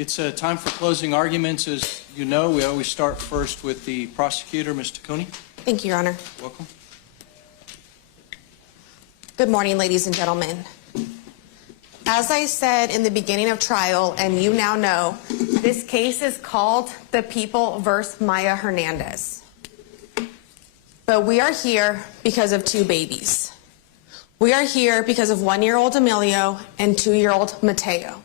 It's time for closing arguments. As you know, we always start first with the prosecutor, Mr. Cooney. Thank you, Your Honor. Welcome. Good morning, ladies and gentlemen. As I said in the beginning of trial, and you now know, this case is called the People versus Maya Hernandez. But we are here because of two babies. We are here because of 1-year-old Emilio and 2-year-old Mateo.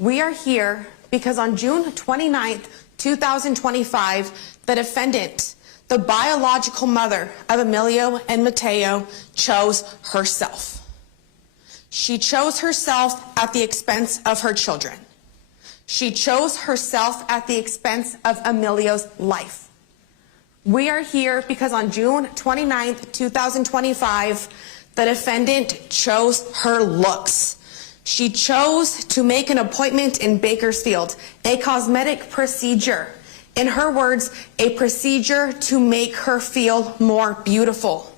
We are here because on June 29th, 2025, the defendant, the biological mother of Emilio and Mateo, chose herself. She chose herself at the expense of her children. She chose herself at the expense of Emilio's life. We are here because on June 29th, 2025, the defendant chose her looks. She chose to make an appointment in Bakersfield, a cosmetic procedure. In her words, a procedure to make her feel more beautiful.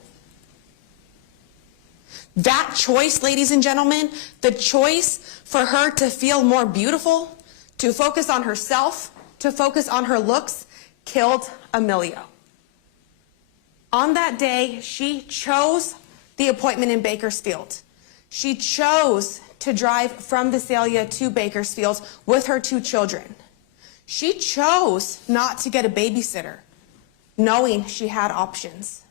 That choice, ladies and gentlemen, the choice for her to feel more beautiful, to focus on herself, to focus on her looks, killed Emilio. On that day, she chose the appointment in Bakersfield. She chose to drive from Visalia to Bakersfield with her 2 children. She chose not to get a babysitter, knowing she had options.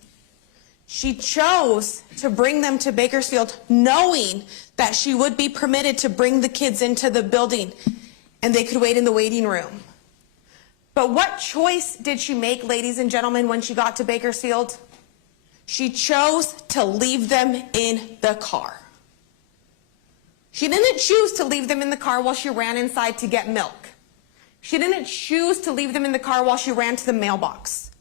She chose to bring them to Bakersfield, knowing that she would be permitted to bring the kids into the building and they could wait in the waiting room. But what choice did she make, ladies and gentlemen, when she got to Bakersfield? She chose to leave them in the car. She didn't choose to leave them in the car while she ran inside to get milk. She didn't choose to leave them in the car while she ran to the mailbox.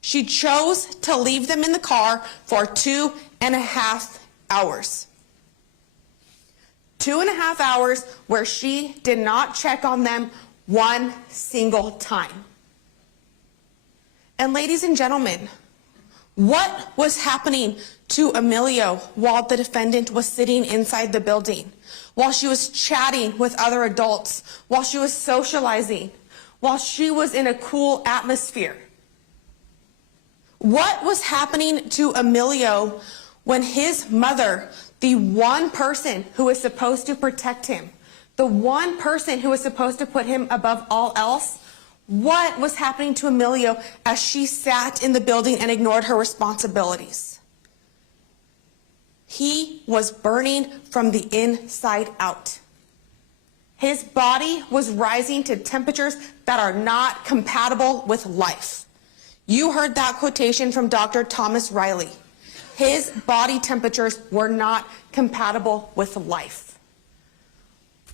She chose to leave them in the car for 2.5 hours. 2.5 hours where she did not check on them one single time. And ladies and gentlemen, what was happening to Emilio while the defendant was sitting inside the building, while she was chatting with other adults, while she was socializing, while she was in a cool atmosphere? What was happening to Emilio when his mother, the one person who was supposed to protect him, the one person who was supposed to put him above all else, what was happening to Emilio as she sat in the building and ignored her responsibilities? He was burning from the inside out. His body was rising to temperatures that are not compatible with life. You heard that quotation from Dr. Thomas Riley. His body temperatures were not compatible with life.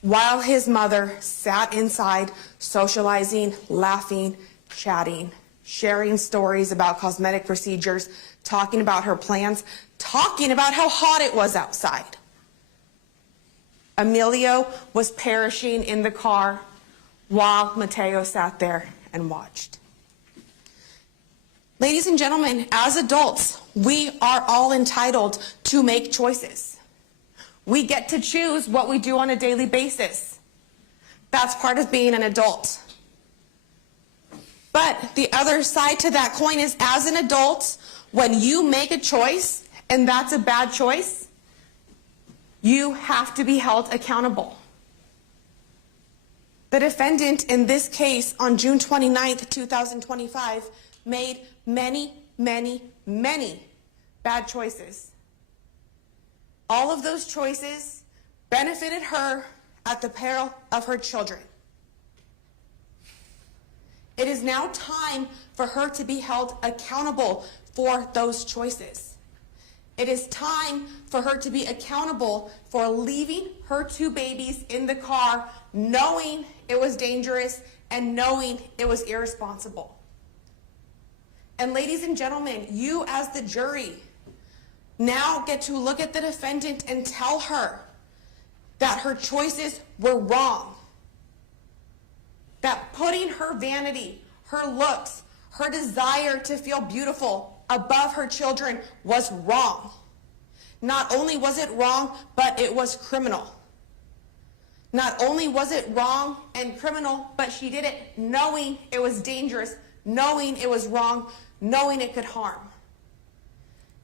While his mother sat inside, socializing, laughing, chatting, sharing stories about cosmetic procedures, talking about her plans, talking about how hot it was outside. Emilio was perishing in the car while Mateo sat there and watched. Ladies and gentlemen, as adults, we are all entitled to make choices. We get to choose what we do on a daily basis. That's part of being an adult. But the other side to that coin is, as an adult, when you make a choice and that's a bad choice, you have to be held accountable. The defendant in this case on June 29th, 2025, made many, many, many bad choices. All of those choices benefited her at the peril of her children. It is now time for her to be held accountable for those choices. It is time for her to be accountable for leaving her 2 babies in the car, knowing it was dangerous and knowing it was irresponsible. And ladies and gentlemen, you as the jury now get to look at the defendant and tell her that her choices were wrong. That putting her vanity, her looks, her desire to feel beautiful above her children was wrong. Not only was it wrong, but it was criminal. Not only was it wrong and criminal, but she did it knowing it was dangerous, knowing it was wrong, knowing it could harm.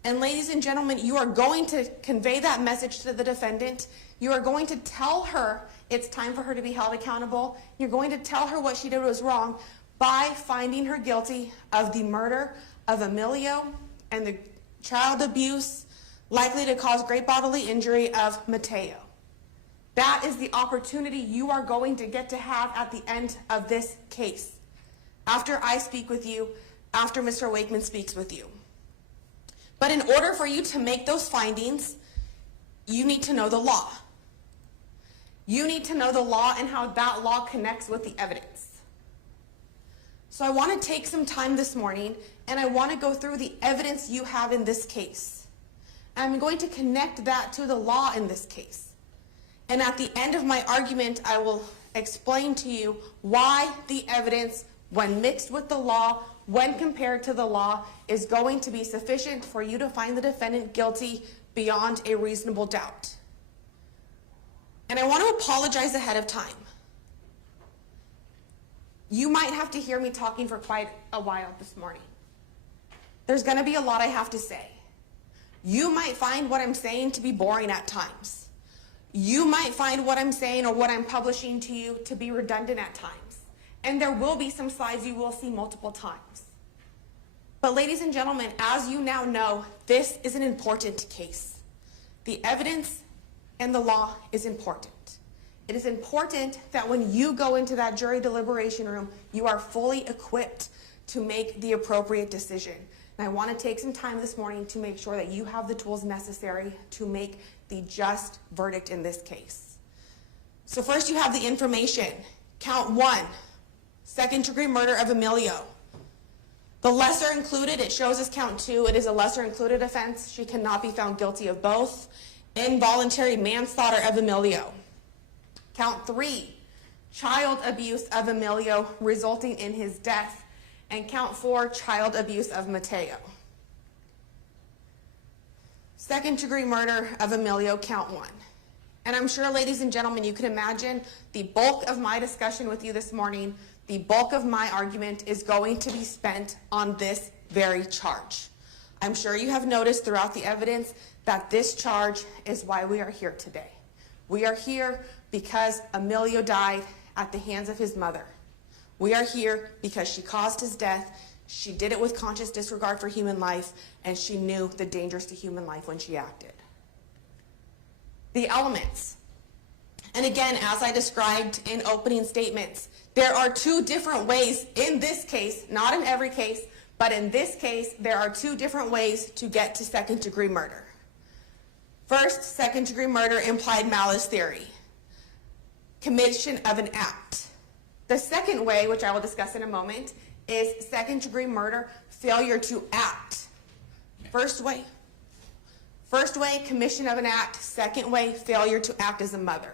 And ladies and gentlemen, you are going to convey that message to the defendant. You are going to tell her it's time for her to be held accountable. You're going to tell her what she did was wrong by finding her guilty of the murder of Emilio and the child abuse likely to cause great bodily injury of Mateo. That is the opportunity you are going to get to have at the end of this case. After I speak with you, after Mr. Wakeman speaks with you. But in order for you to make those findings, you need to know the law. You need to know the law and how that law connects with the evidence. So I want to take some time this morning and I want to go through the evidence you have in this case. I'm going to connect that to the law in this case. And at the end of my argument, I will explain to you why the evidence, when mixed with the law, when compared to the law, is going to be sufficient for you to find the defendant guilty beyond a reasonable doubt. And I want to apologize ahead of time. You might have to hear me talking for quite a while this morning. There's going to be a lot I have to say. You might find what I'm saying to be boring at times. You might find what I'm saying or what I'm publishing to you to be redundant at times. And there will be some slides you will see multiple times. But ladies and gentlemen, as you now know, this is an important case. The evidence and the law is important. It is important that when you go into that jury deliberation room, you are fully equipped to make the appropriate decision. And I want to take some time this morning to make sure that you have the tools necessary to make the just verdict in this case. So first you have the information. Count 1, second-degree murder of Emilio. The lesser included, it shows as count 2. It is a lesser included offense. She cannot be found guilty of both. Involuntary manslaughter of Emilio. Count 3, child abuse of Emilio resulting in his death. And count 4, child abuse of Mateo. Second-degree murder of Emilio, count 1. And I'm sure, ladies and gentlemen, you can imagine the bulk of my discussion with you this morning, the bulk of my argument is going to be spent on this very charge. I'm sure you have noticed throughout the evidence that this charge is why we are here today. We are here because Emilio died at the hands of his mother. We are here because she caused his death. She did it with conscious disregard for human life, and she knew the dangers to human life when she acted. The elements. And again, as I described in opening statements, there are 2 different ways in this case, not in every case, but in this case, there are 2 different ways to get to second-degree murder. First, second-degree murder, implied malice theory. Commission of an act. The second way, which I will discuss in a moment, is second-degree murder, failure to act. First way, commission of an act. Second way, failure to act as a mother.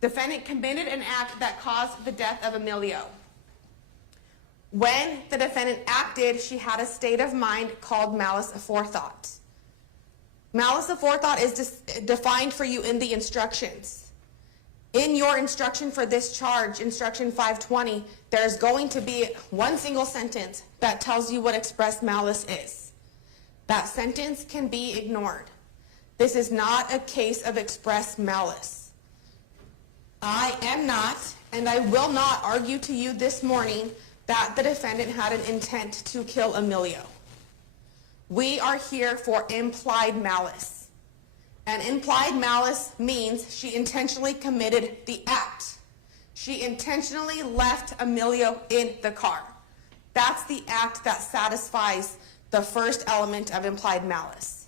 Defendant committed an act that caused the death of Emilio. When the defendant acted, she had a state of mind called malice aforethought. Malice aforethought is defined for you in the instructions. In your instruction for this charge, instruction 520, there's going to be one single sentence that tells you what express malice is. That sentence can be ignored. This is not a case of express malice. I am not, and I will not argue to you this morning that the defendant had an intent to kill Emilio. We are here for implied malice. And implied malice means she intentionally committed the act. She intentionally left Emilio in the car. That's the act that satisfies the first element of implied malice.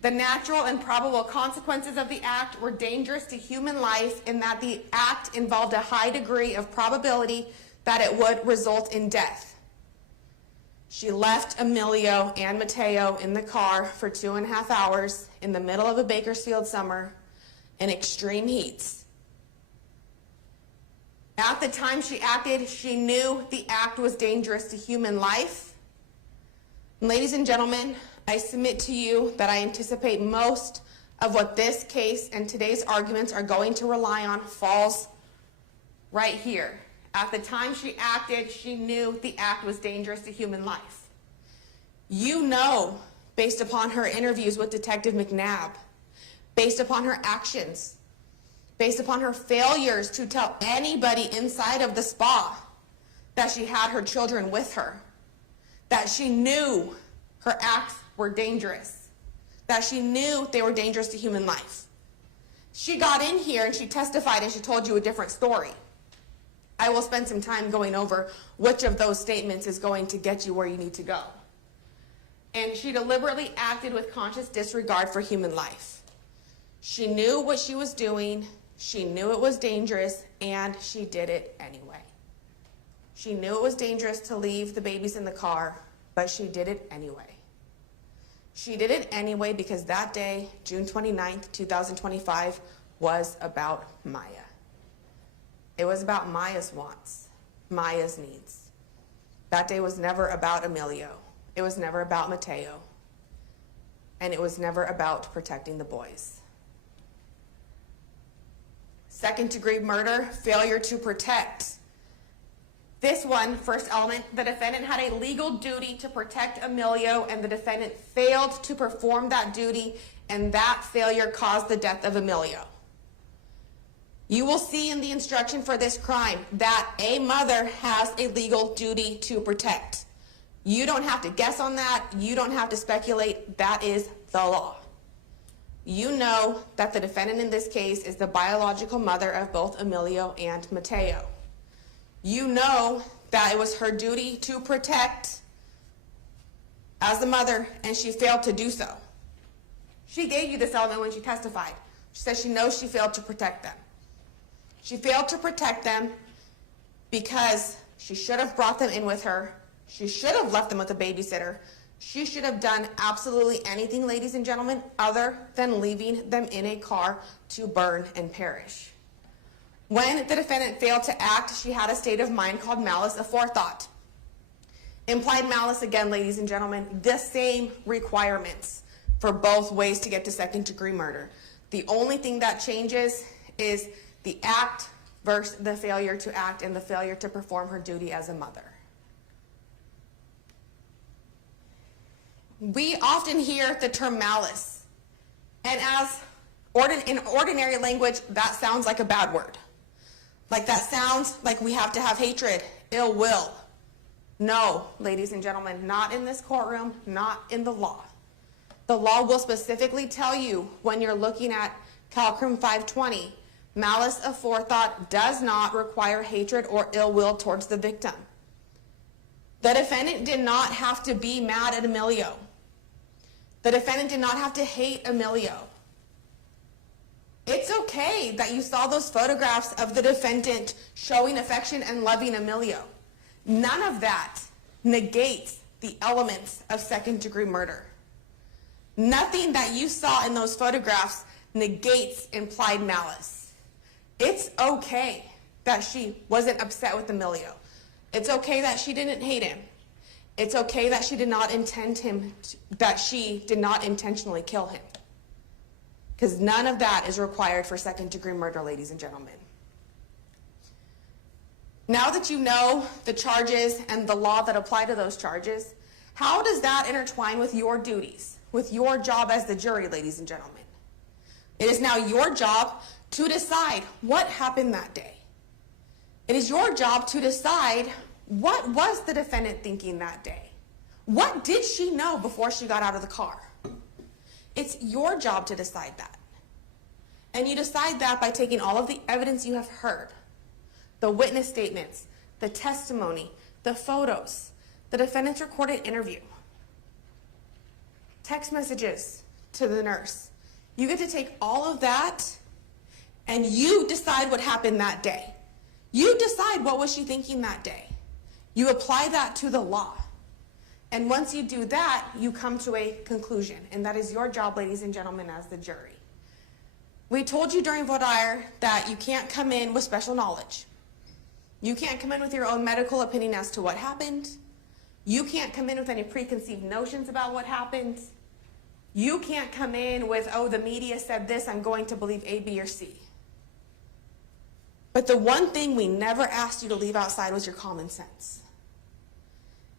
The natural and probable consequences of the act were dangerous to human life in that the act involved a high degree of probability that it would result in death. She left Emilio and Mateo in the car for 2.5 hours in the middle of a Bakersfield summer in extreme heats. At the time she acted, she knew the act was dangerous to human life. And ladies and gentlemen, I submit to you that I anticipate most of what this case and today's arguments are going to rely on falls right here. At the time she acted, she knew the act was dangerous to human life. You know, based upon her interviews with Detective McNabb, based upon her actions, based upon her failures to tell anybody inside of the spa that she had her children with her, that she knew her acts were dangerous, that she knew they were dangerous to human life. She got in here and she testified and she told you a different story. I will spend some time going over which of those statements is going to get you where you need to go. And she deliberately acted with conscious disregard for human life. She knew what she was doing, she knew it was dangerous, and she did it anyway. She knew it was dangerous to leave the babies in the car, but she did it anyway. She did it anyway because that day, June 29th, 2025, was about Maya. It was about Maya's wants, Maya's needs. That day was never about Emilio. It was never about Mateo. And it was never about protecting the boys. Second-degree murder, failure to protect. This one, first element, the defendant had a legal duty to protect Emilio, and the defendant failed to perform that duty, and that failure caused the death of Emilio. You will see in the instruction for this crime that a mother has a legal duty to protect. You don't have to guess on that. You don't have to speculate. That is the law. You know that the defendant in this case is the biological mother of both Emilio and Mateo. You know that it was her duty to protect as the mother, and she failed to do so. She gave you this element when she testified. She said she knows she failed to protect them. She failed to protect them because she should have brought them in with her. She should have left them with a babysitter. She should have done absolutely anything, ladies and gentlemen, other than leaving them in a car to burn and perish. When the defendant failed to act, she had a state of mind called malice aforethought. Implied malice, again, ladies and gentlemen, the same requirements for both ways to get to second-degree murder. The only thing that changes is the act versus the failure to act and the failure to perform her duty as a mother. We often hear the term malice, and in ordinary language, that sounds like a bad word. Like that sounds like we have to have hatred, ill will. No, ladies and gentlemen, not in this courtroom, not in the law. The law will specifically tell you when you're looking at Calcrim 520, malice aforethought does not require hatred or ill will towards the victim. The defendant did not have to be mad at Emilio. The defendant did not have to hate Emilio. It's okay that you saw those photographs of the defendant showing affection and loving Emilio. None of that negates the elements of second-degree murder. Nothing that you saw in those photographs negates implied malice. It's okay that she wasn't upset with Emilio. It's okay that she didn't hate him. It's okay that she did not intentionally kill him. Because none of that is required for second-degree murder, ladies and gentlemen. Now that you know the charges and the law that apply to those charges, how does that intertwine with your duties, with your job as the jury, ladies and gentlemen? It is now your job to decide what happened that day. It is your job to decide what was the defendant thinking that day. What did she know before she got out of the car? It's your job to decide that. And you decide that by taking all of the evidence you have heard, the witness statements, the testimony, the photos, the defendant's recorded interview, text messages to the nurse. You get to take all of that and you decide what happened that day. You decide what was she thinking that day. You apply that to the law. And once you do that, you come to a conclusion. And that is your job, ladies and gentlemen, as the jury. We told you during voir dire that you can't come in with special knowledge. You can't come in with your own medical opinion as to what happened. You can't come in with any preconceived notions about what happened. You can't come in with, oh, the media said this, I'm going to believe A, B, or C. But the one thing we never asked you to leave outside was your common sense.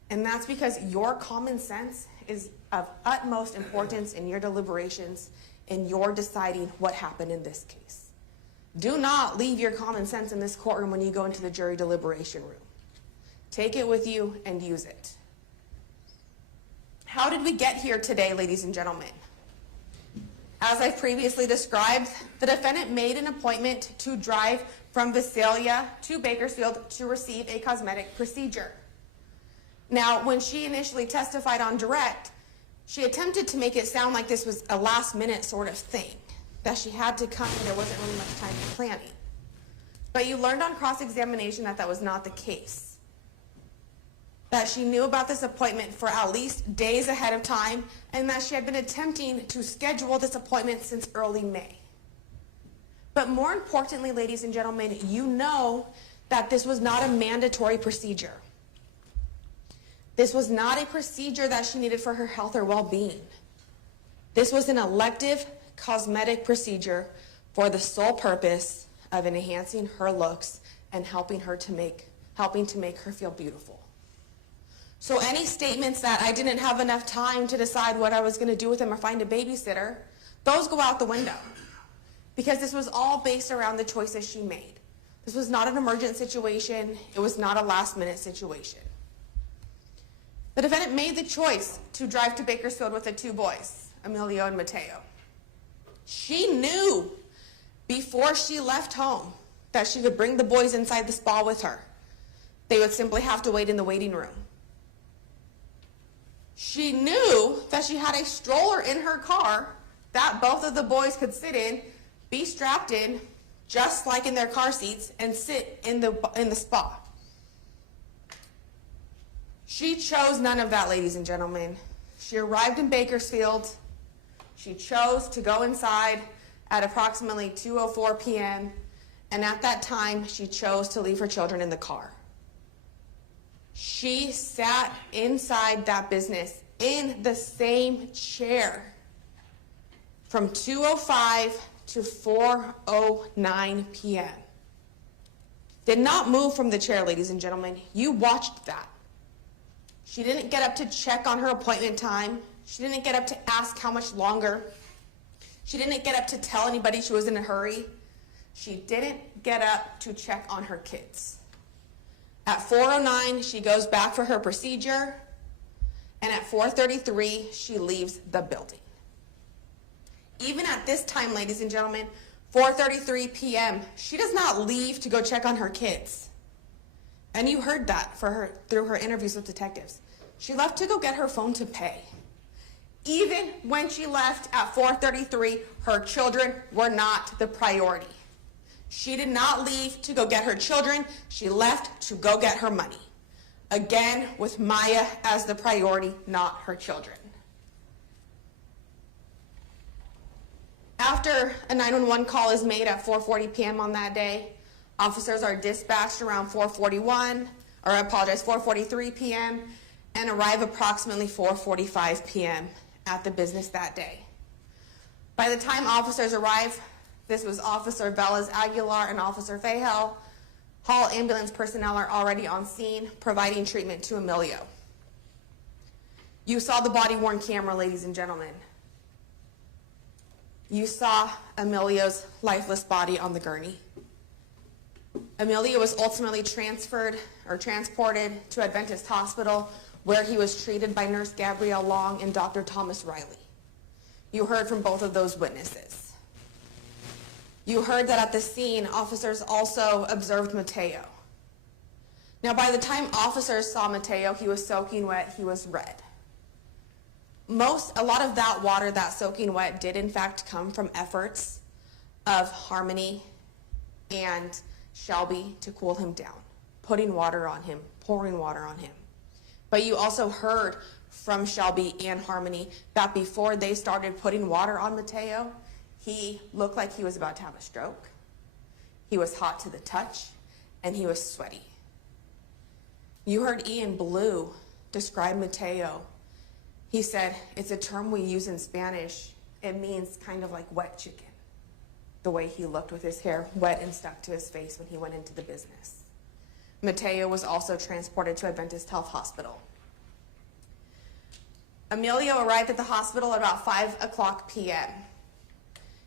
And that's because your common sense is of utmost importance in your deliberations and your deciding what happened in this case. Do not leave your common sense in this courtroom when you go into the jury deliberation room. Take it with you and use it. How did we get here today, ladies and gentlemen? As I previously described, the defendant made an appointment to drive from Visalia to Bakersfield to receive a cosmetic procedure. Now, when she initially testified on direct, she attempted to make it sound like this was a last-minute sort of thing, that she had to come and there wasn't really much time for planning. But you learned on cross-examination that that was not the case. That she knew about this appointment for at least days ahead of time, and that she had been attempting to schedule this appointment since early May. But more importantly, ladies and gentlemen, you know that this was not a mandatory procedure. This was not a procedure that she needed for her health or well-being. This was an elective cosmetic procedure for the sole purpose of enhancing her looks and helping to make her feel beautiful. So any statements that I didn't have enough time to decide what I was going to do with him or find a babysitter, those go out the window. Because this was all based around the choices she made. This was not an emergent situation. It was not a last-minute situation. The defendant made the choice to drive to Bakersfield with the two boys, Emilio and Mateo. She knew before she left home that she would bring the boys inside the spa with her. They would simply have to wait in the waiting room. She knew that she had a stroller in her car that both of the boys could sit in, be strapped in, just like in their car seats, and sit in the spa. She chose none of that, ladies and gentlemen. She arrived in Bakersfield. She chose to go inside at approximately 2:04 p.m., and at that time, she chose to leave her children in the car. She sat inside that business in the same chair from 2:05 to 4:09 p.m. Did not move from the chair, ladies and gentlemen. You watched that. She didn't get up to check on her appointment time. She didn't get up to ask how much longer. She didn't get up to tell anybody she was in a hurry. She didn't get up to check on her kids. At 4:09, she goes back for her procedure, and at 4:33, she leaves the building. Even at this time, ladies and gentlemen, 4:33 p.m., she does not leave to go check on her kids. And you heard that through her interviews with detectives. She left to go get her phone to pay. Even when she left at 4:33, her children were not the priority. She did not leave to go get her children. She left to go get her money. Again, with Maya as the priority, not her children. After a 911 call is made at 4:40 p.m. on that day, officers are dispatched around 4:43 p.m. and arrive approximately 4:45 p.m. at the business that day. By the time officers arrive, this was Officer Velez Aguilar and Officer Fahel. Hall ambulance personnel are already on scene, providing treatment to Emilio. You saw the body-worn camera, ladies and gentlemen. You saw Emilio's lifeless body on the gurney. Emilio was ultimately transported to Adventist Hospital, where he was treated by Nurse Gabrielle Long and Dr. Thomas Riley. You heard from both of those witnesses. You heard that at the scene, officers also observed Mateo. Now, by the time officers saw Mateo, he was soaking wet, he was red. A lot of that water, that soaking wet, did in fact come from efforts of Harmony and Shelby to cool him down, putting water on him, pouring water on him. But you also heard from Shelby and Harmony that before they started putting water on Mateo, he looked like he was about to have a stroke. He was hot to the touch, and he was sweaty. You heard Ian Blue describe Mateo He said, it's a term we use in Spanish. It means kind of like wet chicken. The way he looked with his hair wet and stuck to his face when he went into the business. Mateo was also transported to Adventist Health Hospital. Emilio arrived at the hospital at about 5:00 p.m.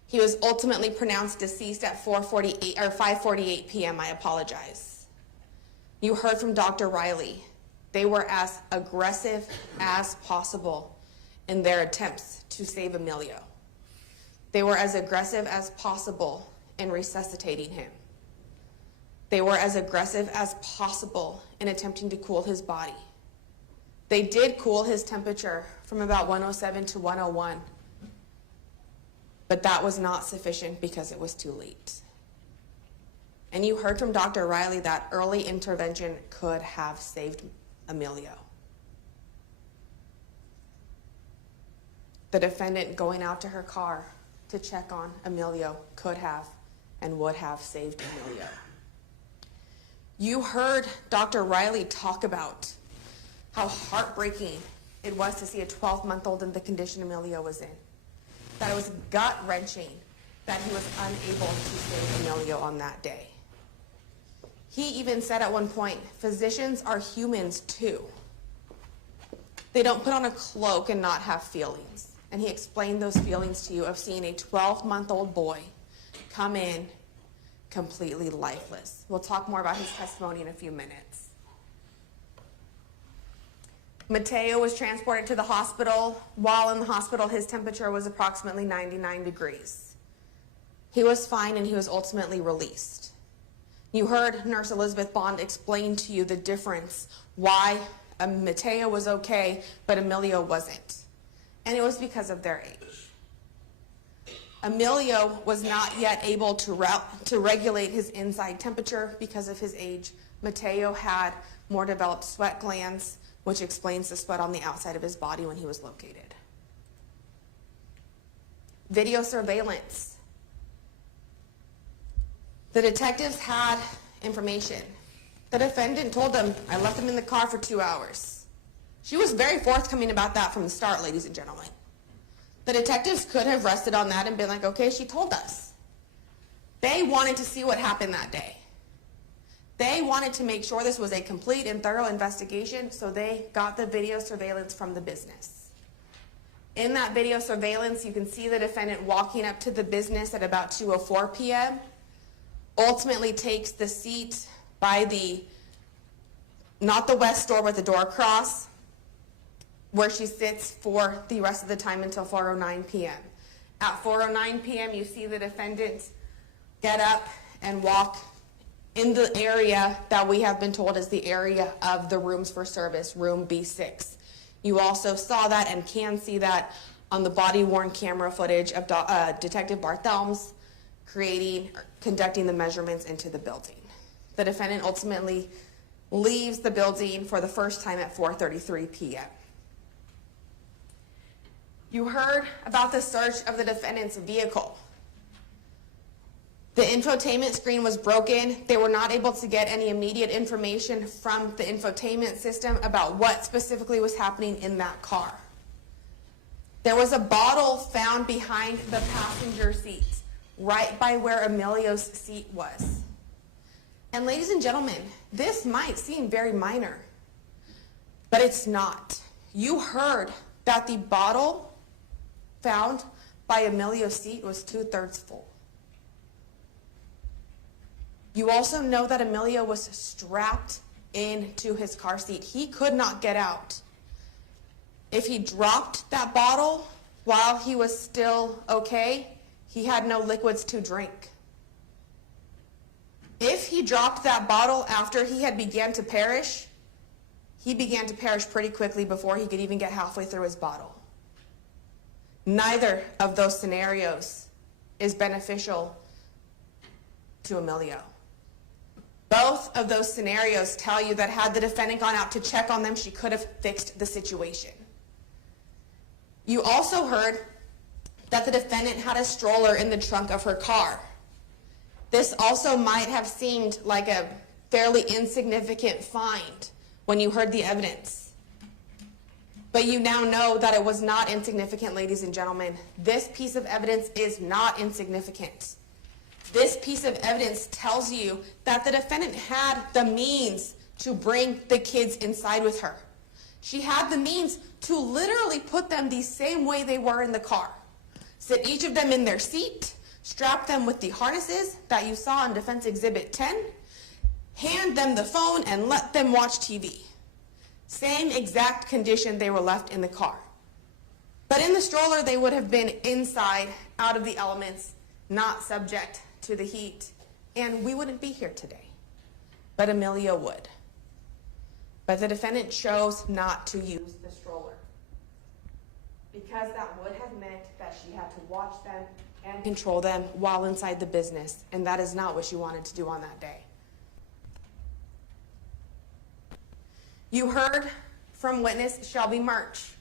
He was ultimately pronounced deceased at 5:48 p.m. I apologize. You heard from Dr. Riley. They were as aggressive as possible in their attempts to save Emilio. They were as aggressive as possible in resuscitating him. They were as aggressive as possible in attempting to cool his body. They did cool his temperature from about 107 to 101, but that was not sufficient because it was too late. And you heard from Dr. Riley that early intervention could have saved Emilio. The defendant going out to her car to check on Emilio could have and would have saved Emilio. You heard Dr. Riley talk about how heartbreaking it was to see a 12-month-old in the condition Emilio was in. That it was gut-wrenching that he was unable to save Emilio on that day. He even said at one point, physicians are humans too. They don't put on a cloak and not have feelings. And he explained those feelings to you of seeing a 12-month-old boy come in completely lifeless. We'll talk more about his testimony in a few minutes. Mateo was transported to the hospital. While in the hospital, his temperature was approximately 99 degrees. He was fine and he was ultimately released. You heard Nurse Elizabeth Bond explain to you the difference why Mateo was okay, but Emilio wasn't. And it was because of their age. Emilio was not yet able to regulate his inside temperature because of his age. Mateo had more developed sweat glands, which explains the sweat on the outside of his body when he was located. Video surveillance. The detectives had information. The defendant told them, I left him in the car for 2 hours. She was very forthcoming about that from the start, ladies and gentlemen. The detectives could have rested on that and been like, okay, she told us. They wanted to see what happened that day. They wanted to make sure this was a complete and thorough investigation, so they got the video surveillance from the business. In that video surveillance, you can see the defendant walking up to the business at about 2:04 p.m., ultimately takes the seat by not the west door, but the door across, where she sits for the rest of the time until 4:09 p.m. At 4:09 p.m., you see the defendant get up and walk in the area that we have been told is the area of the rooms for service, room B6. You also saw that and can see that on the body-worn camera footage of Detective Barthelms conducting the measurements into the building. The defendant ultimately leaves the building for the first time at 4:33 p.m. You heard about the search of the defendant's vehicle. The infotainment screen was broken. They were not able to get any immediate information from the infotainment system about what specifically was happening in that car. There was a bottle found behind the passenger seat, right by where Emilio's seat was. And ladies and gentlemen, this might seem very minor, but it's not. You heard that the bottle found by Emilio's seat was 2/3 full. You also know that Emilio was strapped into his car seat. He could not get out. If he dropped that bottle while he was still okay, he had no liquids to drink. If he dropped that bottle after he had began to perish, he began to perish pretty quickly before he could even get halfway through his bottle. Neither of those scenarios is beneficial to Emilio. Both of those scenarios tell you that had the defendant gone out to check on them, she could have fixed the situation. You also heard that the defendant had a stroller in the trunk of her car. This also might have seemed like a fairly insignificant find when you heard the evidence. But you now know that it was not insignificant, ladies and gentlemen. This piece of evidence is not insignificant. This piece of evidence tells you that the defendant had the means to bring the kids inside with her. She had the means to literally put them the same way they were in the car. Sit each of them in their seat, strap them with the harnesses that you saw in Defense Exhibit 10, hand them the phone, and let them watch TV. Same exact condition they were left in the car. But in the stroller, they would have been inside, out of the elements, not subject to the heat, and we wouldn't be here today. But Amelia would. But the defendant chose not to use the stroller because that would have meant that she had to watch them and control them while inside the business, and that is not what she wanted to do on that day. You heard from witness Shelby Murch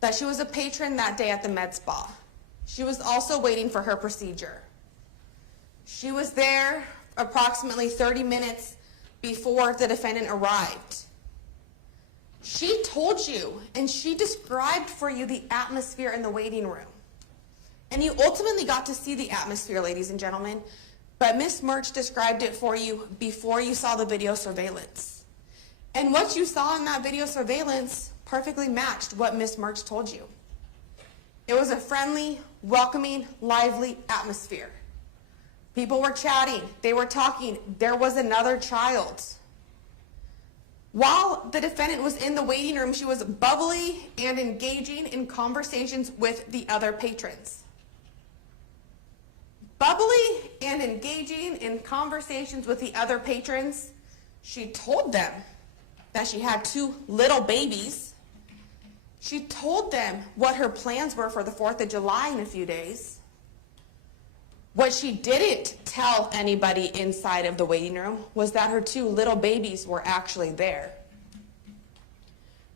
that she was a patron that day at the med spa. She was also waiting for her procedure. She was there approximately 30 minutes before the defendant arrived. She told you and she described for you the atmosphere in the waiting room. And you ultimately got to see the atmosphere, ladies and gentlemen, but Ms. Murch described it for you before you saw the video surveillance. And what you saw in that video surveillance perfectly matched what Ms. Murch told you. It was a friendly, welcoming, lively atmosphere. People were chatting, they were talking, there was another child. While the defendant was in the waiting room, she was bubbly and engaging in conversations with the other patrons. Bubbly and engaging in conversations with the other patrons, she told them that she had 2 little babies. She told them what her plans were for the 4th of July in a few days. What she didn't tell anybody inside of the waiting room was that her 2 little babies were actually there.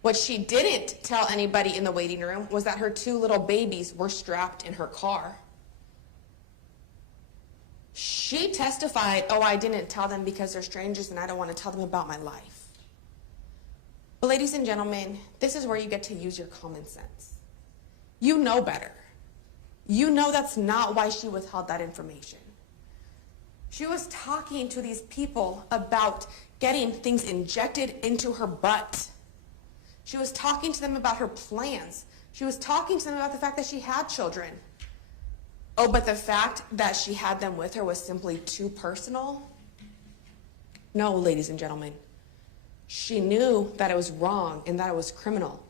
What she didn't tell anybody in the waiting room was that her 2 little babies were strapped in her car. She testified, "Oh, I didn't tell them because they're strangers and I don't want to tell them about my life." But ladies and gentlemen, this is where you get to use your common sense. You know better. You know that's not why she withheld that information. She was talking to these people about getting things injected into her butt. She was talking to them about her plans. She was talking to them about the fact that she had children. Oh, but the fact that she had them with her was simply too personal? No, ladies and gentlemen. She knew that it was wrong and that it was criminal,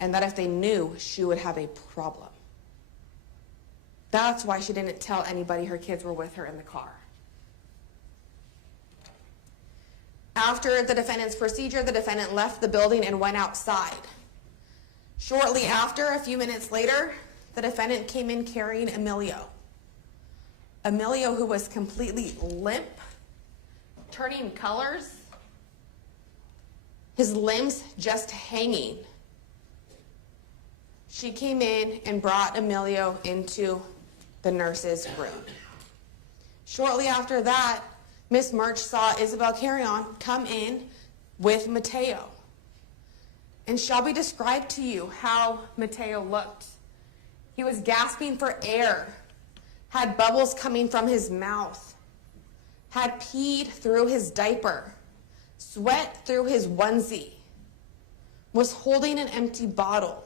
and that if they knew, she would have a problem. That's why she didn't tell anybody her kids were with her in the car. After the defendant's procedure, the defendant left the building and went outside. Shortly after, a few minutes later, the defendant came in carrying Emilio. Emilio, who was completely limp, turning colors, his limbs just hanging. She came in and brought Emilio into the nurse's room. Shortly after that, Miss Murch saw Isabel Carrion come in with Mateo. And Shelby described to you how Mateo looked. He was gasping for air, had bubbles coming from his mouth, had peed through his diaper, sweat through his onesie, was holding an empty bottle.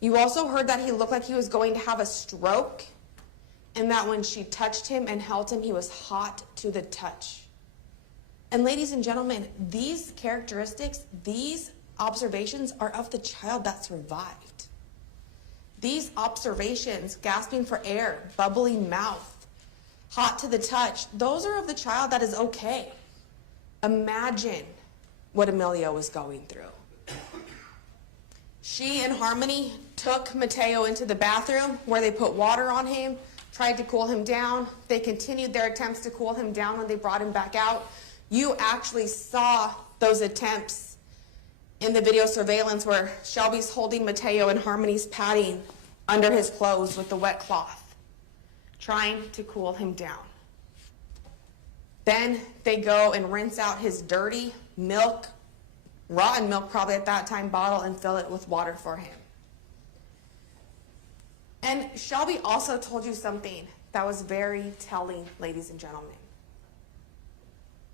You also heard that he looked like he was going to have a stroke, and that when she touched him and held him, he was hot to the touch. And ladies and gentlemen, these characteristics, these observations are of the child that survived. These observations, gasping for air, bubbly mouth, hot to the touch, those are of the child that is okay. Imagine what Emilio was going through. She and Harmony took Mateo into the bathroom where they put water on him, tried to cool him down. They continued their attempts to cool him down when they brought him back out. You actually saw those attempts in the video surveillance where Shelby's holding Mateo and Harmony's patting under his clothes with the wet cloth, trying to cool him down. Then they go and rinse out his dirty, milk rotten milk probably at that time bottle and fill it with water for him. And Shelby also told you something that was very telling, ladies and gentlemen.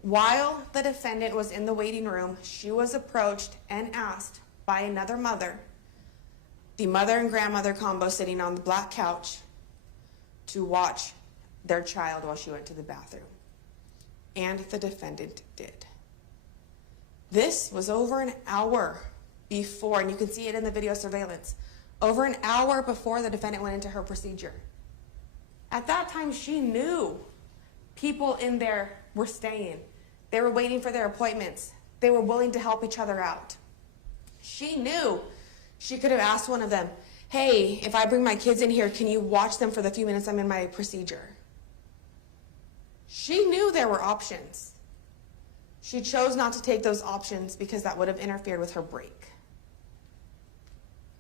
While the defendant was in the waiting room, she was approached and asked by another mother, the mother and grandmother combo sitting on the black couch, to watch their child while she went to the bathroom. And the defendant did. This was over an hour before, and you can see it in the video surveillance, over an hour before the defendant went into her procedure. At that time, she knew people in there were staying. They were waiting for their appointments. They were willing to help each other out. She knew she could have asked one of them, hey, if I bring my kids in here, can you watch them for the few minutes I'm in my procedure? She knew there were options. She chose not to take those options because that would have interfered with her break.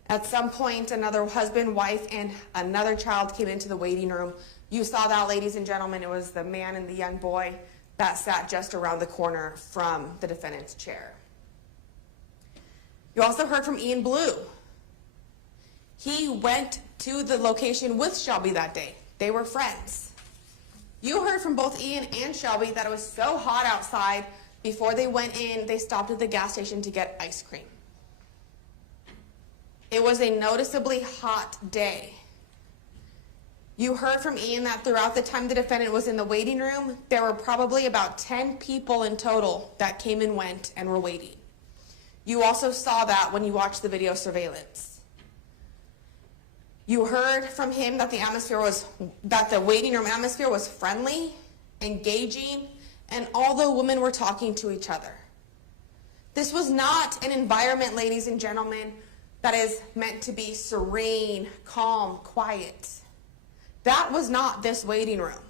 At some point, another husband, wife, and another child came into the waiting room. You saw that, ladies and gentlemen. It was the man and the young boy that sat just around the corner from the defendant's chair. You also heard from Ian Blue. He went to the location with Shelby that day. They were friends. You heard from both Ian and Shelby that it was so hot outside. Before they went in, they stopped at the gas station to get ice cream. It was a noticeably hot day. You heard from Ian that throughout the time the defendant was in the waiting room, there were probably about 10 people in total that came and went and were waiting. You also saw that when you watched the video surveillance. You heard from him that the waiting room atmosphere was friendly, engaging, and all the women were talking to each other. This was not an environment, ladies and gentlemen, that is meant to be serene, calm, quiet. That was not this waiting room.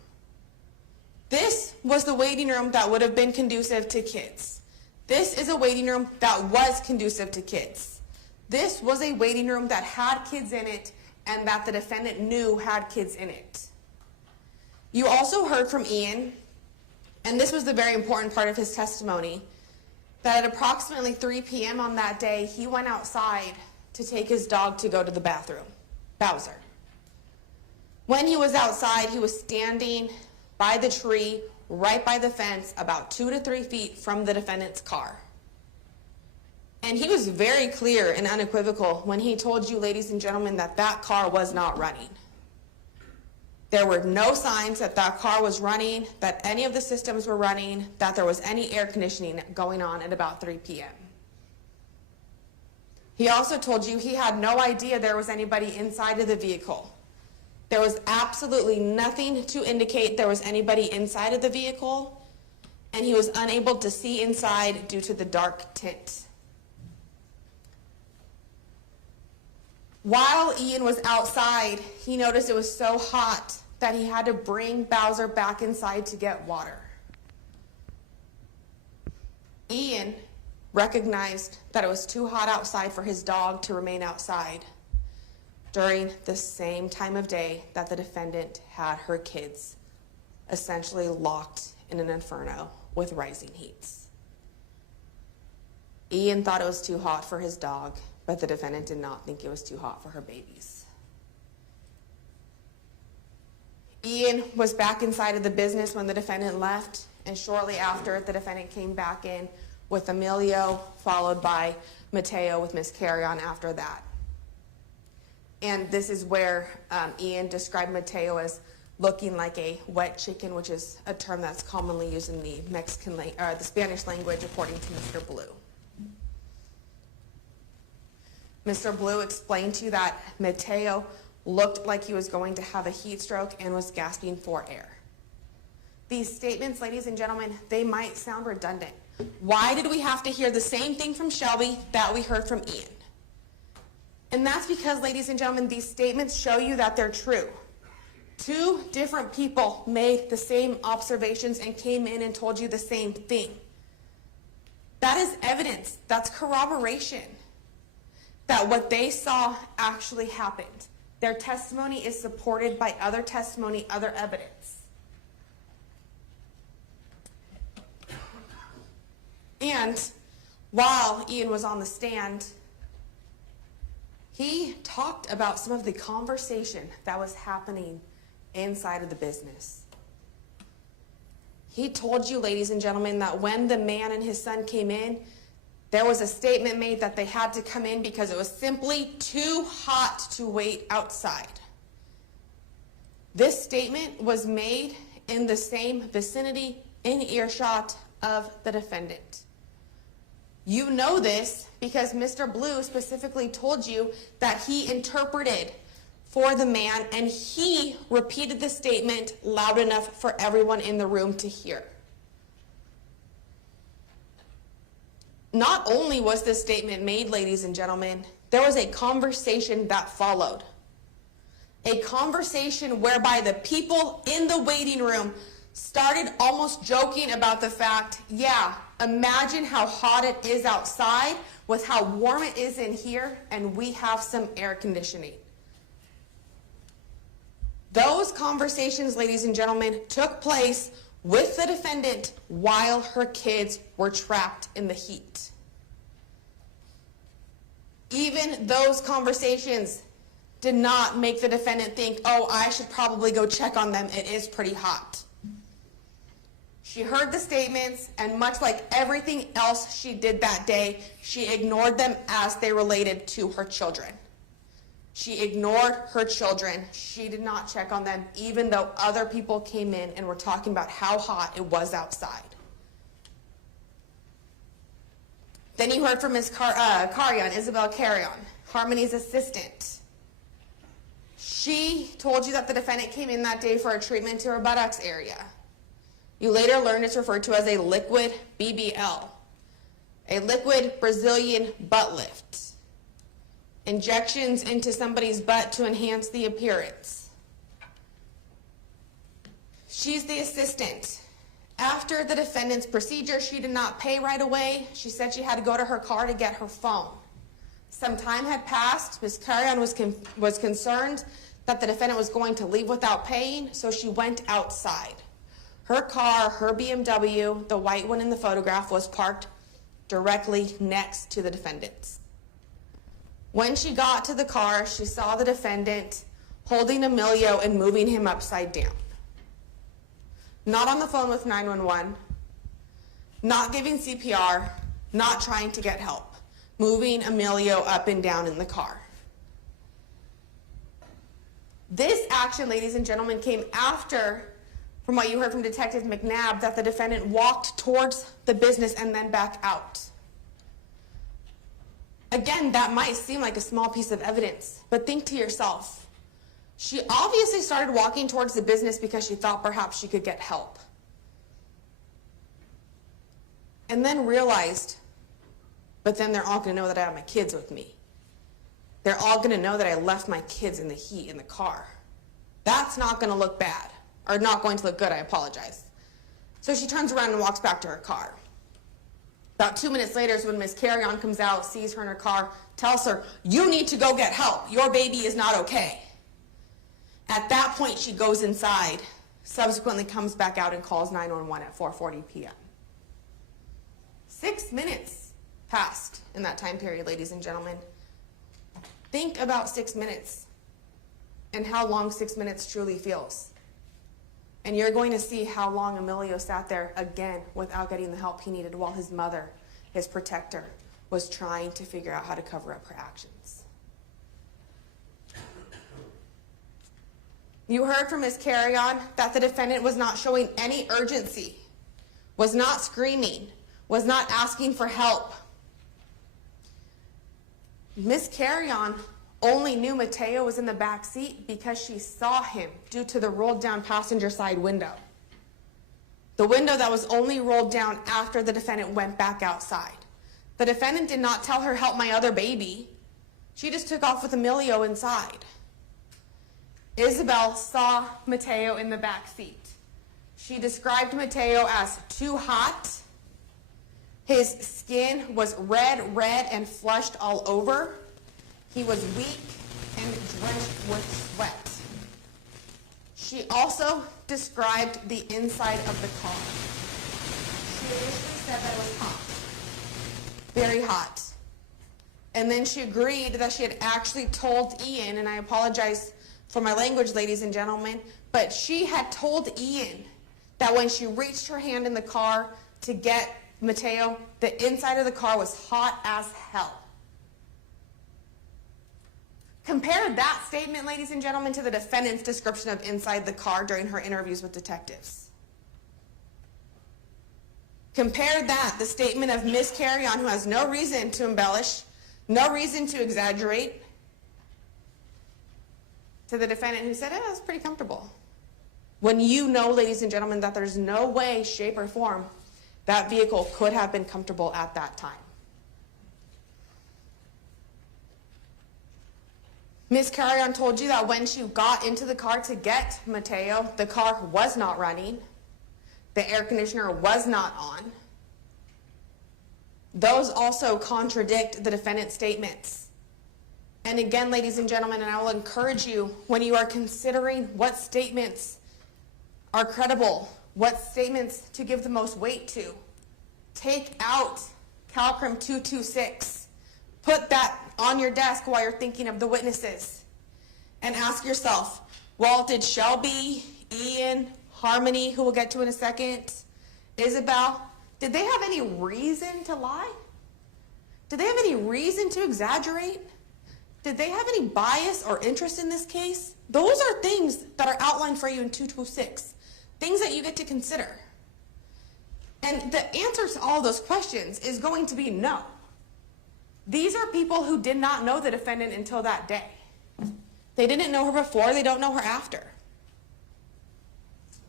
This was the waiting room that would have been conducive to kids. This is a waiting room that was conducive to kids. This was a waiting room that had kids in it and that the defendant knew had kids in it. You also heard from Ian, and this was the very important part of his testimony, that at approximately 3 p.m. on that day, he went outside to take his dog to go to the bathroom, Bowser. When he was outside, he was standing by the tree, right by the fence, about 2 to 3 feet from the defendant's car. And he was very clear and unequivocal when he told you, ladies and gentlemen, that that car was not running. There were no signs that that car was running, that any of the systems were running, that there was any air conditioning going on at about 3 p.m. He also told you he had no idea there was anybody inside of the vehicle. There was absolutely nothing to indicate there was anybody inside of the vehicle, and he was unable to see inside due to the dark tint. While Ian was outside, he noticed it was so hot that he had to bring Bowser back inside to get water. Ian recognized that it was too hot outside for his dog to remain outside during the same time of day that the defendant had her kids essentially locked in an inferno with rising heats. Ian thought it was too hot for his dog, but the defendant did not think it was too hot for her babies. Ian was back inside of the business when the defendant left, and shortly after, the defendant came back in with Emilio, followed by Mateo with Miss Carrion after that. And this is where Ian described Mateo as looking like a wet chicken, which is a term that's commonly used in the the Spanish language, according to Mr. Blue. Mr. Blue explained to you that Mateo looked like he was going to have a heat stroke and was gasping for air. These statements, ladies and gentlemen, they might sound redundant. Why did we have to hear the same thing from Shelby that we heard from Ian? And that's because, ladies and gentlemen, these statements show you that they're true. Two different people made the same observations and came in and told you the same thing. That is evidence. That's corroboration that what they saw actually happened. Their testimony is supported by other testimony, other evidence. And While Ian was on the stand, he talked about some of the conversation that was happening inside of the business. He told you, ladies and gentlemen, that when the man and his son came in, there was a statement made that they had to come in because it was simply too hot to wait outside. This statement was made in the same vicinity, in earshot of the defendant. You know this because Mr. Blue specifically told you that he interpreted for the man and he repeated the statement loud enough for everyone in the room to hear. Not only was this statement made, ladies and gentlemen, there was a conversation that followed. A conversation whereby the people in the waiting room started almost joking about the fact, yeah, imagine how hot it is outside with how warm it is in here, and we have some air conditioning. Those conversations, ladies and gentlemen, took place with the defendant while her kids were trapped in the heat. Even those conversations did not make the defendant think, oh, I should probably go check on them. It is pretty hot. She heard the statements, and much like everything else she did that day, she ignored them as they related to her children. She ignored her children. She did not check on them, even though other people came in and were talking about how hot it was outside. Then you heard from Ms. Isabel Carrion, Harmony's assistant. She told you that the defendant came in that day for a treatment to her buttocks area. You later learned it's referred to as a liquid BBL, a liquid Brazilian butt lift. Injections into somebody's butt to enhance the appearance. She's the assistant. After the defendant's procedure, she did not pay right away. She said she had to go to her car to get her phone. Some time had passed. Ms. Carrion was concerned that the defendant was going to leave without paying, so she went outside. Her car, her BMW, the white one in the photograph, was parked directly next to the defendant's. When she got to the car, she saw the defendant holding Emilio and moving him upside down. Not on the phone with 911, not giving CPR, not trying to get help, moving Emilio up and down in the car. This action, ladies and gentlemen, came after, from what you heard from Detective McNabb, that the defendant walked towards the business and then back out. Again, that might seem like a small piece of evidence, but think to yourself. She obviously started walking towards the business because she thought perhaps she could get help. And then realized, but then they're all going to know that I have my kids with me. They're all going to know that I left my kids in the heat in the car. That's not going to look bad, or not going to look good, I apologize. So she turns around and walks back to her car. About 2 minutes later is when Ms. Carrion comes out, sees her in her car, tells her, you need to go get help. Your baby is not okay. At that point, she goes inside, subsequently comes back out and calls 911 at 4:40 p.m. 6 minutes passed in that time period, ladies and gentlemen. Think about 6 minutes and how long 6 minutes truly feels. And you're going to see how long Emilio sat there again without getting the help he needed while his mother, his protector, was trying to figure out how to cover up her actions. You heard from Ms. Carrion that the defendant was not showing any urgency, was not screaming, was not asking for help. Ms. Carrion only knew Mateo was in the back seat because she saw him due to the rolled down passenger side window. The window that was only rolled down after the defendant went back outside. The defendant did not tell her, help my other baby. She just took off with Emilio inside. Isabel saw Mateo in the back seat. She described Mateo as too hot. His skin was red, and flushed all over. He was weak and drenched with sweat. She also described the inside of the car. She initially said that it was hot. very hot. And then she agreed that she had actually told Ian, and I apologize for my language, ladies and gentlemen, but she had told Ian that when she reached her hand in the car to get Mateo, the inside of the car was hot as hell. Compare that statement, ladies and gentlemen, to the defendant's description of inside the car during her interviews with detectives. Compare that, the statement of Ms. Carrion, who has no reason to embellish, no reason to exaggerate, to the defendant who said, it was pretty comfortable. When you know, ladies and gentlemen, that there's no way, shape, or form that vehicle could have been comfortable at that time. Ms. Carrion told you that when she got into the car to get Mateo, the car was not running. The air conditioner was not on. Those also contradict the defendant's statements. And again, ladies and gentlemen, and I will encourage you, when you are considering what statements are credible, what statements to give the most weight to, take out CalCrim 226. Put that on your desk while you're thinking of the witnesses. And ask yourself, well, did Shelby, Ian, Harmony, who we'll get to in a second, Isabel, did they have any reason to lie? Did they have any reason to exaggerate? Did they have any bias or interest in this case? Those are things that are outlined for you in 226, things that you get to consider. And the answer to all those questions is going to be no. These are people who did not know the defendant until that day. They didn't know her before, they don't know her after.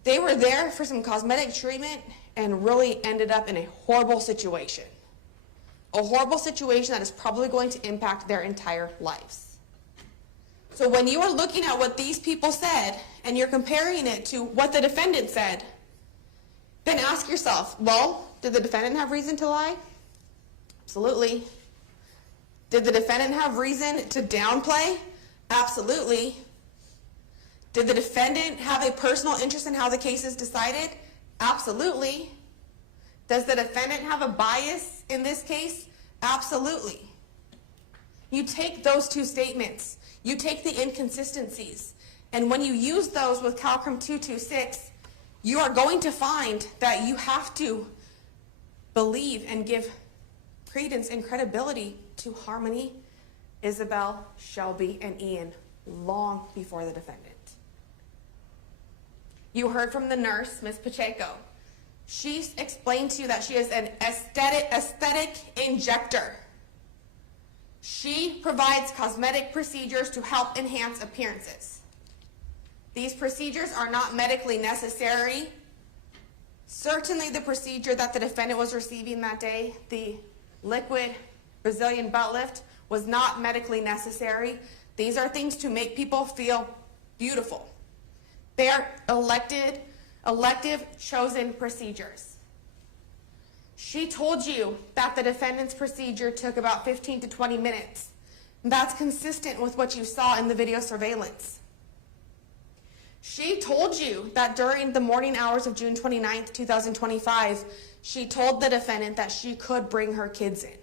They were there for some cosmetic treatment and really ended up in a horrible situation. A horrible situation that is probably going to impact their entire lives. So when you are looking at what these people said and you're comparing it to what the defendant said, then ask yourself, well, did the defendant have reason to lie? Absolutely. Did the defendant have reason to downplay? Absolutely. Did the defendant have a personal interest in how the case is decided? Absolutely. Does the defendant have a bias in this case? Absolutely. You take those two statements, you take the inconsistencies, and when you use those with CalCrim 226, you are going to find that you have to believe and give credence and credibility to Harmony, Isabel, Shelby, and Ian long before the defendant. You heard from the nurse, Ms. Pacheco. She explained to you that she is an aesthetic injector. She provides cosmetic procedures to help enhance appearances. These procedures are not medically necessary. Certainly the procedure that the defendant was receiving that day, the liquid Brazilian butt lift, was not medically necessary. These are things to make people feel beautiful. They are elective chosen procedures. She told you that the defendant's procedure took about 15 to 20 minutes. That's consistent with what you saw in the video surveillance. She told you that during the morning hours of June 29th, 2025, she told the defendant that she could bring her kids in.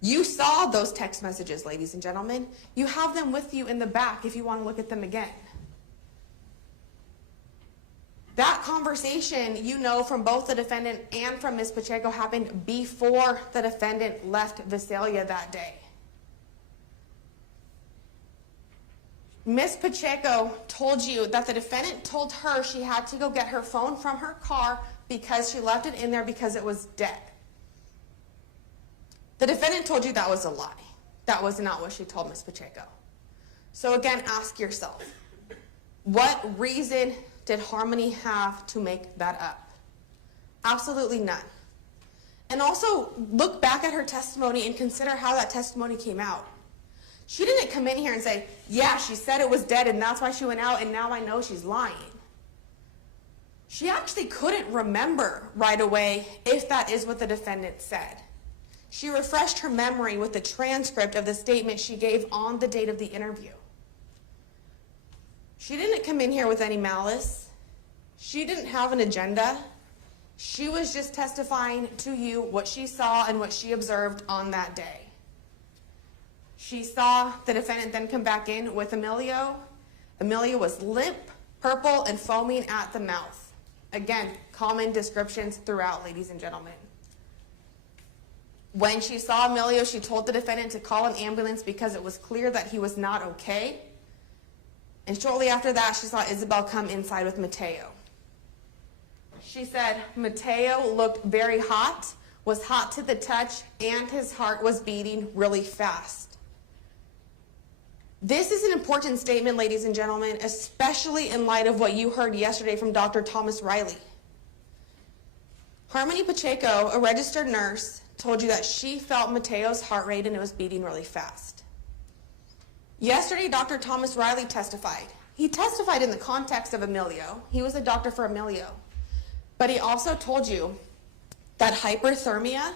You saw those text messages, ladies and gentlemen. You have them with you in the back if you want to look at them again. That conversation, you know, from both the defendant and from Ms. Pacheco happened before the defendant left Visalia that day. Ms. Pacheco told you that the defendant told her she had to go get her phone from her car because she left it in there because it was dead. The defendant told you that was a lie. That was not what she told Ms. Pacheco. So again, ask yourself, what reason did Harmony have to make that up? Absolutely none. And also, look back at her testimony and consider how that testimony came out. She didn't come in here and say, yeah, she said it was dead and that's why she went out and now I know she's lying. She actually couldn't remember right away if that is what the defendant said. She refreshed her memory with the transcript of the statement she gave on the date of the interview. She didn't come in here with any malice. She didn't have an agenda. She was just testifying to you what she saw and what she observed on that day. She saw the defendant then come back in with Emilio. Emilio was limp, purple, and foaming at the mouth. Again, common descriptions throughout, ladies and gentlemen. When she saw Emilio, she told the defendant to call an ambulance because it was clear that he was not okay. And shortly after that, she saw Isabel come inside with Mateo. She said Mateo looked very hot, was hot to the touch, and his heart was beating really fast. This is an important statement, ladies and gentlemen, especially in light of what you heard yesterday from Dr. Thomas Riley. Harmony Pacheco, a registered nurse, told you that she felt Mateo's heart rate and it was beating really fast. Yesterday, Dr. Thomas Riley testified. He testified in the context of Emilio. He was a doctor for Emilio. But he also told you that hyperthermia,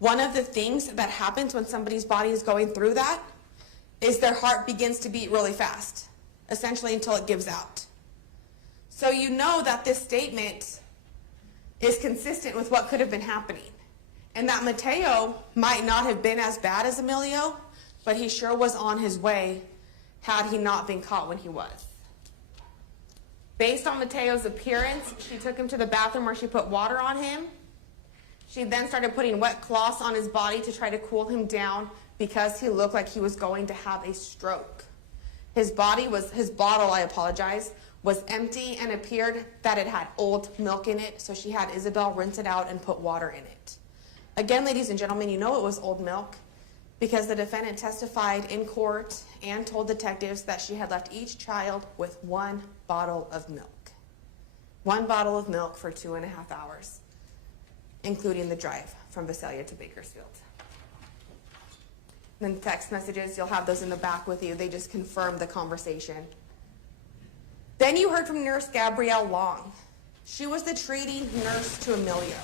one of the things that happens when somebody's body is going through that, is their heart begins to beat really fast, essentially until it gives out. So you know that this statement is consistent with what could have been happening. And that Mateo might not have been as bad as Emilio, but he sure was on his way had he not been caught when he was. Based on Mateo's appearance, she took him to the bathroom where she put water on him. She then started putting wet cloths on his body to try to cool him down because he looked like he was going to have a stroke. His bottle, was empty and appeared that it had old milk in it, so she had Isabel rinse it out and put water in it. Again, ladies and gentlemen, you know it was old milk because the defendant testified in court and told detectives that she had left each child with 1 bottle of milk. 1 bottle of milk for 2.5 hours, including the drive from Visalia to Bakersfield. Then the text messages, you'll have those in the back with you. They just confirm the conversation. Then you heard from Nurse Gabrielle Long. She was the treating nurse to Emilio.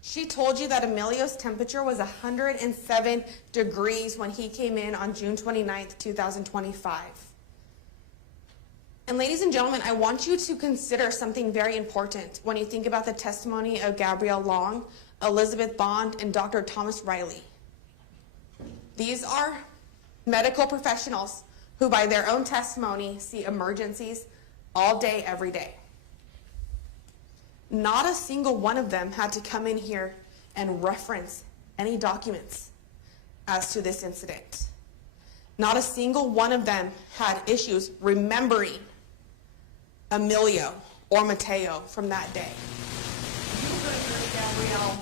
She told you that Emilio's temperature was 107 degrees when he came in on June 29th, 2025. And ladies and gentlemen, I want you to consider something very important when you think about the testimony of Gabrielle Long, Elizabeth Bond, and Dr. Thomas Riley. These are medical professionals who, by their own testimony, see emergencies all day, every day. Not a single one of them had to come in here and reference any documents as to this incident. Not a single one of them had issues remembering Emilio or Mateo from that day. You heard Gabrielle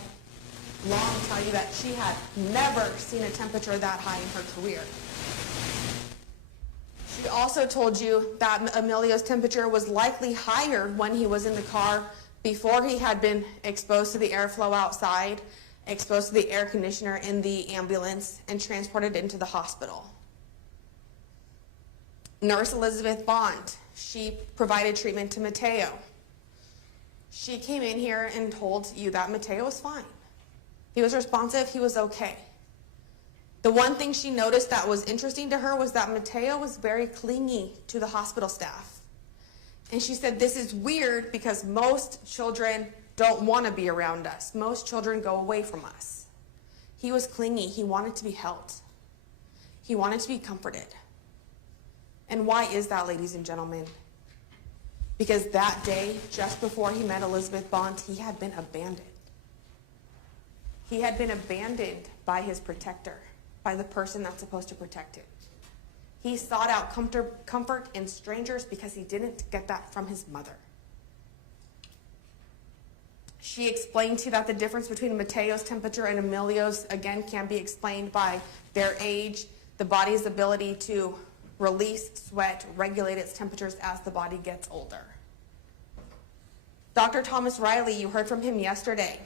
Long tell you that she had never seen a temperature that high in her career. She also told you that Emilio's temperature was likely higher when he was in the car before he had been exposed to the airflow outside, exposed to the air conditioner in the ambulance, and transported into the hospital. Nurse Elizabeth Bond, she provided treatment to Mateo. She came in here and told you that Mateo was fine. He was responsive, he was okay. The one thing she noticed that was interesting to her was that Mateo was very clingy to the hospital staff. And she said, this is weird because most children don't want to be around us. Most children go away from us. He was clingy, he wanted to be held. He wanted to be comforted. And why is that, ladies and gentlemen? Because that day, just before he met Elizabeth Bond, he had been abandoned. He had been abandoned by his protector, by the person that's supposed to protect him. He sought out comfort in strangers because he didn't get that from his mother. She explained to you that the difference between Mateo's temperature and Emilio's, again, can be explained by their age, the body's ability to release sweat, regulate its temperatures as the body gets older. Dr. Thomas Riley, you heard from him yesterday.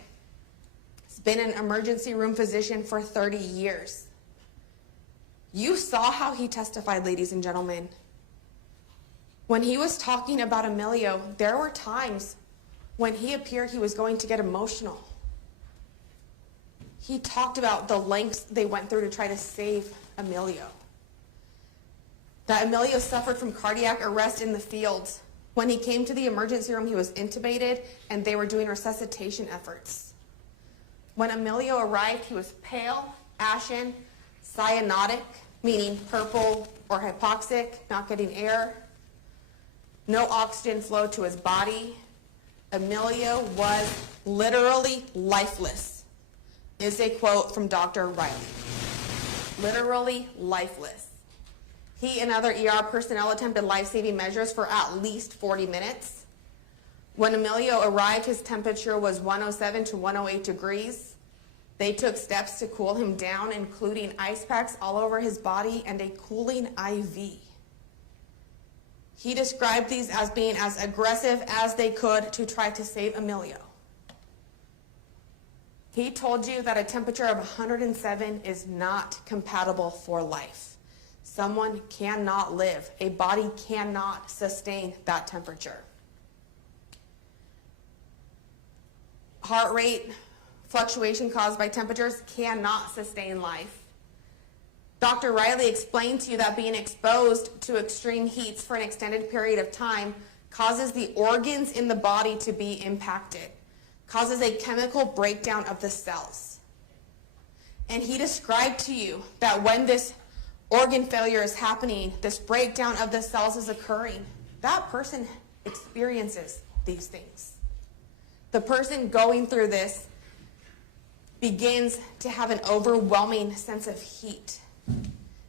He's been an emergency room physician for 30 years. You saw how he testified, ladies and gentlemen. When he was talking about Emilio, there were times when he appeared he was going to get emotional. He talked about the lengths they went through to try to save Emilio. That Emilio suffered from cardiac arrest in the field When he came to the emergency room, he was intubated and they were doing resuscitation efforts. When Emilio arrived, he was pale, ashen, cyanotic, meaning purple or hypoxic, not getting air, no oxygen flow to his body. Emilio was literally lifeless, is a quote from Dr. Riley. Literally lifeless. He and other ER personnel attempted life-saving measures for at least 40 minutes. When Emilio arrived, his temperature was 107 to 108 degrees. They took steps to cool him down, including ice packs all over his body and a cooling IV. He described these as being as aggressive as they could to try to save Emilio. He told you that a temperature of 107 is not compatible for life. Someone cannot live. A body cannot sustain that temperature. Heart rate fluctuation caused by temperatures cannot sustain life. Dr. Riley explained to you that being exposed to extreme heats for an extended period of time causes the organs in the body to be impacted, causes a chemical breakdown of the cells. And he described to you that when this organ failure is happening, this breakdown of the cells is occurring, that person experiences these things. The person going through this begins to have an overwhelming sense of heat.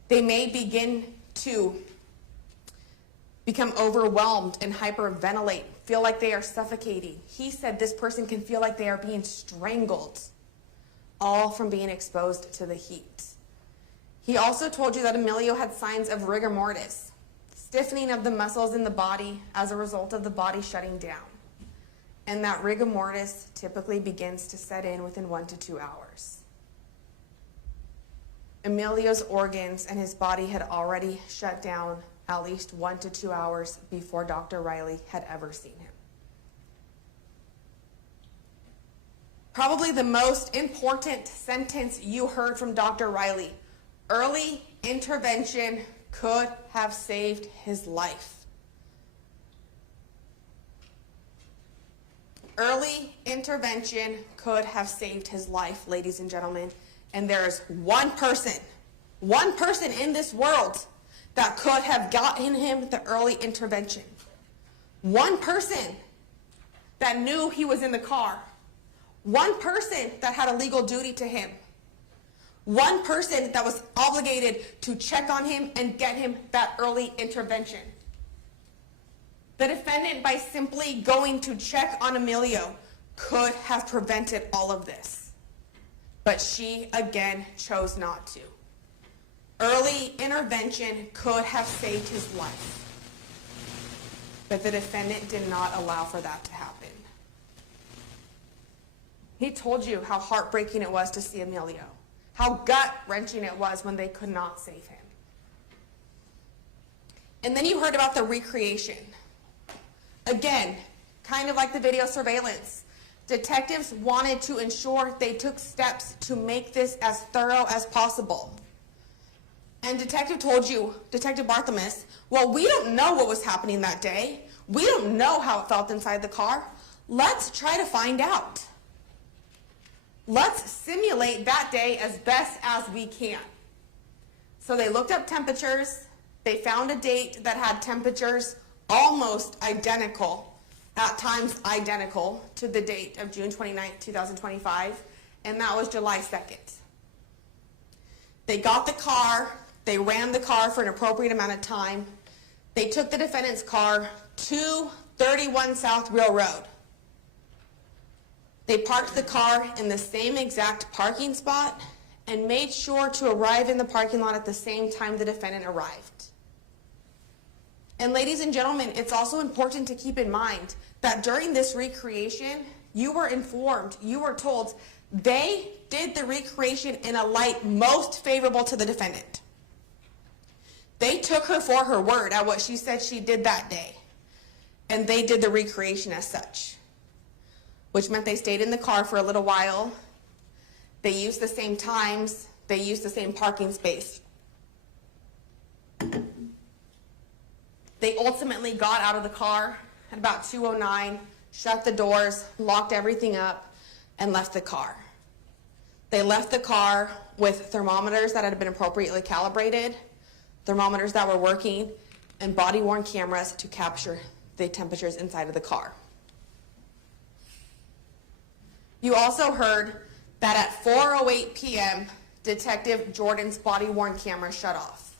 They may begin to become overwhelmed and hyperventilate, feel like they are suffocating. He said this person can feel like they are being strangled, all from being exposed to the heat. He also told you that Emilio had signs of rigor mortis, stiffening of the muscles in the body as a result of the body shutting down, and that rigor mortis typically begins to set in within 1 to 2 hours. Emilio's organs and his body had already shut down at least 1 to 2 hours before Dr. Riley had ever seen him. Probably the most important sentence you heard from Dr. Riley: early intervention could have saved his life. Early intervention could have saved his life, ladies and gentlemen. And there is one person in this world that could have gotten him the early intervention. One person that knew he was in the car. One person that had a legal duty to him. One person that was obligated to check on him and get him that early intervention. The defendant, by simply going to check on Emilio, could have prevented all of this. But she, again, chose not to. Early intervention could have saved his life. But the defendant did not allow for that to happen. He told you how heartbreaking it was to see Emilio, how gut-wrenching it was when they could not save him. And then you heard about the recreation. Again, kind of like the video surveillance. Detectives wanted to ensure they took steps to make this as thorough as possible. And Detective Barthelmess, well, we don't know what was happening that day. We don't know how it felt inside the car. Let's try to find out. Let's simulate that day as best as we can. So they looked up temperatures. They found a date that had temperatures almost identical, at times identical, to the date of June 29, 2025, and that was July 2nd. They got the car, they ran the car for an appropriate amount of time. They took the defendant's car to 31 South Real Road. They parked the car in the same exact parking spot and made sure to arrive in the parking lot at the same time the defendant arrived. And ladies and gentlemen, it's also important to keep in mind that during this recreation, you were informed, you were told, they did the recreation in a light most favorable to the defendant. They took her for her word at what she said she did that day. And they did the recreation as such, which meant they stayed in the car for a little while. They used the same times. They used the same parking space. They ultimately got out of the car at about 2:09, shut the doors, locked everything up, and left the car. They left the car with thermometers that had been appropriately calibrated, thermometers that were working, and body-worn cameras to capture the temperatures inside of the car. You also heard that at 4:08 p.m., Detective Jordan's body-worn camera shut off.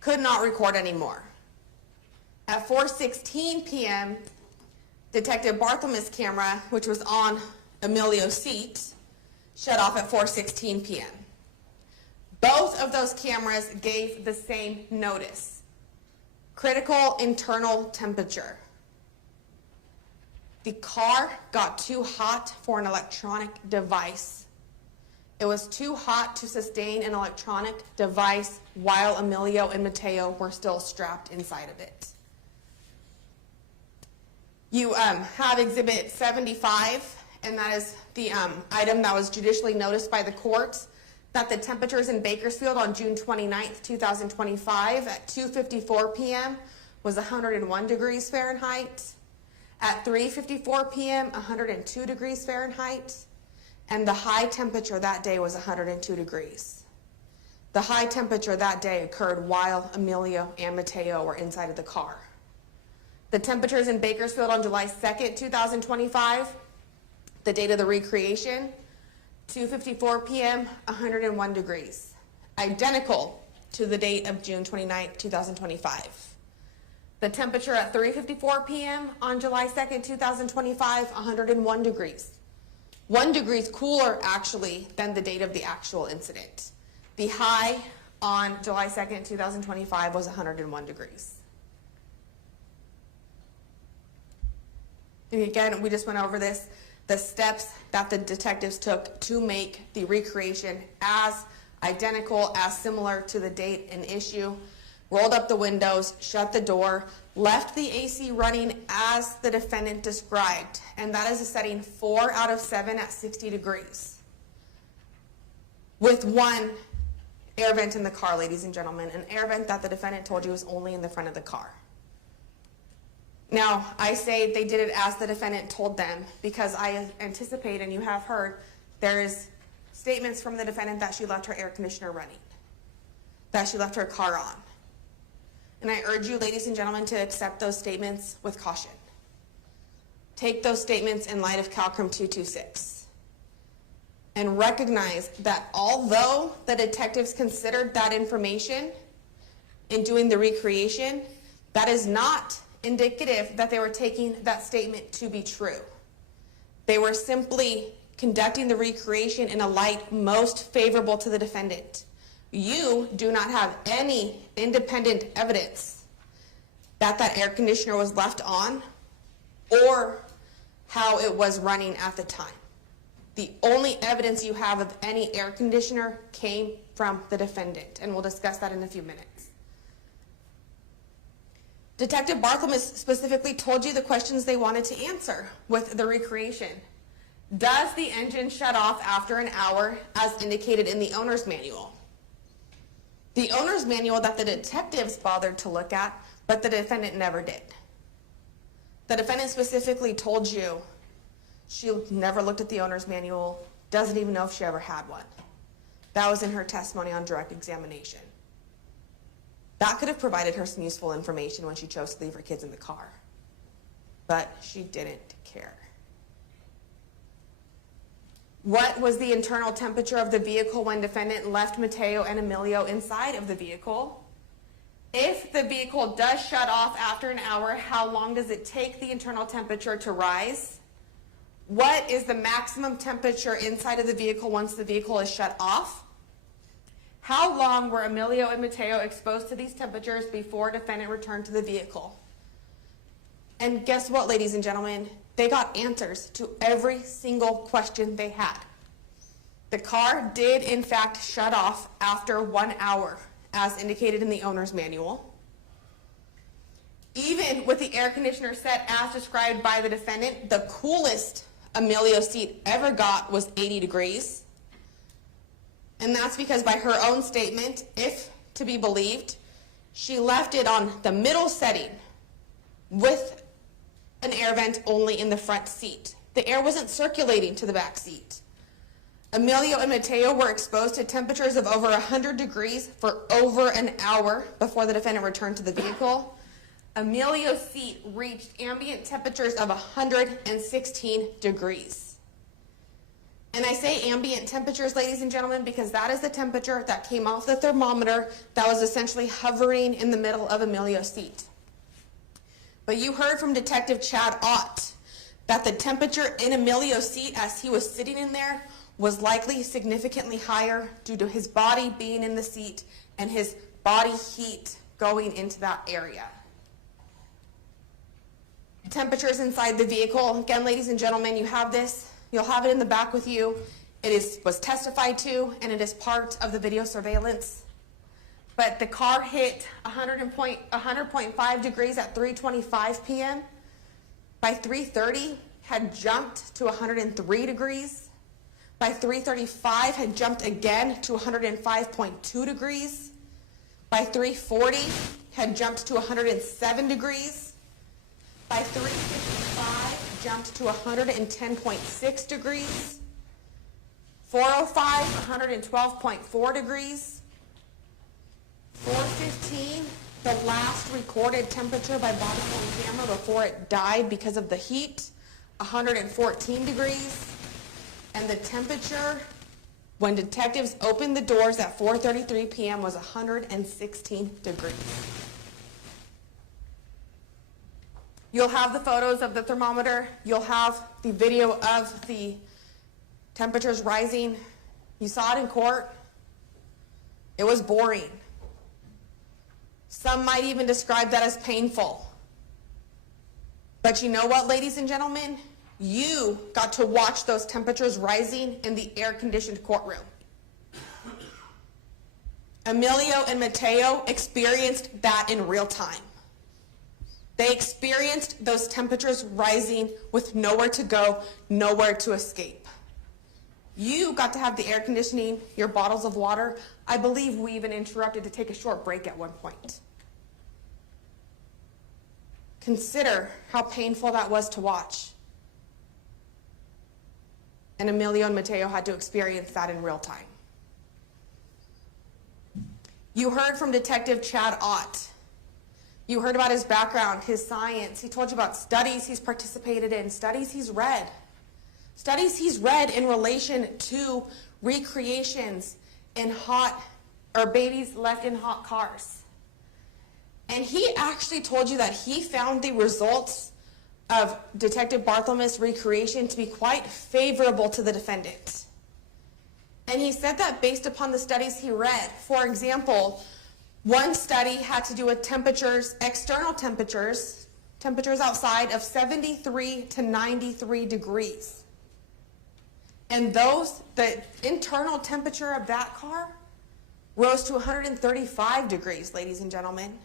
Could not record anymore. At 4:16 p.m., Detective Barthelmess's camera, which was on Emilio's seat, shut off at 4:16 p.m. Both of those cameras gave the same notice: critical internal temperature. The car got too hot for an electronic device. It was too hot to sustain an electronic device while Emilio and Mateo were still strapped inside of it. You have Exhibit 75, and that is the item that was judicially noticed by the court, that the temperatures in Bakersfield on June 29th, 2025 at 2:54 p.m. was 101 degrees Fahrenheit. At 3:54 p.m., 102 degrees Fahrenheit. And the high temperature that day was 102 degrees. The high temperature that day occurred while Emilio and Mateo were inside of the car. The temperatures in Bakersfield on July 2nd, 2025, the date of the recreation, 2:54 p.m., 101 degrees. Identical to the date of June 29th, 2025. The temperature at 3:54 p.m. on July 2nd, 2025, 101 degrees. 1 degree cooler, actually, than the date of the actual incident. The high on July 2nd, 2025 was 101 degrees. And again, we just went over this, the steps that the detectives took to make the recreation as identical, as similar to the date and issue. Rolled up the windows, shut the door, left the AC running as the defendant described, and that is a setting 4 out of 7 at 60 degrees. With one air vent in the car, ladies and gentlemen, an air vent that the defendant told you was only in the front of the car. Now, I say they did it as the defendant told them because I anticipate, and you have heard, there is statements from the defendant that she left her air conditioner running, that she left her car on. And I urge you, ladies and gentlemen, to accept those statements with caution. Take those statements in light of CalCrim 226. And recognize that although the detectives considered that information in doing the recreation, that is not indicative that they were taking that statement to be true. They were simply conducting the recreation in a light most favorable to the defendant. You do not have any independent evidence that that air conditioner was left on or how it was running at the time. The only evidence you have of any air conditioner came from the defendant, and we'll discuss that in a few minutes. Detective Barthelmess specifically told you the questions they wanted to answer with the recreation. Does the engine shut off after an hour as indicated in the owner's manual? The owner's manual that the detectives bothered to look at, but the defendant never did. The defendant specifically told you she never looked at the owner's manual, doesn't even know if she ever had one. That was in her testimony on direct examination. That could have provided her some useful information when she chose to leave her kids in the car, but she didn't care. What was the internal temperature of the vehicle when defendant left Mateo and Emilio inside of the vehicle? If the vehicle does shut off after an hour, how long does it take the internal temperature to rise? What is the maximum temperature inside of the vehicle once the vehicle is shut off? How long were Emilio and Mateo exposed to these temperatures before defendant returned to the vehicle? And guess what, ladies and gentlemen? They got answers to every single question they had. The car did, in fact, shut off after 1 hour, as indicated in the owner's manual. Even with the air conditioner set as described by the defendant, the coolest Emilio's seat ever got was 80 degrees. And that's because by her own statement, if to be believed, she left it on the middle setting with an air vent only in the front seat. The air wasn't circulating to the back seat. Emilio and Mateo were exposed to temperatures of over 100 degrees for over an hour before the defendant returned to the vehicle. Emilio's seat reached ambient temperatures of 116 degrees. And I say ambient temperatures, ladies and gentlemen, because that is the temperature that came off the thermometer that was essentially hovering in the middle of Emilio's seat. But you heard from Detective Chad Ott that the temperature in Emilio's seat as he was sitting in there was likely significantly higher due to his body being in the seat and his body heat going into that area. Temperatures inside the vehicle. Again, ladies and gentlemen, you have this. You'll have it in the back with you. Was testified to, and it is part of the video surveillance. But the car hit 100.5 degrees at 3:25 p.m. By 3:30, had jumped to 103 degrees. By 3:35, had jumped again to 105.2 degrees. By 3:40, had jumped to 107 degrees. By 3:55, jumped to 110.6 degrees. 4:05, 112.4 degrees. 4:15, the last recorded temperature by body cam camera before it died because of the heat, 114 degrees. And the temperature when detectives opened the doors at 4:33 p.m. was 116 degrees. You'll have the photos of the thermometer. You'll have the video of the temperatures rising. You saw it in court. It was boring. Some might even describe that as painful. But you know what, ladies and gentlemen? You got to watch those temperatures rising in the air-conditioned courtroom. Emilio and Mateo experienced that in real time. They experienced those temperatures rising with nowhere to go, nowhere to escape. You got to have the air conditioning, your bottles of water. I believe we even interrupted to take a short break at one point. Consider how painful that was to watch. And Emilio and Mateo had to experience that in real time. You heard from Detective Chad Ott. You heard about his background, his science. He told you about studies he's participated in, studies he's read. Studies he's read in relation to recreations in babies left in hot cars. And he actually told you that he found the results of Detective Barthelmess' recreation to be quite favorable to the defendant. And he said that based upon the studies he read. For example, one study had to do with temperatures, external temperatures outside of 73 to 93 degrees. And the internal temperature of that car rose to 135 degrees, ladies and gentlemen.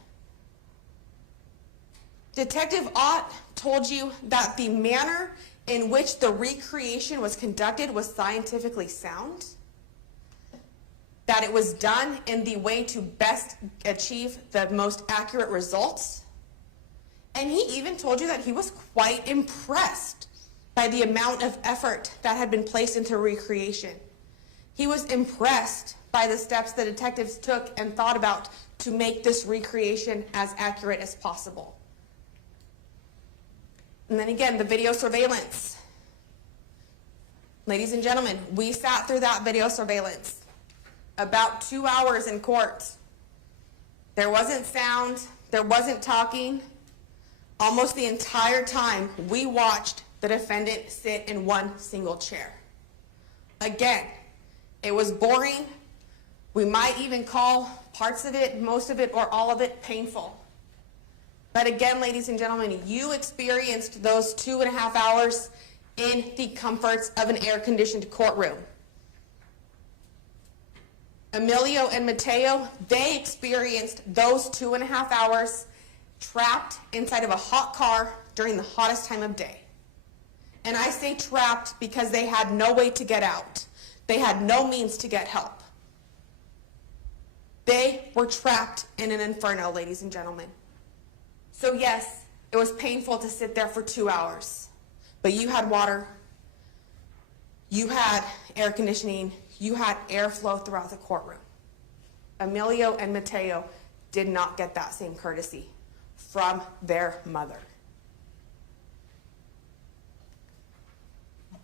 Detective Ott told you that the manner in which the recreation was conducted was scientifically sound, that it was done in the way to best achieve the most accurate results. And he even told you that he was quite impressed by the amount of effort that had been placed into recreation. He was impressed by the steps the detectives took and thought about to make this recreation as accurate as possible. And then again, the video surveillance. Ladies and gentlemen, we sat through that video surveillance. About 2 hours in court. There wasn't sound, there wasn't talking. Almost the entire time, we watched the defendant sit in one single chair. Again, it was boring. We might even call parts of it, most of it, or all of it painful. But again, ladies and gentlemen, you experienced those 2.5 hours in the comforts of an air-conditioned courtroom. Emilio and Mateo, they experienced those 2.5 hours trapped inside of a hot car during the hottest time of day. And I say trapped because they had no way to get out. They had no means to get help. They were trapped in an inferno, ladies and gentlemen. So yes, It was painful to sit there for 2 hours. But you had water, you had air conditioning, you had airflow throughout the courtroom. Emilio and Mateo did not get that same courtesy from their mother.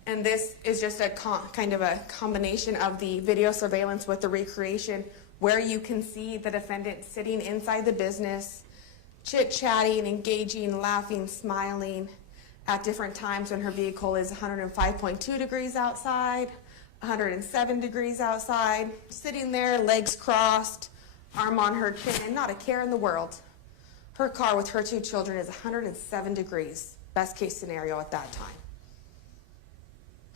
And this is just a kind of a combination of the video surveillance with the recreation, where you can see the defendant sitting inside the business, chit-chatting, engaging, laughing, smiling at different times when her vehicle is 105.2 degrees outside, 107 degrees outside, sitting there, legs crossed, arm on her chin, and not a care in the world. Her car with her 2 children is 107 degrees, best case scenario at that time.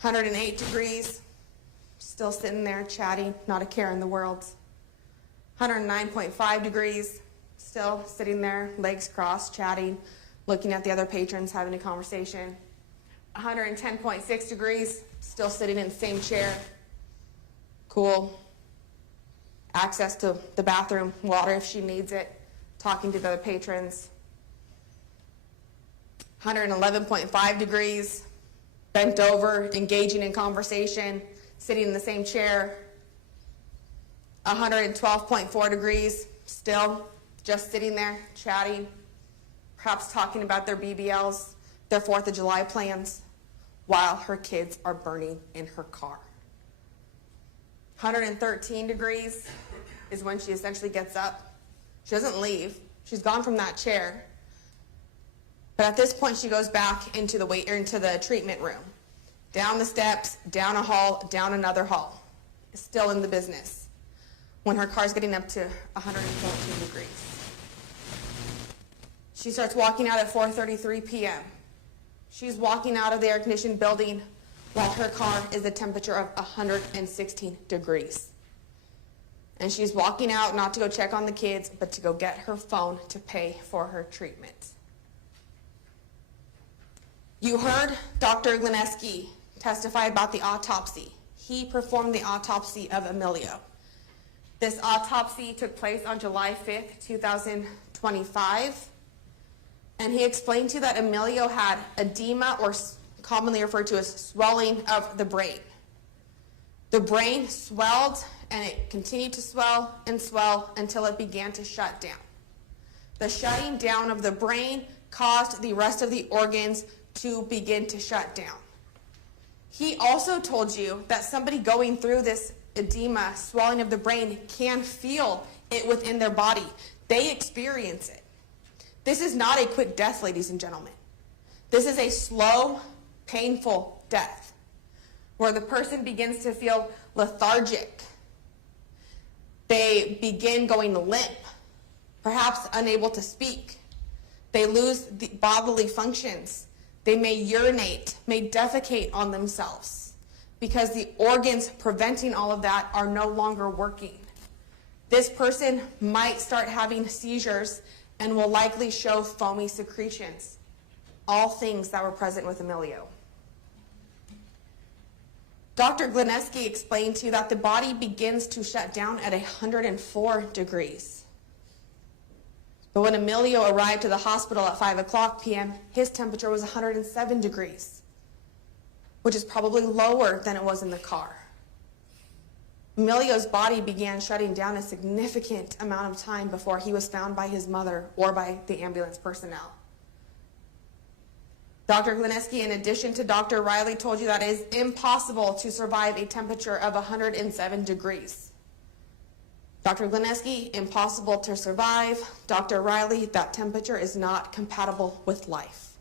108 degrees, still sitting there chatting, not a care in the world. 109.5 degrees, still sitting there, legs crossed, chatting, looking at the other patrons, having a conversation. 110.6 degrees, still sitting in the same chair. Cool. Access to the bathroom, water if she needs it, talking to the other patrons. 111.5 degrees, bent over, engaging in conversation, sitting in the same chair. 112.4 degrees, still just sitting there, chatting, perhaps talking about their BBLs, their 4th of July plans, while her kids are burning in her car. 113 degrees is when she essentially gets up. She doesn't leave. She's gone from that chair. But at this point, she goes back into the treatment room. Down the steps, down a hall, down another hall. Still in the business. When her car's getting up to 114 degrees. She starts walking out at 4:33 p.m. She's walking out of the air-conditioned building while her car is a temperature of 116 degrees. And she's walking out not to go check on the kids, but to go get her phone to pay for her treatment. You heard Dr. Glineski testify about the autopsy. He performed the autopsy of Emilio. This autopsy took place on July 5th, 2025. And he explained to you that Emilio had edema, or commonly referred to as swelling of the brain. The brain swelled, and it continued to swell and swell until it began to shut down. The shutting down of the brain caused the rest of the organs to begin to shut down. He also told you that somebody going through this edema, swelling of the brain, can feel it within their body. They experience it. This is not a quick death, ladies and gentlemen. This is a slow, painful death where the person begins to feel lethargic. They begin going limp, perhaps unable to speak. They lose the bodily functions. They may urinate, may defecate on themselves because the organs preventing all of that are no longer working. This person might start having seizures and will likely show foamy secretions, all things that were present with Emilio. Dr. Glineski explained to you that the body begins to shut down at 104 degrees. But when Emilio arrived to the hospital at 5:00 p.m., his temperature was 107 degrees, which is probably lower than it was in the car. Emilio's body began shutting down a significant amount of time before he was found by his mother or by the ambulance personnel. Dr. Glineski, in addition to Dr. Riley, told you that it is impossible to survive a temperature of 107 degrees. Dr. Glineski, impossible to survive. Dr. Riley, that temperature is not compatible with life.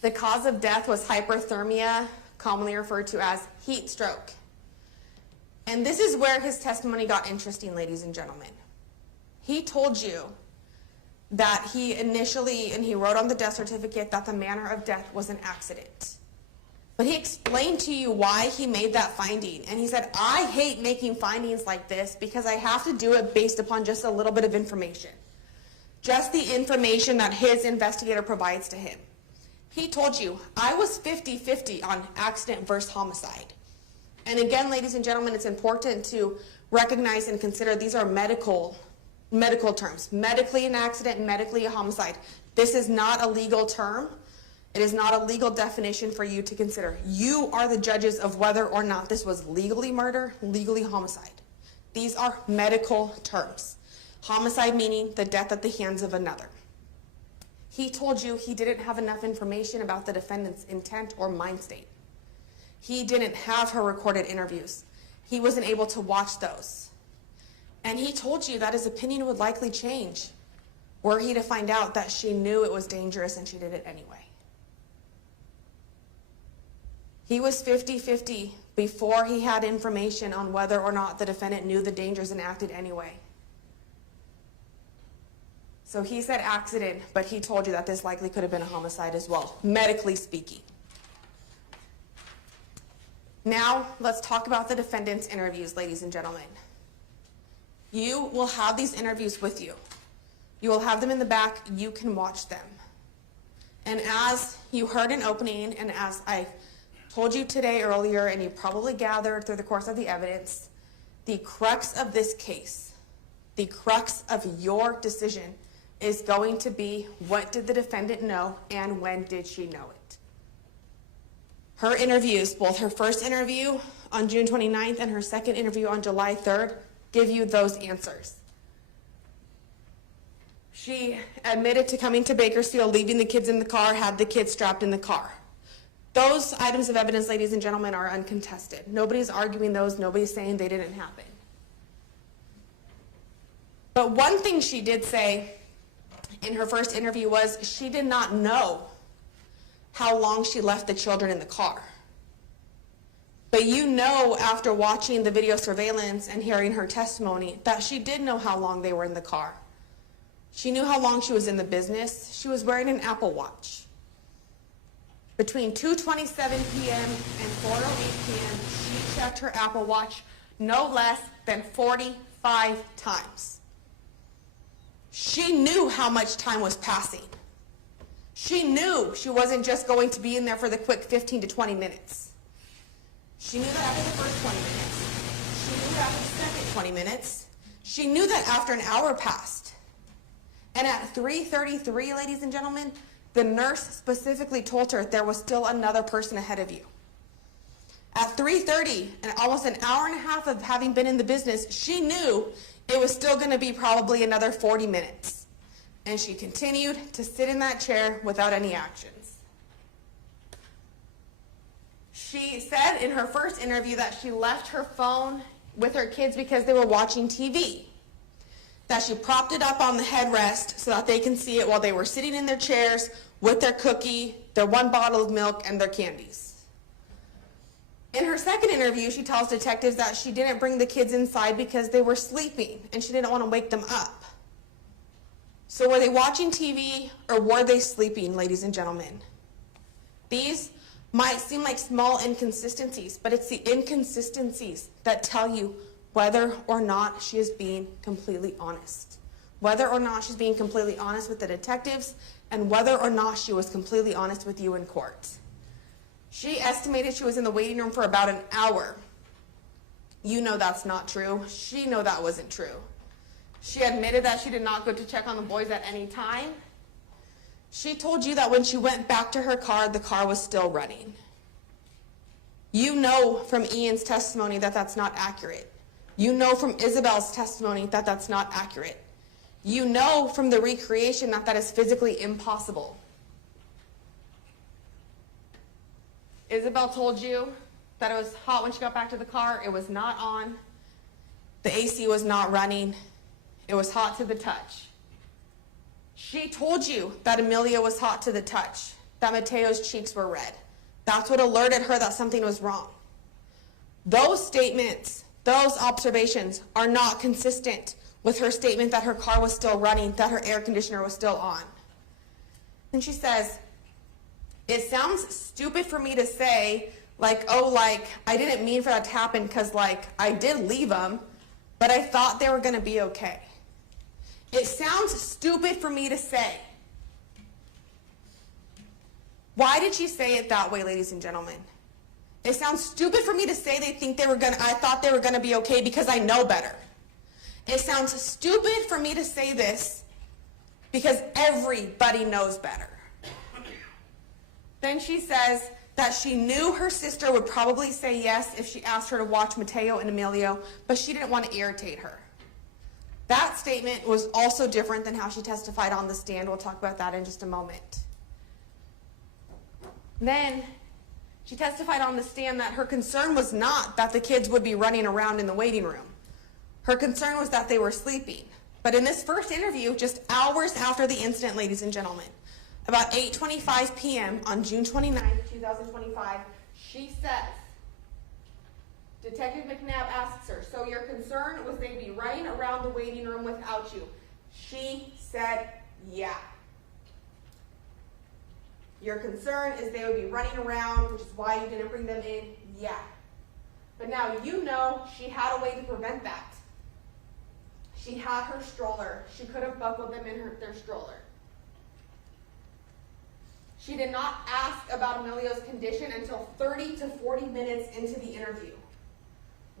The cause of death was hyperthermia, commonly referred to as heat stroke. And this is where his testimony got interesting, ladies and gentlemen. He told you that he initially, and he wrote on the death certificate, that the manner of death was an accident. But he explained to you why he made that finding. And he said, I hate making findings like this because I have to do it based upon just a little bit of information. Just the information that his investigator provides to him. He told you, I was 50-50 on accident versus homicide. And again, ladies and gentlemen, it's important to recognize and consider these are medical medical terms. Medically an accident, medically a homicide. This is not a legal term. It is not a legal definition for you to consider. You are the judges of whether or not this was legally murder, legally homicide. These are medical terms. Homicide meaning the death at the hands of another. He told you he didn't have enough information about the defendant's intent or mind state. He didn't have her recorded interviews. He wasn't able to watch those. And he told you that his opinion would likely change were he to find out that she knew it was dangerous and she did it anyway. He was 50-50 before he had information on whether or not the defendant knew the dangers and acted anyway. So he said accident, but he told you that this likely could have been a homicide as well, medically speaking. Now, let's talk about the defendant's interviews, ladies and gentlemen. You will have these interviews with you. You will have them in the back. You can watch them. And as you heard in opening, and as I told you today earlier, and you probably gathered through the course of the evidence, the crux of this case, the crux of your decision is going to be, what did the defendant know and when did she know it? Her interviews, both her first interview on June 29th and her second interview on July 3rd, give you those answers. She admitted to coming to Bakersfield, leaving the kids in the car, had the kids strapped in the car. Those items of evidence, ladies and gentlemen, are uncontested. Nobody's arguing those. Nobody's saying they didn't happen. But one thing she did say in her first interview was she did not know how long she left the children in the car. But you know, after watching the video surveillance and hearing her testimony, that she did know how long they were in the car. She knew how long she was in the business. She was wearing an Apple Watch. Between 2:27 p.m. and 4:08 p.m., she checked her Apple Watch no less than 45 times. She knew how much time was passing. She knew she wasn't just going to be in there for the quick 15 to 20 minutes. She knew that after the first 20 minutes. She knew that after the second 20 minutes. She knew that after an hour passed. And at 3:33, ladies and gentlemen, the nurse specifically told her there was still another person ahead of you. At 3:30, and almost an hour and a half of having been in the business, she knew it was still going to be probably another 40 minutes. And she continued to sit in that chair without any actions. She said in her first interview that she left her phone with her kids because they were watching TV. That she propped it up on the headrest so that they can see it while they were sitting in their chairs with their cookie, their one bottle of milk, and their candies. In her second interview, she tells detectives that she didn't bring the kids inside because they were sleeping and she didn't want to wake them up. So were they watching TV or were they sleeping, ladies and gentlemen? These might seem like small inconsistencies, but it's the inconsistencies that tell you whether or not she is being completely honest. Whether or not she's being completely honest with the detectives, and whether or not she was completely honest with you in court. She estimated she was in the waiting room for about an hour. You know that's not true. She knew that wasn't true. She admitted that she did not go to check on the boys at any time. She told you that when she went back to her car, the car was still running. You know from Ian's testimony that that's not accurate. You know from Isabel's testimony that that's not accurate. You know from the recreation that that is physically impossible. Isabel told you that it was hot when she got back to the car. It was not on. The AC was not running. It was hot to the touch. She told you that Amelia was hot to the touch, that Mateo's cheeks were red. That's what alerted her that something was wrong. Those statements, those observations are not consistent with her statement that her car was still running, that her air conditioner was still on. And she says, it sounds stupid for me to say, I didn't mean for that to happen because, I did leave them, but I thought they were going to be okay. It sounds stupid for me to say. Why did she say it that way, ladies and gentlemen? It sounds stupid for me to say I thought they were going to be okay because I know better. It sounds stupid for me to say this because everybody knows better. Then she says that she knew her sister would probably say yes if she asked her to watch Mateo and Emilio, but she didn't want to irritate her. That statement was also different than how she testified on the stand. We'll talk about that in just a moment. Then she testified on the stand that her concern was not that the kids would be running around in the waiting room. Her concern was that they were sleeping. But in this first interview, just hours after the incident, ladies and gentlemen, about 8:25 p.m. on June 29, 2025, she says, Detective McNabb asks her, so your concern was they'd be running around the waiting room without you? She said, yeah. Your concern is they would be running around, which is why you didn't bring them in? Yeah. But now you know she had a way to prevent that. She had her stroller. She could have buckled them in their stroller. She did not ask about Emilio's condition until 30 to 40 minutes into the interview.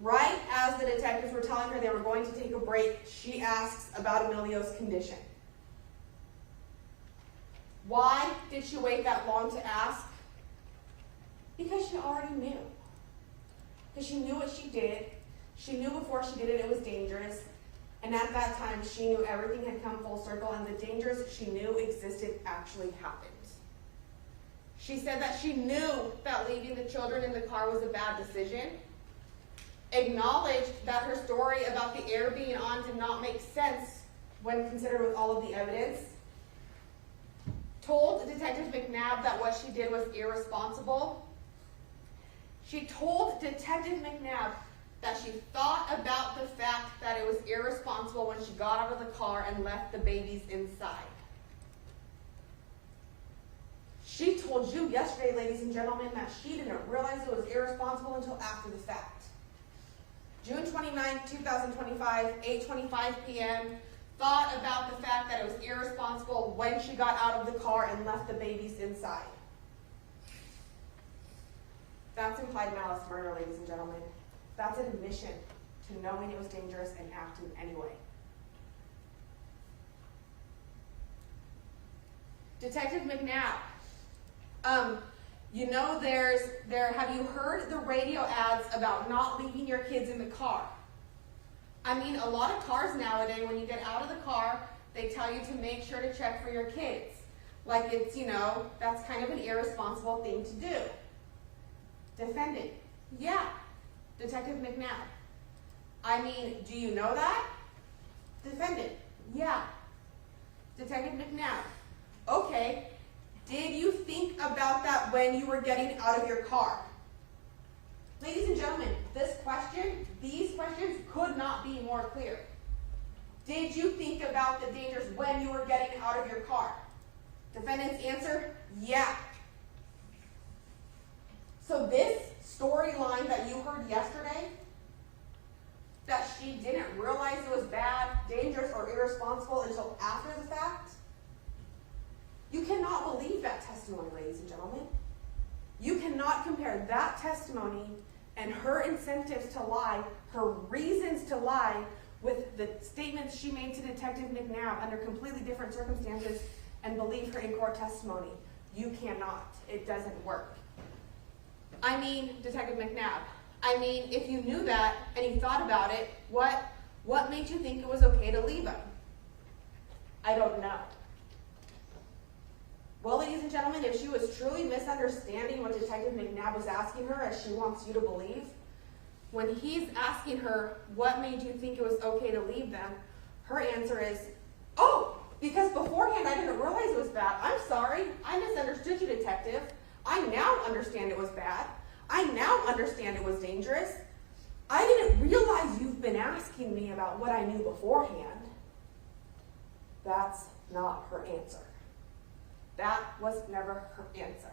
Right as the detectives were telling her they were going to take a break, she asks about Emilio's condition. Why did she wait that long to ask? Because she already knew. Because she knew what she did. She knew before she did it, it was dangerous. And at that time, she knew everything had come full circle and the dangers she knew existed actually happened. She said that she knew that leaving the children in the car was a bad decision, acknowledged that her story about the air being on did not make sense when considered with all of the evidence, told Detective McNabb that what she did was irresponsible. She told Detective McNabb that she thought about the fact that it was irresponsible when she got out of the car and left the babies inside. She told you yesterday, ladies and gentlemen, that she didn't realize it was irresponsible until after the fact. June 29, 2025, 8:25 p.m., thought about the fact that it was irresponsible when she got out of the car and left the babies inside. That's implied malice murder, ladies and gentlemen. That's an admission to knowing it was dangerous and acting anyway. Detective McNabb, you know have you heard the radio ads about not leaving your kids in the car? I mean, a lot of cars nowadays, when you get out of the car, they tell you to make sure to check for your kids. Like it's, that's kind of an irresponsible thing to do. Defendant, yeah. Detective McNabb, I mean, do you know that? Defendant, yeah. Detective McNabb, okay. Did you think about that when you were getting out of your car? Ladies and gentlemen, these questions could not be more clear. Did you think about the dangers when you were getting out of your car? Defendant's answer, yeah. So this storyline that you heard yesterday, that she didn't realize it was bad, dangerous, or irresponsible until after the fact, you cannot believe that testimony, ladies and gentlemen. You cannot compare that testimony and her incentives to lie, her reasons to lie, with the statements she made to Detective McNabb under completely different circumstances and believe her in-court testimony. You cannot. It doesn't work. I mean, Detective McNabb, if you knew that and you thought about it, what made you think it was okay to leave them? I don't know. Well, ladies and gentlemen, if she was truly misunderstanding what Detective McNabb was asking her, as she wants you to believe, when he's asking her, what made you think it was okay to leave them, her answer is, oh, because beforehand I didn't realize it was bad. I'm sorry. I misunderstood you, Detective. I now understand it was bad. I now understand it was dangerous. I didn't realize you've been asking me about what I knew beforehand. That's not her answer. That was never her answer.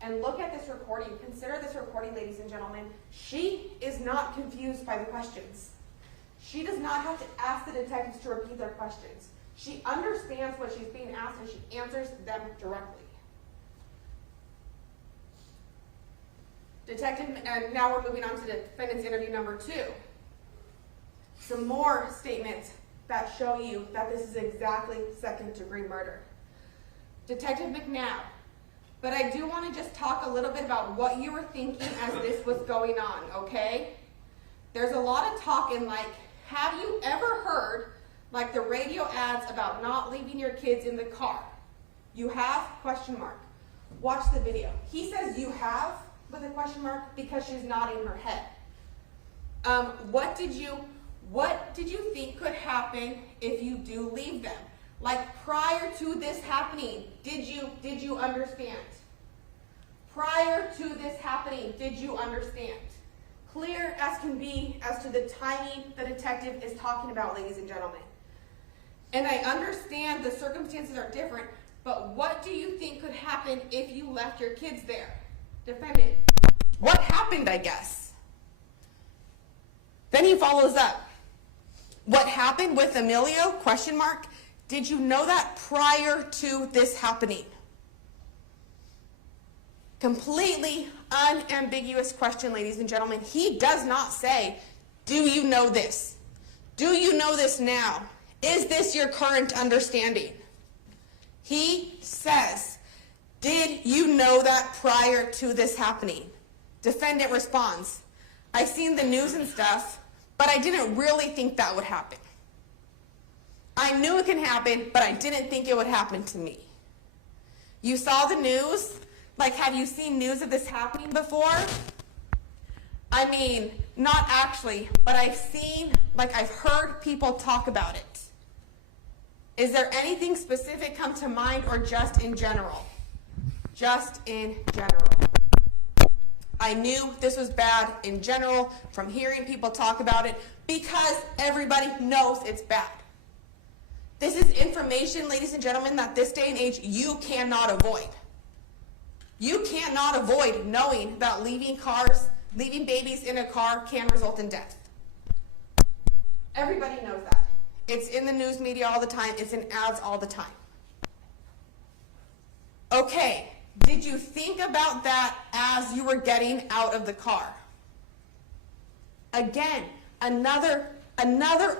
And look at this recording. Consider this recording, ladies and gentlemen. She is not confused by the questions. She does not have to ask the detectives to repeat their questions. She understands what she's being asked and she answers them directly. Detective, and now we're moving on to defendant's interview number 2. some more statements that show you that this is exactly second-degree murder. Detective McNabb, but I do want to just talk a little bit about what you were thinking as this was going on, okay? There's a lot of talk in like, have you ever heard like the radio ads about not leaving your kids in the car? You have? Question mark. Watch the video. He says you have with a question mark because she's nodding her head. What did you think could happen if you do leave them? Like prior to this happening, did you understand? Prior to this happening, did you understand? Clear as can be as to the timing the detective is talking about, ladies and gentlemen. And I understand the circumstances are different, but what do you think could happen if you left your kids there? Defendant, what happened, I guess? Then he follows up. What happened with Emilio? Question mark. Did you know that prior to this happening? Completely unambiguous question, ladies and gentlemen. He does not say, do you know this? Do you know this now? Is this your current understanding? He says, did you know that prior to this happening? Defendant responds, I seen the news and stuff, but I didn't really think that would happen. I knew it can happen, but I didn't think it would happen to me. You saw the news? Like, have you seen news of this happening before? I mean, not actually, but I've heard people talk about it. Is there anything specific come to mind or just in general? Just in general. I knew this was bad in general from hearing people talk about it because everybody knows it's bad. This is information, ladies and gentlemen, that this day and age you cannot avoid. You cannot avoid knowing that leaving babies in a car can result in death. Everybody knows that. It's in the news media all the time. It's in ads all the time. Okay, did you think about that as you were getting out of the car? Again, another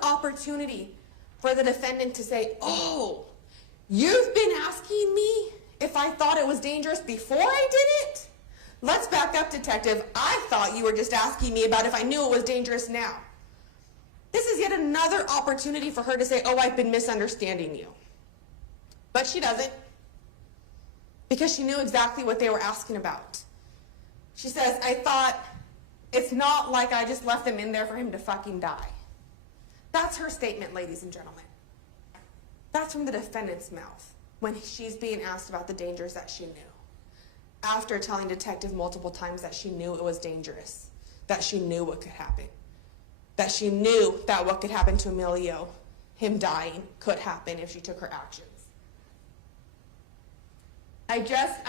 opportunity for the defendant to say, oh, you've been asking me if I thought it was dangerous before I did it? Let's back up, detective. I thought you were just asking me about if I knew it was dangerous now. This is yet another opportunity for her to say, oh, I've been misunderstanding you. But she doesn't, because she knew exactly what they were asking about. She says, I thought it's not like I just left them in there for him to fucking die. That's her statement, ladies and gentlemen. That's from the defendant's mouth when she's being asked about the dangers that she knew. After telling detective multiple times that she knew it was dangerous, that she knew what could happen, that she knew that what could happen to Emilio, him dying, could happen if she took her actions. I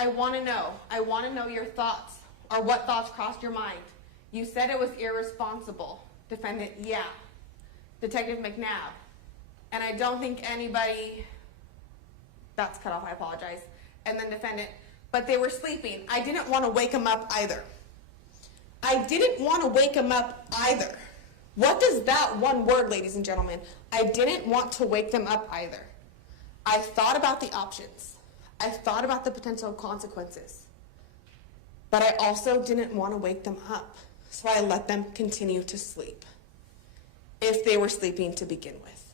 want to know your thoughts, or what thoughts crossed your mind. You said it was irresponsible. Defendant, yeah. Detective McNabb, and I don't think anybody, that's cut off, I apologize. And then defendant, but they were sleeping. I didn't want to wake them up either. I didn't want to wake them up either. What does that one word, ladies and gentlemen? I didn't want to wake them up either. I thought about the options. I thought about the potential consequences. But I also didn't want to wake them up, so I let them continue to sleep, if they were sleeping to begin with.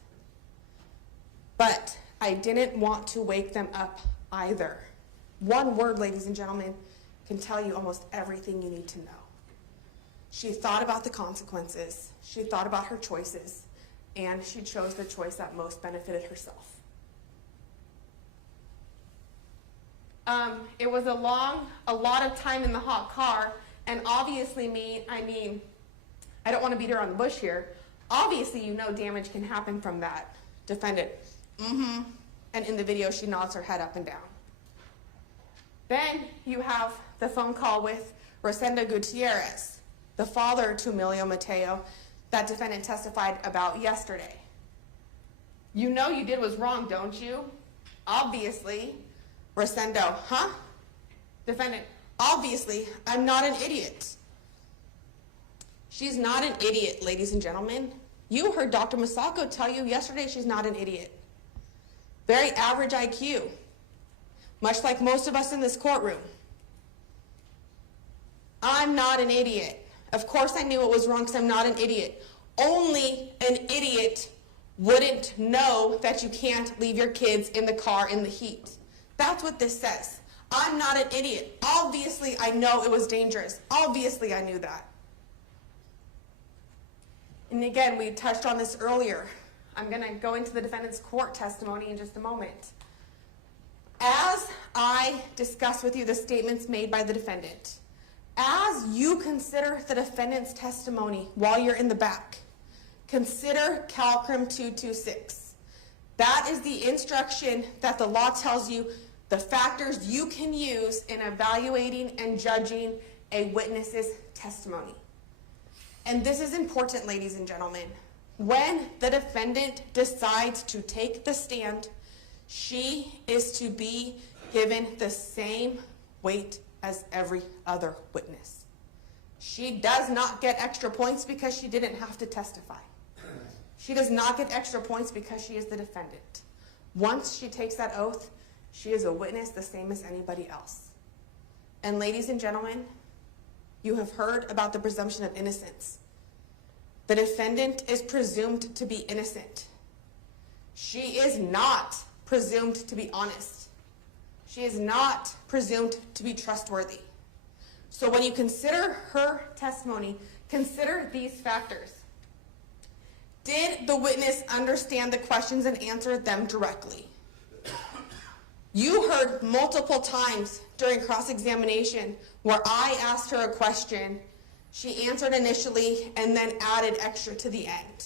But I didn't want to wake them up either. One word, ladies and gentlemen, can tell you almost everything you need to know. She thought about the consequences, she thought about her choices, and she chose the choice that most benefited herself. It was a lot of time in the hot car, and obviously I don't want to beat around the bush here. Obviously, you know damage can happen from that. Defendant, and in the video, she nods her head up and down. Then you have the phone call with Rosenda Gutierrez, the father to Emilio Mateo, that defendant testified about yesterday. You know you did was wrong, don't you? Obviously. Rosendo, huh? Defendant, obviously, I'm not an idiot. She's not an idiot, ladies and gentlemen. You heard Dr. Masako tell you yesterday she's not an idiot. Very average IQ, much like most of us in this courtroom. I'm not an idiot. Of course I knew it was wrong because I'm not an idiot. Only an idiot wouldn't know that you can't leave your kids in the car in the heat. That's what this says. I'm not an idiot. Obviously I know it was dangerous. Obviously I knew that. And again, we touched on this earlier. I'm going to go into the defendant's court testimony in just a moment. As I discuss with you the statements made by the defendant, as you consider the defendant's testimony while you're in the back, consider CalCrim 226. That is the instruction that the law tells you the factors you can use in evaluating and judging a witness's testimony. And this is important, ladies and gentlemen. When the defendant decides to take the stand, she is to be given the same weight as every other witness. She does not get extra points because she didn't have to testify. She does not get extra points because she is the defendant. Once she takes that oath, she is a witness the same as anybody else. And ladies and gentlemen, you have heard about the presumption of innocence. The defendant is presumed to be innocent. She is not presumed to be honest. She is not presumed to be trustworthy. So when you consider her testimony, consider these factors. Did the witness understand the questions and answer them directly? You heard multiple times during cross-examination where I asked her a question, she answered initially and then added extra to the end.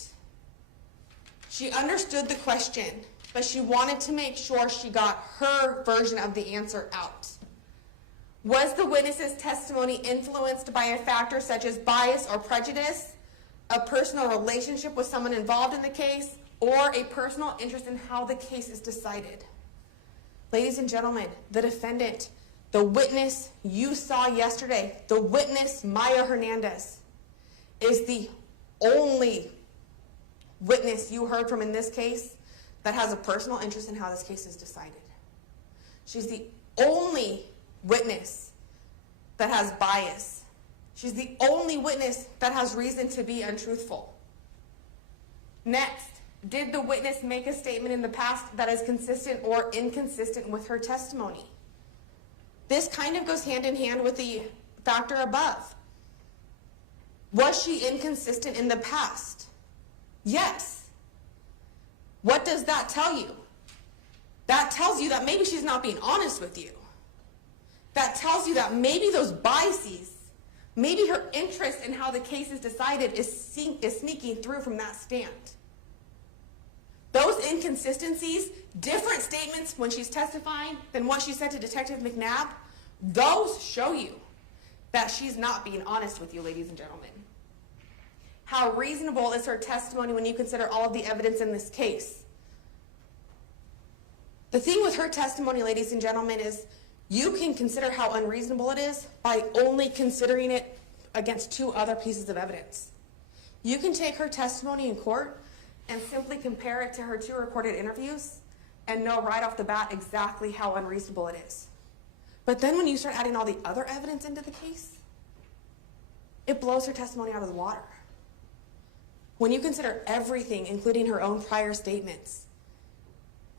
She understood the question, but she wanted to make sure she got her version of the answer out. Was the witness's testimony influenced by a factor such as bias or prejudice, a personal relationship with someone involved in the case, or a personal interest in how the case is decided? Ladies and gentlemen, the defendant, the witness you saw yesterday, the witness Maya Hernandez, is the only witness you heard from in this case that has a personal interest in how this case is decided. She's the only witness that has bias. She's the only witness that has reason to be untruthful. Next, did the witness make a statement in the past that is consistent or inconsistent with her testimony? This kind of goes hand in hand with the factor above. Was she inconsistent in the past? Yes. What does that tell you? That tells you that maybe she's not being honest with you. That tells you that maybe those biases, maybe her interest in how the case is decided is sneaking through from that stand. Those inconsistencies, different statements when she's testifying than what she said to Detective McNabb, those show you that she's not being honest with you, ladies and gentlemen. How reasonable is her testimony when you consider all of the evidence in this case? The thing with her testimony, ladies and gentlemen, is you can consider how unreasonable it is by only considering it against two other pieces of evidence. You can take her testimony in court and simply compare it to her two recorded interviews and know right off the bat exactly how unreasonable it is. But then when you start adding all the other evidence into the case, it blows her testimony out of the water. When you consider everything, including her own prior statements,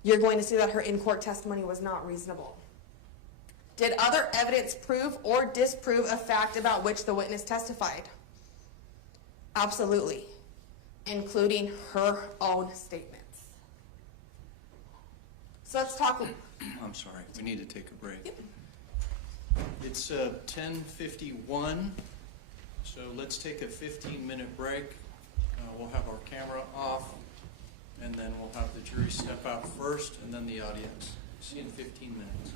you're going to see that her in-court testimony was not reasonable. Did other evidence prove or disprove a fact about which the witness testified? Absolutely, including her own statements. So let's talk. I'm sorry, we need to take a break. Yep. It's 10:51, so let's take a 15-minute break. We'll have our camera off, and then we'll have the jury step out first, and then the audience. See you in 15 minutes.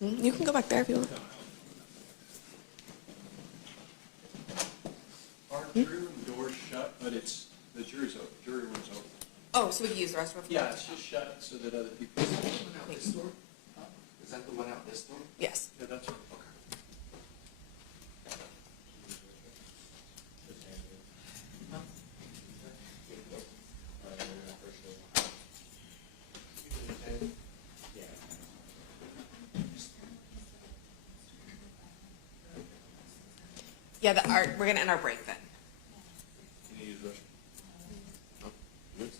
You can go back there if you want. Our jury room door's shut, but it's, the jury room's open. Oh, so we can use the restroom? Yeah, it's just shut so that other people. This door? Is that the one out this door? Yes. Yeah, that's okay. Yeah, we're going to end our break then. Can you use the restroom? No? Good?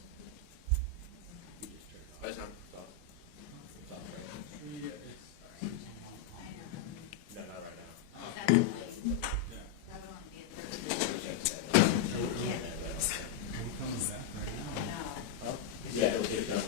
Guys, I'm stop. No, not right now. Yeah, it'll get done.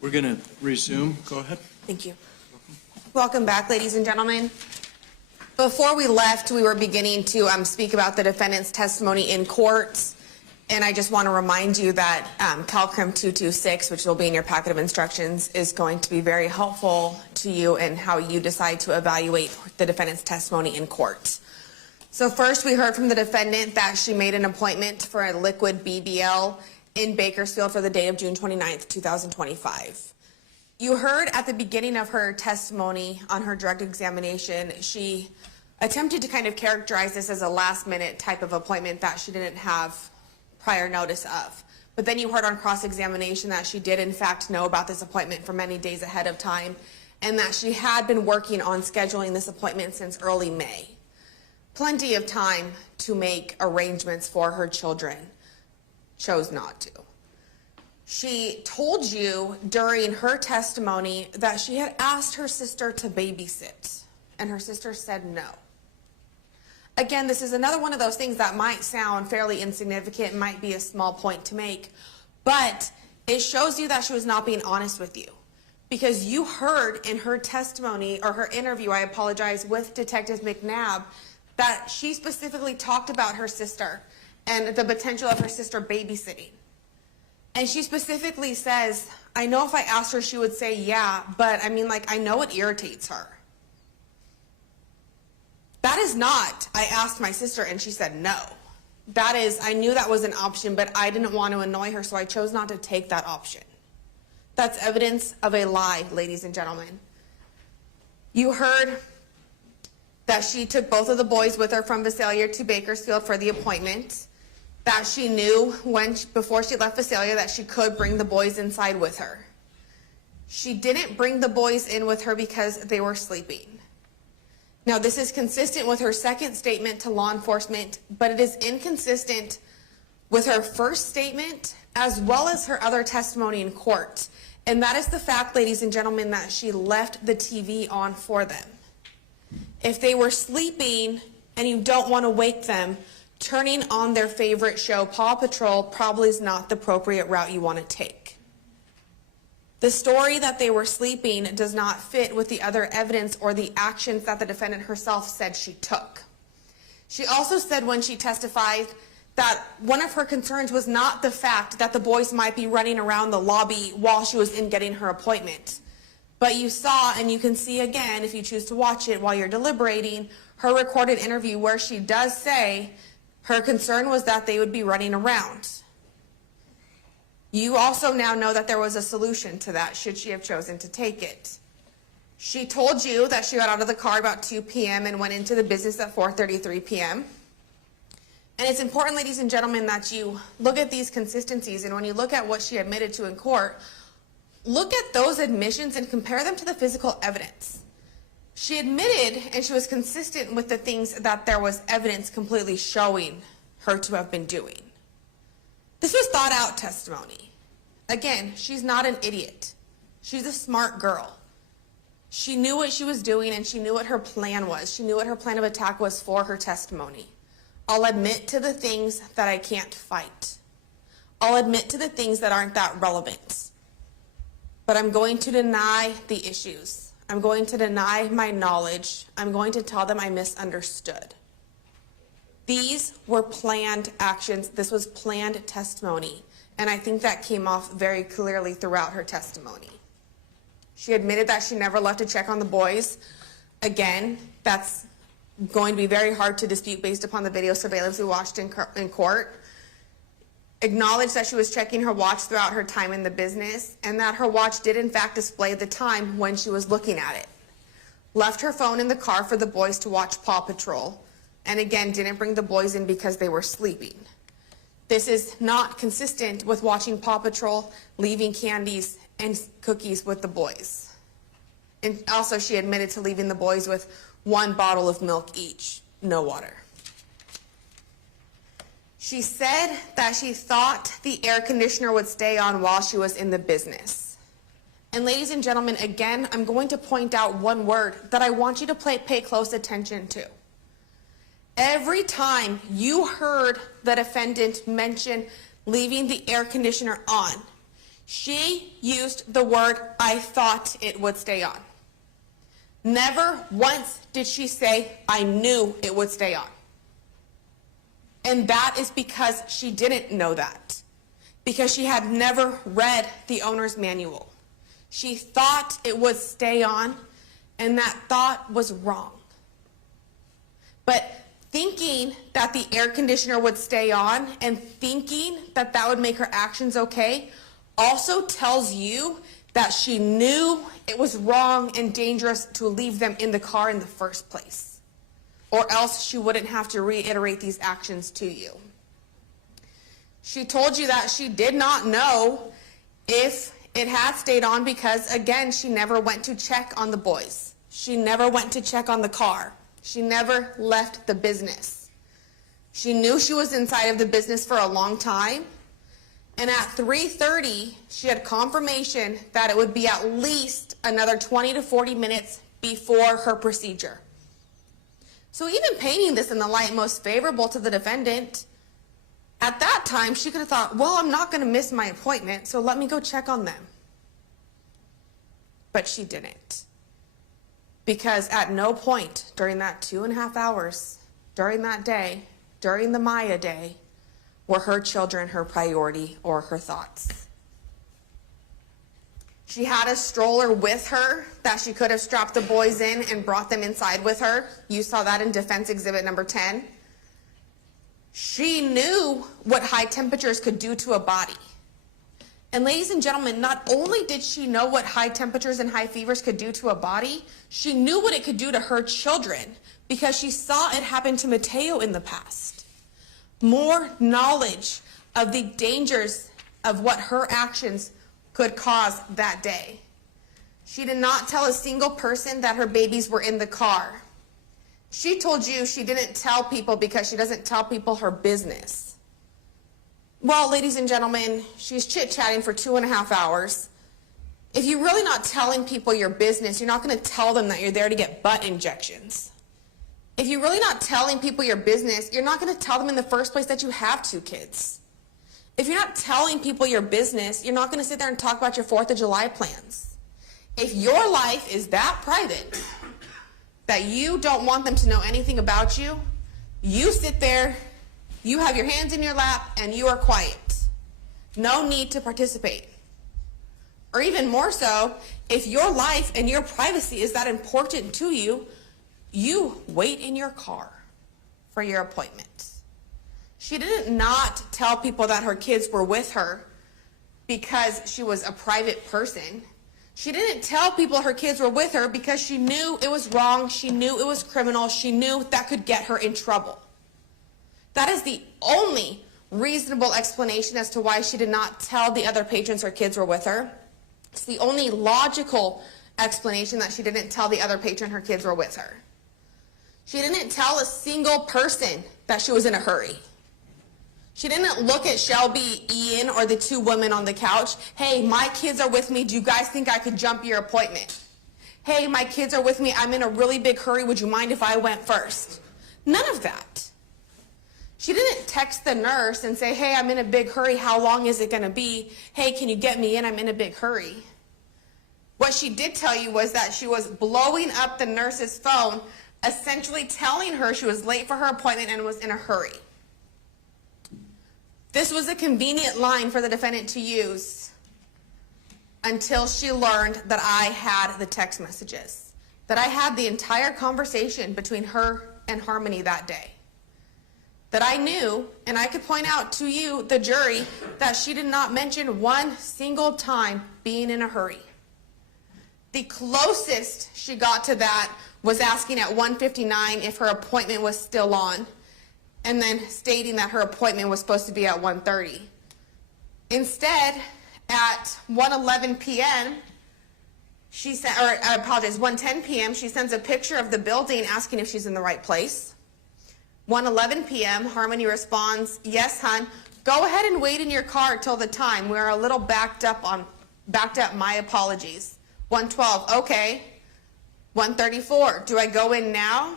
We're going to resume. Go ahead. Thank you. Welcome back, ladies and gentlemen. Before we left, we were beginning to speak about the defendant's testimony in court. And I just want to remind you that CalCrim 226, which will be in your packet of instructions, is going to be very helpful to you in how you decide to evaluate the defendant's testimony in court. So first, we heard from the defendant that she made an appointment for a liquid BBL in Bakersfield for the date of June 29th, 2025. You heard at the beginning of her testimony on her direct examination, she attempted to kind of characterize this as a last-minute type of appointment that she didn't have prior notice of. But then you heard on cross-examination that she did in fact know about this appointment for many days ahead of time, and that she had been working on scheduling this appointment since early May. Plenty of time to make arrangements for her children. Chose not to. She told you during her testimony that she had asked her sister to babysit, and her sister said no. Again, this is another one of those things that might sound fairly insignificant, might be a small point to make, but it shows you that she was not being honest with you. Because you heard in her testimony, or her interview, I apologize, with Detective McNabb, that she specifically talked about her sister and the potential of her sister babysitting. And she specifically says, I know if I asked her, she would say yeah, but I mean, like, I know it irritates her. That is not, I asked my sister and she said no. That is, I knew that was an option, but I didn't want to annoy her, so I chose not to take that option. That's evidence of a lie, ladies and gentlemen. You heard that she took both of the boys with her from Visalia to Bakersfield for the appointment, that she knew before she left Visalia that she could bring the boys inside with her. She didn't bring the boys in with her because they were sleeping. Now, this is consistent with her second statement to law enforcement, but it is inconsistent with her first statement as well as her other testimony in court. And that is the fact, ladies and gentlemen, that she left the TV on for them. If they were sleeping and you don't want to wake them, turning on their favorite show, Paw Patrol, probably is not the appropriate route you want to take. The story that they were sleeping does not fit with the other evidence or the actions that the defendant herself said she took. She also said when she testified that one of her concerns was not the fact that the boys might be running around the lobby while she was in getting her appointment. But you saw, and you can see again if you choose to watch it while you're deliberating, her recorded interview where she does say her concern was that they would be running around. You also now know that there was a solution to that should she have chosen to take it. She told you that she got out of the car about 2 p.m. and went into the business at 4:33 p.m. And it's important, ladies and gentlemen, that you look at these consistencies, and when you look at what she admitted to in court, look at those admissions and compare them to the physical evidence. She admitted, and she was consistent with the things that there was evidence completely showing her to have been doing. This was thought out testimony. Again, she's not an idiot. She's a smart girl. She knew what she was doing, and she knew what her plan was. She knew what her plan of attack was for her testimony. I'll admit to the things that I can't fight. I'll admit to the things that aren't that relevant. But I'm going to deny the issues. I'm going to deny my knowledge. I'm going to tell them I misunderstood. These were planned actions. This was planned testimony. And I think that came off very clearly throughout her testimony. She admitted that she never left to check on the boys. Again, that's going to be very hard to dispute based upon the video surveillance we watched in court. Acknowledged that she was checking her watch throughout her time in the business, and that her watch did in fact display the time when she was looking at it. Left her phone in the car for the boys to watch Paw Patrol, and again didn't bring the boys in because they were sleeping. This is not consistent with watching Paw Patrol, leaving candies and cookies with the boys. And also she admitted to leaving the boys with 1 bottle of milk each, no water. She said that she thought the air conditioner would stay on while she was in the business. And ladies and gentlemen, again, I'm going to point out one word that I want you to pay close attention to. Every time you heard the defendant mention leaving the air conditioner on, She used the word, "I thought it would stay on." Never once did she say, "I knew it would stay on." And that is because she didn't know that, because she had never read the owner's manual. She thought it would stay on, and that thought was wrong. But thinking that the air conditioner would stay on and thinking that that would make her actions okay also tells you that she knew it was wrong and dangerous to leave them in the car in the first place, or else she wouldn't have to reiterate these actions to you. She told you that she did not know if it had stayed on because, again, she never went to check on the boys. She never went to check on the car. She never left the business. She knew she was inside of the business for a long time, and at 3:30, she had confirmation that it would be at least another 20 to 40 minutes before her procedure. So even painting this in the light most favorable to the defendant, at that time, she could have thought, well, I'm not going to miss my appointment, so let me go check on them. But she didn't. Because at no point during that 2.5 hours, during that day, during the Maya day, were her children her priority or her thoughts. She had a stroller with her that she could have strapped the boys in and brought them inside with her. You saw that in Defense Exhibit number 10. She knew what high temperatures could do to a body. And ladies and gentlemen, not only did she know what high temperatures and high fevers could do to a body, she knew what it could do to her children because she saw it happen to Mateo in the past. More knowledge of the dangers of what her actions could cause that day. She did not tell a single person that her babies were in the car. She told you she didn't tell people because she doesn't tell people her business. Well, ladies and gentlemen, she's chit-chatting for 2.5 hours. If you're really not telling people your business, you're not going to tell them that you're there to get butt injections. If you're really not telling people your business, you're not going to tell them in the first place that you have 2 kids. If you're not telling people your business, you're not going to sit there and talk about your 4th of July plans. If your life is that private that you don't want them to know anything about you, you sit there, you have your hands in your lap, and you are quiet. No need to participate. Or even more so, if your life and your privacy is that important to you, you wait in your car for your appointment. She did not tell people that her kids were with her because she was a private person. She didn't tell people her kids were with her because she knew it was wrong, she knew it was criminal, she knew that could get her in trouble. That is the only reasonable explanation as to why she did not tell the other patrons her kids were with her. It's the only logical explanation that she didn't tell the other patron her kids were with her. She didn't tell a single person that she was in a hurry. She didn't look at Shelby, Ian, or the 2 women on the couch. Hey, my kids are with me. Do you guys think I could jump your appointment? Hey, my kids are with me. I'm in a really big hurry. Would you mind if I went first? None of that. She didn't text the nurse and say, hey, I'm in a big hurry. How long is it going to be? Hey, can you get me in? I'm in a big hurry. What she did tell you was that she was blowing up the nurse's phone, essentially telling her she was late for her appointment and was in a hurry. This was a convenient line for the defendant to use until she learned that I had the text messages, that I had the entire conversation between her and Harmony that day, that I knew, and I could point out to you, the jury, that she did not mention one single time being in a hurry. The closest she got to that was asking at 1:59 if her appointment was still on, and then stating that her appointment was supposed to be at 1:30. Instead, at 1:11 p.m., she sent, or I apologize, 1:10 p.m., she sends a picture of the building asking if she's in the right place. 1:11 p.m., Harmony responds, yes, hon, go ahead and wait in your car till the time. We're a little backed up, my apologies. 1:12, okay. 1:34, do I go in now?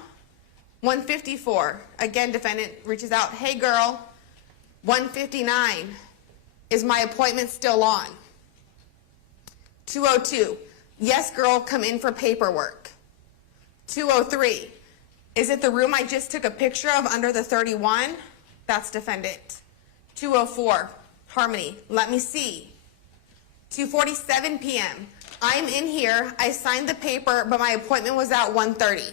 1:54, again, defendant reaches out, hey girl, 1:59, is my appointment still on? 202, yes, girl, come in for paperwork. 203, is it the room I just took a picture of under the 31? That's defendant. 204, Harmony, let me see. 2:47 p.m., I'm in here, I signed the paper, but my appointment was at 1:30.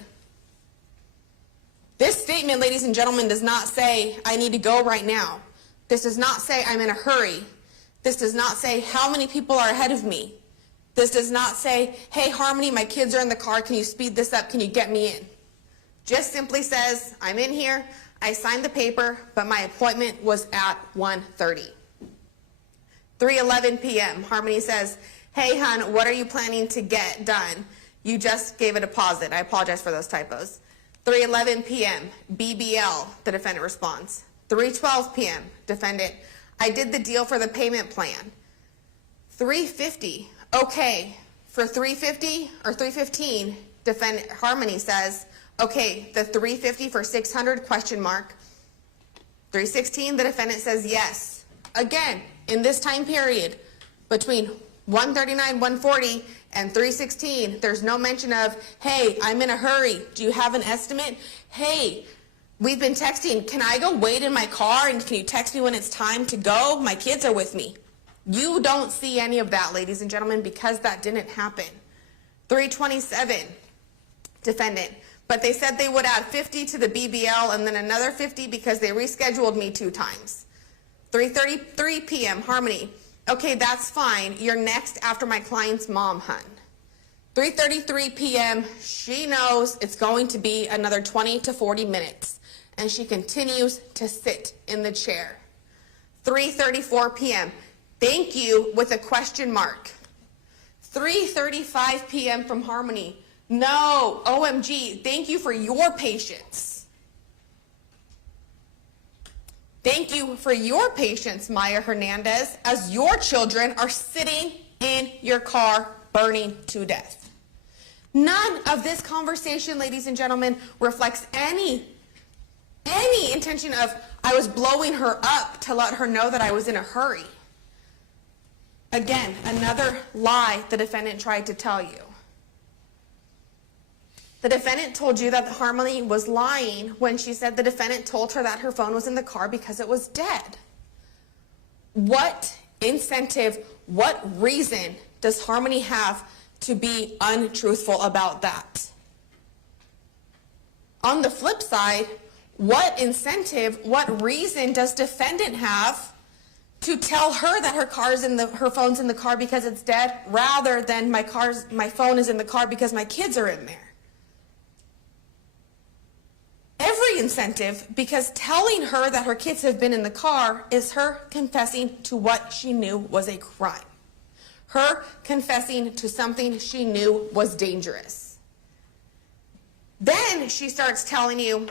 This statement, ladies and gentlemen, does not say, I need to go right now. This does not say, I'm in a hurry. This does not say, how many people are ahead of me. This does not say, hey, Harmony, my kids are in the car, can you speed this up, can you get me in? Just simply says, I'm in here, I signed the paper, but my appointment was at 1:30. 3:11 p.m., Harmony says, hey, hon, what are you planning to get done? You just gave a deposit. I apologize for those typos. 3:11 p.m., BBL, the defendant responds. 3:12 p.m., defendant, I did the deal for the payment plan. 3:50, okay. For 3:50 or 3:15, defendant Harmony says, okay, the 3:50 for 600, question mark. 3:16, the defendant says yes. Again, in this time period, between 1:39, 1:40, and 3:16, there's no mention of, hey, I'm in a hurry. Do you have an estimate? Hey, we've been texting. Can I go wait in my car and can you text me when it's time to go? My kids are with me. You don't see any of that, ladies and gentlemen, because that didn't happen. 3:27, defendant. But they said they would add 50 to the BBL and then another 50 because they rescheduled me 2 times. 3:33 p.m., Harmony. Okay, that's fine. You're next after my client's mom, hun. 3:33 p.m., she knows it's going to be another 20 to 40 minutes, and she continues to sit in the chair. 3:34 p.m., thank you with a question mark. 3:35 p.m. from Harmony, no, OMG, thank you for your patience. Thank you for your patience, Maya Hernandez, as your children are sitting in your car burning to death. None of this conversation, ladies and gentlemen, reflects any intention of I was blowing her up to let her know that I was in a hurry. Again, another lie the defendant tried to tell you. The defendant told you that Harmony was lying when she said the defendant told her that her phone was in the car because it was dead. What incentive, what reason does Harmony have to be untruthful about that? On the flip side, what incentive, what reason does defendant have to tell her that her phone's in the car because it's dead rather than my phone is in the car because my kids are in there? Every incentive, because telling her that her kids have been in the car is her confessing to what she knew was a crime. Her confessing to something she knew was dangerous. Then she starts telling you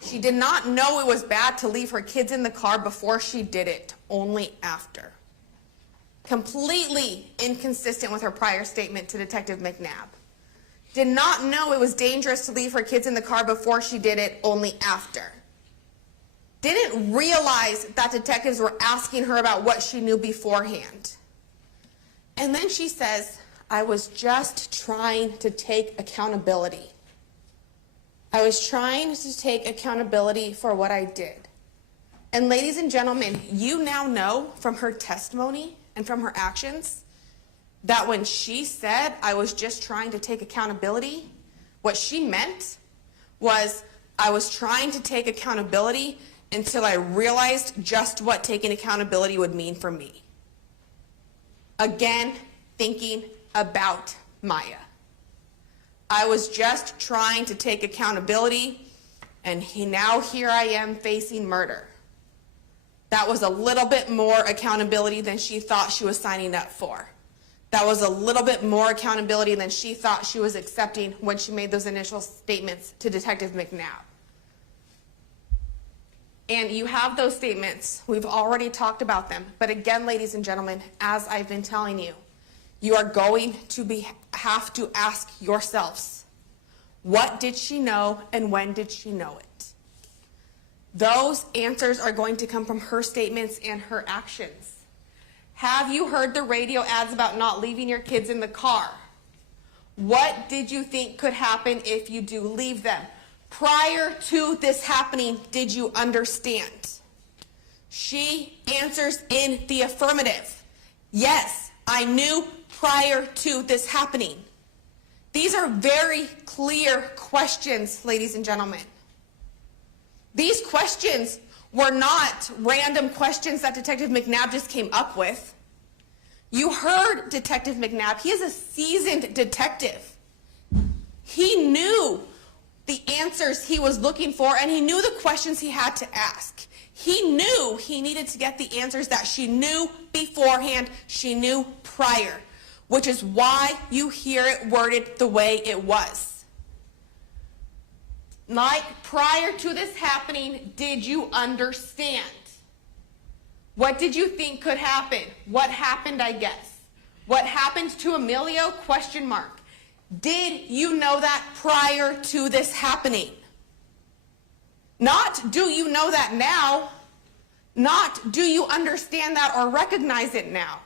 she did not know it was bad to leave her kids in the car before she did it, only after. Completely inconsistent with her prior statement to Detective McNabb. Did not know it was dangerous to leave her kids in the car before she did it, only after. Didn't realize that detectives were asking her about what she knew beforehand. And then she says, I was just trying to take accountability. I was trying to take accountability for what I did. And ladies and gentlemen, you now know from her testimony and from her actions that when she said, I was just trying to take accountability, what she meant was, I was trying to take accountability until I realized just what taking accountability would mean for me. Again, thinking about Maya. I was just trying to take accountability, and now here I am facing murder. That was a little bit more accountability than she thought she was signing up for. That was a little bit more accountability than she thought she was accepting when she made those initial statements to Detective McNabb. And you have those statements. We've already talked about them. But again, ladies and gentlemen, as I've been telling you, you are going to have to ask yourselves, what did she know and when did she know it? Those answers are going to come from her statements and her actions. Have you heard the radio ads about not leaving your kids in the car? What did you think could happen if you do leave them? Prior to this happening, did you understand? She answers in the affirmative. Yes, I knew prior to this happening. These are very clear questions, ladies and gentlemen. These questions were not random questions that Detective McNabb just came up with. You heard Detective McNabb. He is a seasoned detective. He knew the answers he was looking for, and he knew the questions he had to ask. He knew he needed to get the answers that she knew beforehand, she knew prior, which is why you hear it worded the way it was. Like, prior to this happening, did you understand? What did you think could happen? What happened, I guess? What happened to Emilio? Question mark. Did you know that prior to this happening? Not, do you know that now? Not, do you understand that or recognize it now?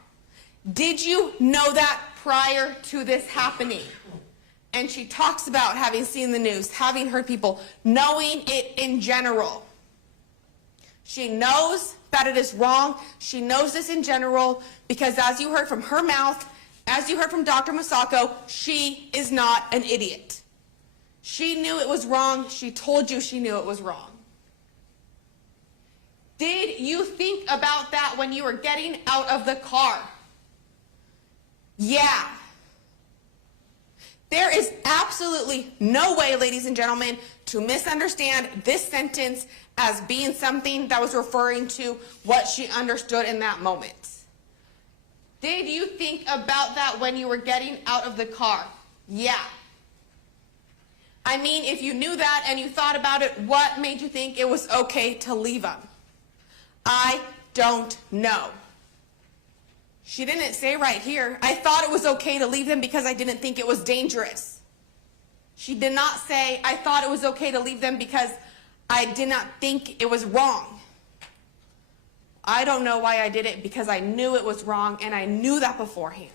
Did you know that prior to this happening? And she talks about having seen the news, having heard people, knowing it in general. She knows that it is wrong. She knows this in general because, as you heard from her mouth, as you heard from Dr. Masako, she is not an idiot. She knew it was wrong. She told you she knew it was wrong. Did you think about that when you were getting out of the car? Yeah. There is absolutely no way, ladies and gentlemen, to misunderstand this sentence as being something that was referring to what she understood in that moment. Did you think about that when you were getting out of the car? Yeah. I mean, if you knew that and you thought about it, what made you think it was okay to leave them? I don't know. She didn't say right here, I thought it was okay to leave them because I didn't think it was dangerous. She did not say, I thought it was okay to leave them because I did not think it was wrong. I don't know why I did it, because I knew it was wrong, and I knew that beforehand.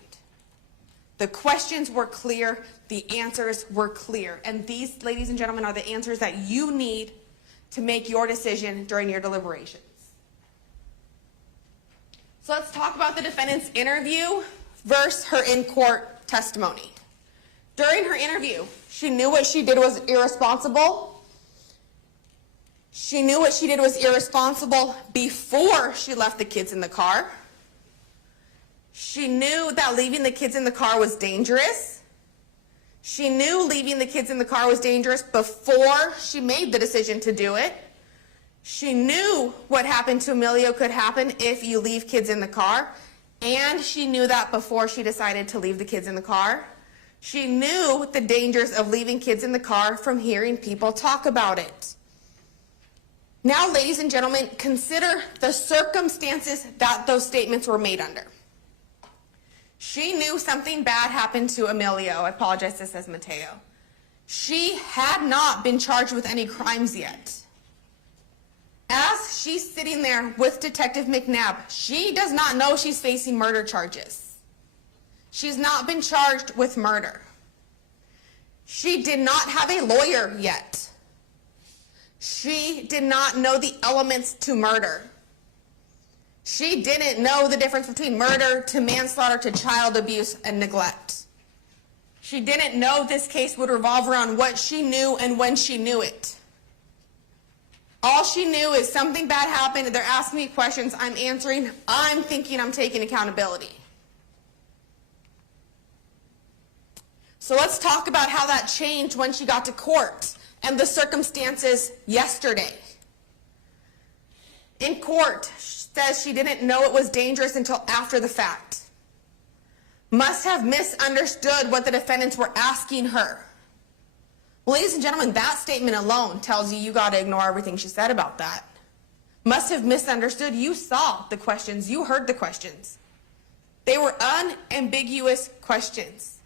The questions were clear, the answers were clear, and these, ladies and gentlemen, are the answers that you need to make your decision during your deliberations. So let's talk about the defendant's interview versus her in-court testimony. During her interview, she knew what she did was irresponsible. She knew what she did was irresponsible before she left the kids in the car. She knew that leaving the kids in the car was dangerous. She knew leaving the kids in the car was dangerous before she made the decision to do it. She knew what happened to Emilio could happen if you leave kids in the car, and she knew that before she decided to leave the kids in the car. She knew the dangers of leaving kids in the car from hearing people talk about it. Now, ladies and gentlemen, consider the circumstances that those statements were made under. She knew something bad happened to Emilio. I apologize, this says Mateo. She had not been charged with any crimes yet. As she's sitting there with Detective McNabb, she does not know she's facing murder charges. She's not been charged with murder. She did not have a lawyer yet. She did not know the elements to murder. She didn't know the difference between murder to manslaughter to child abuse and neglect. She didn't know this case would revolve around what she knew and when she knew it. All she knew is something bad happened, they're asking me questions, I'm answering, I'm thinking I'm taking accountability. So let's talk about how that changed when she got to court and the circumstances yesterday. In court, she says she didn't know it was dangerous until after the fact. Must have misunderstood what the defendants were asking her. Well, ladies and gentlemen, that statement alone tells you got to ignore everything she said about that. Must have misunderstood. You saw the questions. You heard the questions. They were unambiguous questions.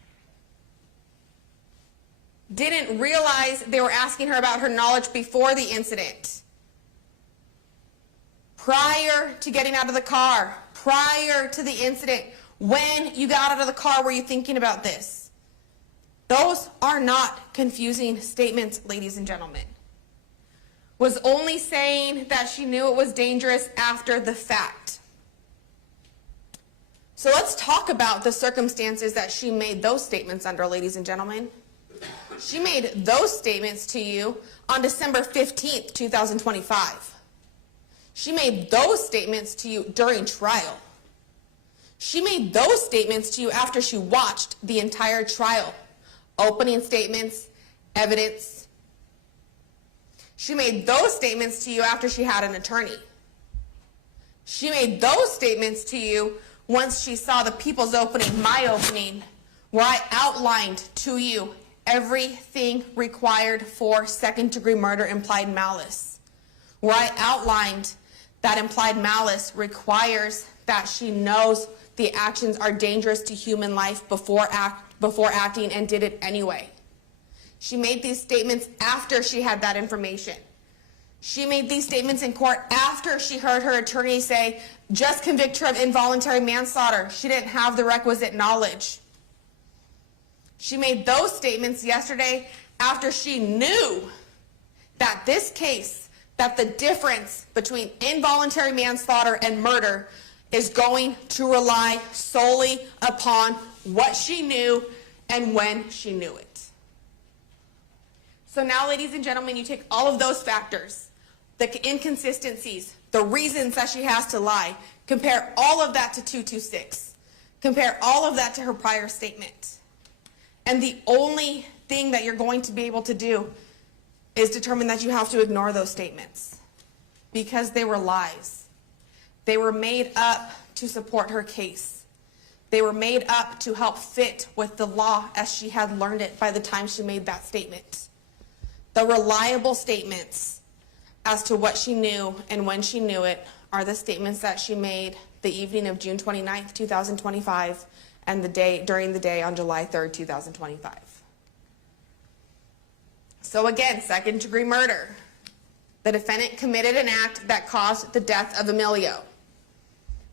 Didn't realize they were asking her about her knowledge before the incident. Prior to getting out of the car, prior to the incident, when you got out of the car, were you thinking about this? Those are not confusing statements, ladies and gentlemen. Was only saying that she knew it was dangerous after the fact. So let's talk about the circumstances that she made those statements under, ladies and gentlemen. She made those statements to you on December 15th, 2025. She made those statements to you during trial. She made those statements to you after she watched the entire trial. Opening statements, evidence. She made those statements to you after she had an attorney. She made those statements to you once she saw the people's opening, my opening, where I outlined to you everything required for second-degree murder implied malice. Where I outlined that implied malice requires that she knows the actions are dangerous to human life before acting and did it anyway. She made these statements after she had that information. She made these statements in court after she heard her attorney say, just convict her of involuntary manslaughter. She didn't have the requisite knowledge. She made those statements yesterday after she knew that this case, that the difference between involuntary manslaughter and murder is going to rely solely upon what she knew and when she knew it. So now, ladies and gentlemen, you take all of those factors, the inconsistencies, the reasons that she has to lie, compare all of that to 226, compare all of that to her prior statement. And the only thing that you're going to be able to do is determine that you have to ignore those statements because they were lies. They were made up to support her case. They were made up to help fit with the law as she had learned it by the time she made that statement. The reliable statements as to what she knew and when she knew it are the statements that she made the evening of June 29th, 2025, and during the day on July 3rd, 2025. So again, second-degree murder. The defendant committed an act that caused the death of Emilio.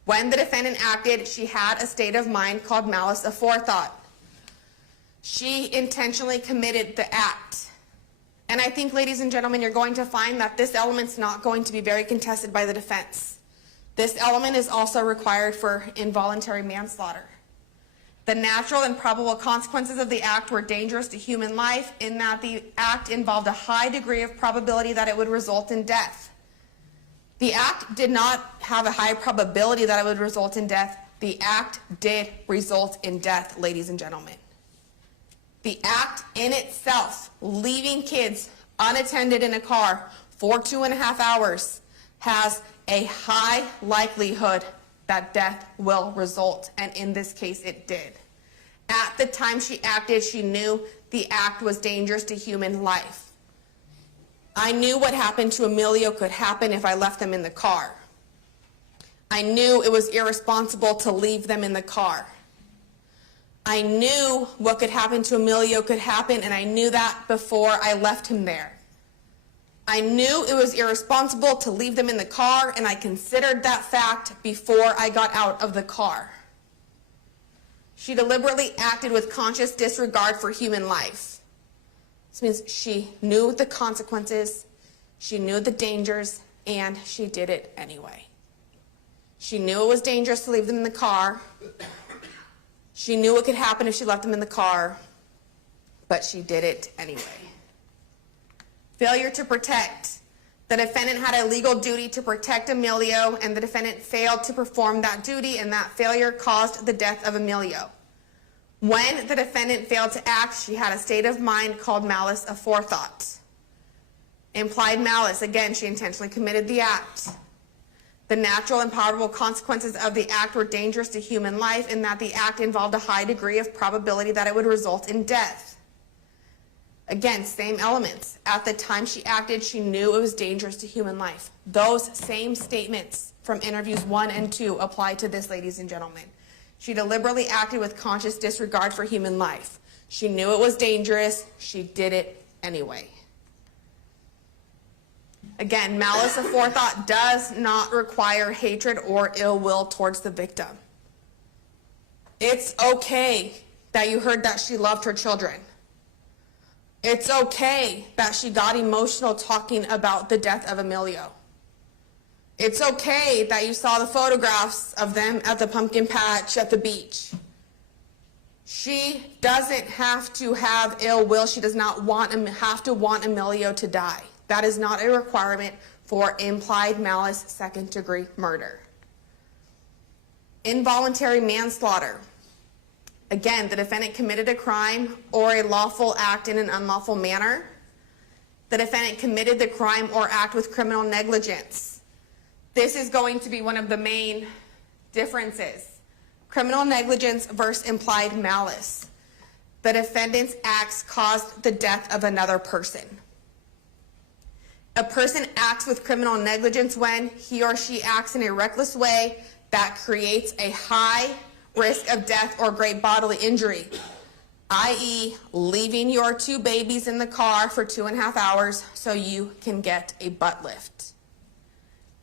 When the defendant acted, she had a state of mind called malice aforethought. She intentionally committed the act. And I think, ladies and gentlemen, you're going to find that this element's not going to be very contested by the defense. This element is also required for involuntary manslaughter. The natural and probable consequences of the act were dangerous to human life in that the act involved a high degree of probability that it would result in death. The act did not have a high probability that it would result in death. The act did result in death, ladies and gentlemen. The act in itself, leaving kids unattended in a car for 2.5 hours, has a high likelihood that death will result, and in this case it did. At the time she acted, she knew the act was dangerous to human life. I knew what happened to Emilio could happen if I left them in the car. I knew it was irresponsible to leave them in the car. I knew what could happen to Emilio could happen, and I knew that before I left him there. I knew it was irresponsible to leave them in the car, and I considered that fact before I got out of the car. She deliberately acted with conscious disregard for human life. This means she knew the consequences, she knew the dangers, and she did it anyway. She knew it was dangerous to leave them in the car. She knew what could happen if she left them in the car, but she did it anyway. Failure to protect. The defendant had a legal duty to protect Emilio, and the defendant failed to perform that duty, and that failure caused the death of Emilio. When the defendant failed to act, she had a state of mind called malice aforethought. Implied malice, again, she intentionally committed the act. The natural and probable consequences of the act were dangerous to human life in that the act involved a high degree of probability that it would result in death. Again, same elements. At the time she acted, she knew it was dangerous to human life. Those same statements from interviews 1 and 2 apply to this, ladies and gentlemen. She deliberately acted with conscious disregard for human life. She knew it was dangerous. She did it anyway. Again, malice aforethought does not require hatred or ill will towards the victim. It's okay that you heard that she loved her children. It's okay that she got emotional talking about the death of Emilio. It's okay that you saw the photographs of them at the pumpkin patch at the beach. She doesn't have to have ill will. She does not have to want Emilio to die. That is not a requirement for implied malice second-degree murder. Involuntary manslaughter. Again, the defendant committed a crime or a lawful act in an unlawful manner. The defendant committed the crime or act with criminal negligence. This is going to be one of the main differences. Criminal negligence versus implied malice. The defendant's acts caused the death of another person. A person acts with criminal negligence when he or she acts in a reckless way that creates a high risk of death or great bodily injury, i.e., leaving your 2 babies in the car for 2.5 hours so you can get a butt lift.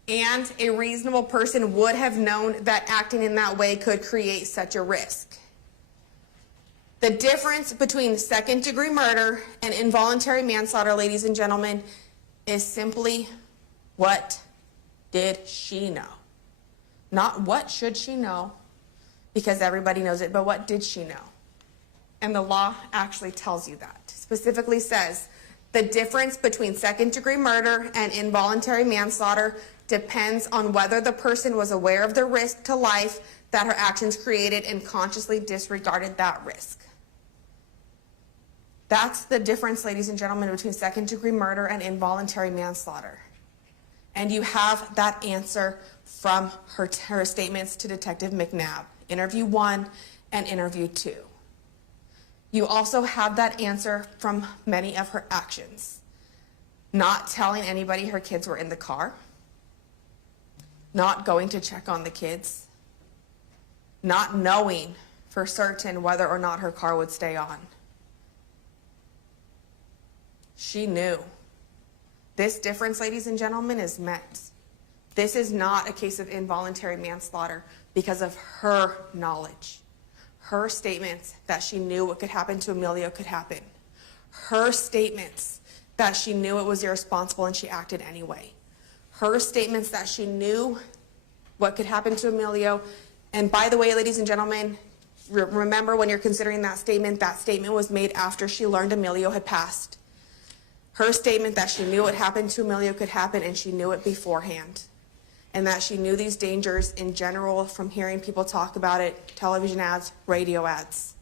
And a reasonable person would have known that acting in that way could create such a risk. The difference between second-degree murder and involuntary manslaughter, ladies and gentlemen, is simply, what did she know? Not what should she know, because everybody knows it, but what did she know? And the law actually tells you that. Specifically says the difference between second-degree murder and involuntary manslaughter depends on whether the person was aware of the risk to life that her actions created and consciously disregarded that risk. That's the difference, ladies and gentlemen, between second-degree murder and involuntary manslaughter. And you have that answer from her statements to Detective McNabb, Interview 1 and Interview 2. You also have that answer from many of her actions. Not telling anybody her kids were in the car, not going to check on the kids, not knowing for certain whether or not her car would stay on. She knew. This difference, ladies and gentlemen, is met. This is not a case of involuntary manslaughter because of her knowledge. Her statements that she knew what could happen to Emilio could happen. Her statements that she knew it was irresponsible and she acted anyway. Her statements that she knew what could happen to Emilio. And by the way, ladies and gentlemen, remember when you're considering that statement was made after she learned Emilio had passed. Her statement that she knew what happened to Emilio could happen and she knew it beforehand. And that she knew these dangers in general from hearing people talk about it, television ads, radio ads.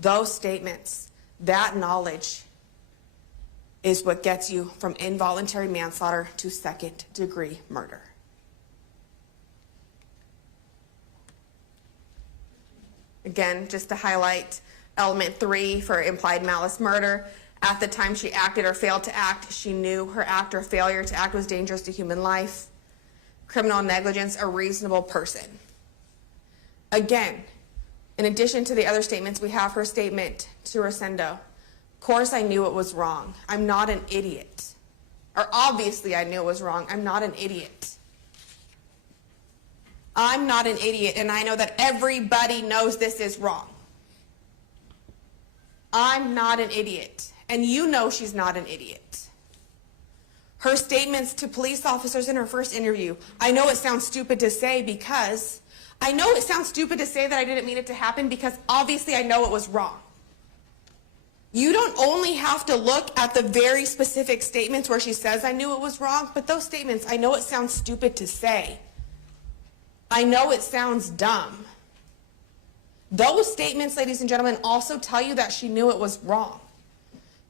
Those statements, that knowledge is what gets you from involuntary manslaughter to second-degree murder. Again, just to highlight element 3 for implied malice murder. At the time she acted or failed to act, she knew her act or failure to act was dangerous to human life. Criminal negligence, a reasonable person. Again, in addition to the other statements, we have her statement to Rosendo. Of course I knew it was wrong. I'm not an idiot. Or obviously I knew it was wrong. I'm not an idiot. I'm not an idiot, and I know that everybody knows this is wrong. I'm not an idiot, and you know she's not an idiot. Her statements to police officers in her first interview. I know it sounds stupid to say because I know it sounds stupid to say that I didn't mean it to happen because obviously I know it was wrong. You don't only have to look at the very specific statements where she says I knew it was wrong, but those statements, I know it sounds stupid to say. I know it sounds dumb. Those statements, ladies and gentlemen, also tell you that she knew it was wrong.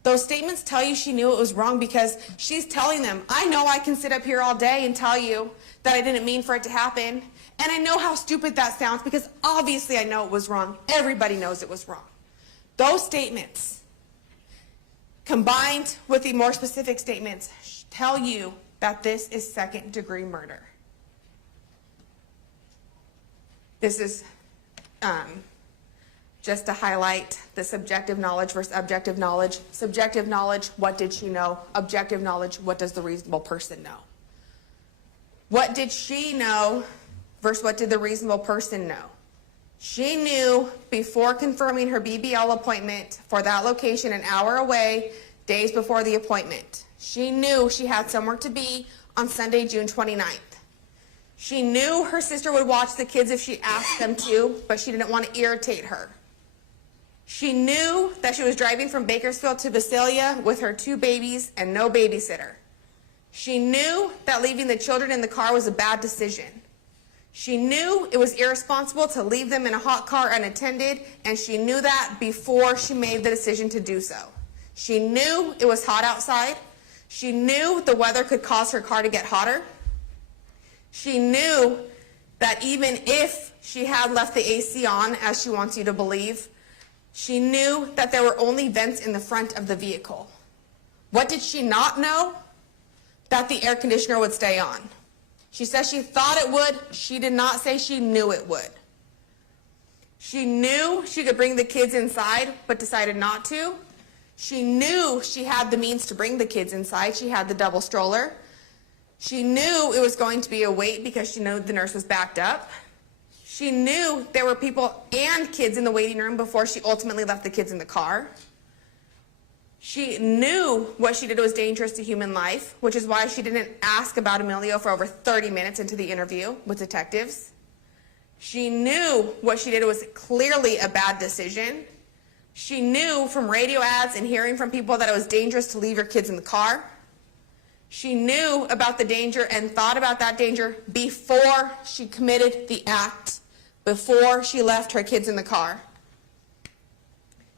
Those statements tell you she knew it was wrong because she's telling them, I know I can sit up here all day and tell you that I didn't mean for it to happen. And I know how stupid that sounds because obviously I know it was wrong. Everybody knows it was wrong. Those statements, combined with the more specific statements, tell you that this is second-degree murder. just to highlight the subjective knowledge versus objective knowledge. Subjective knowledge, what did she know? Objective knowledge, what does the reasonable person know? What did she know versus what did the reasonable person know? She knew before confirming her BBL appointment for that location an hour away, days before the appointment. She knew she had somewhere to be on Sunday, June 29th. She knew her sister would watch the kids if she asked them to, but she didn't want to irritate her. She knew that she was driving from Bakersfield to Visalia with her 2 babies and no babysitter. She knew that leaving the children in the car was a bad decision. She knew it was irresponsible to leave them in a hot car unattended, and she knew that before she made the decision to do so. She knew it was hot outside. She knew the weather could cause her car to get hotter. She knew that even if she had left the AC on, as she wants you to believe, she knew that there were only vents in the front of the vehicle. What did she not know? That the air conditioner would stay on. She says she thought it would. She did not say she knew it would. She knew she could bring the kids inside, but decided not to. She knew she had the means to bring the kids inside. She had the double stroller. She knew it was going to be a wait because she knew the nurse was backed up. She knew there were people and kids in the waiting room before she ultimately left the kids in the car. She knew what she did was dangerous to human life, which is why she didn't ask about Emilio for over 30 minutes into the interview with detectives. She knew what she did was clearly a bad decision. She knew from radio ads and hearing from people that it was dangerous to leave your kids in the car. She knew about the danger and thought about that danger before she committed the act, before she left her kids in the car.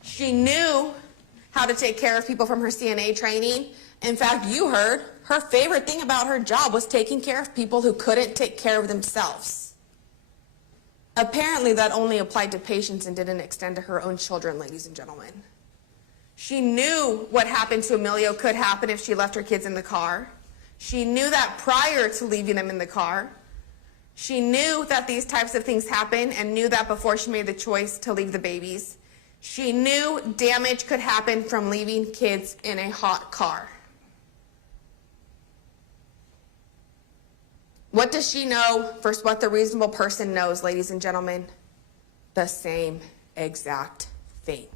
She knew how to take care of people from her CNA training. In fact, you heard her favorite thing about her job was taking care of people who couldn't take care of themselves. Apparently, that only applied to patients and didn't extend to her own children, ladies and gentlemen. She knew what happened to Emilio could happen if she left her kids in the car. She knew that prior to leaving them in the car. She knew that these types of things happen and knew that before she made the choice to leave the babies. She knew damage could happen from leaving kids in a hot car. What does she know versus what the reasonable person knows, ladies and gentlemen? The same exact thing.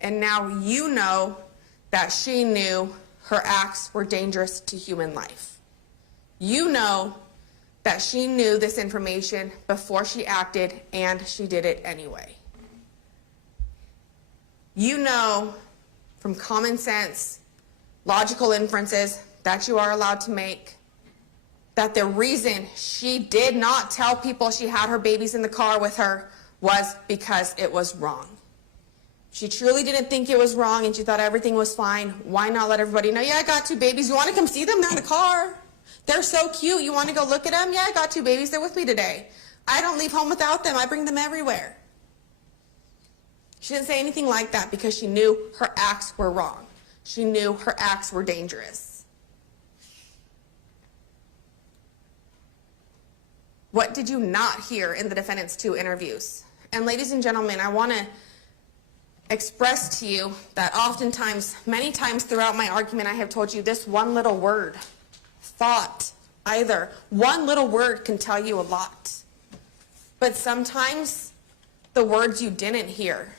And now you know that she knew her acts were dangerous to human life. You know that she knew this information before she acted, and she did it anyway. You know from common sense, logical inferences that you are allowed to make, that the reason she did not tell people she had her babies in the car with her was because it was wrong. She truly didn't think it was wrong and she thought everything was fine. Why not let everybody know, yeah, I got 2 babies. You want to come see them? They're in the car. They're so cute. You want to go look at them? Yeah, I got 2 babies. They're with me today. I don't leave home without them. I bring them everywhere. She didn't say anything like that because she knew her acts were wrong. She knew her acts were dangerous. What did you not hear in the defendant's 2 interviews? And ladies and gentlemen, I want to express to you that oftentimes, many times throughout my argument, I have told you this one little word, thought, either. One little word can tell you a lot. But sometimes the words you didn't hear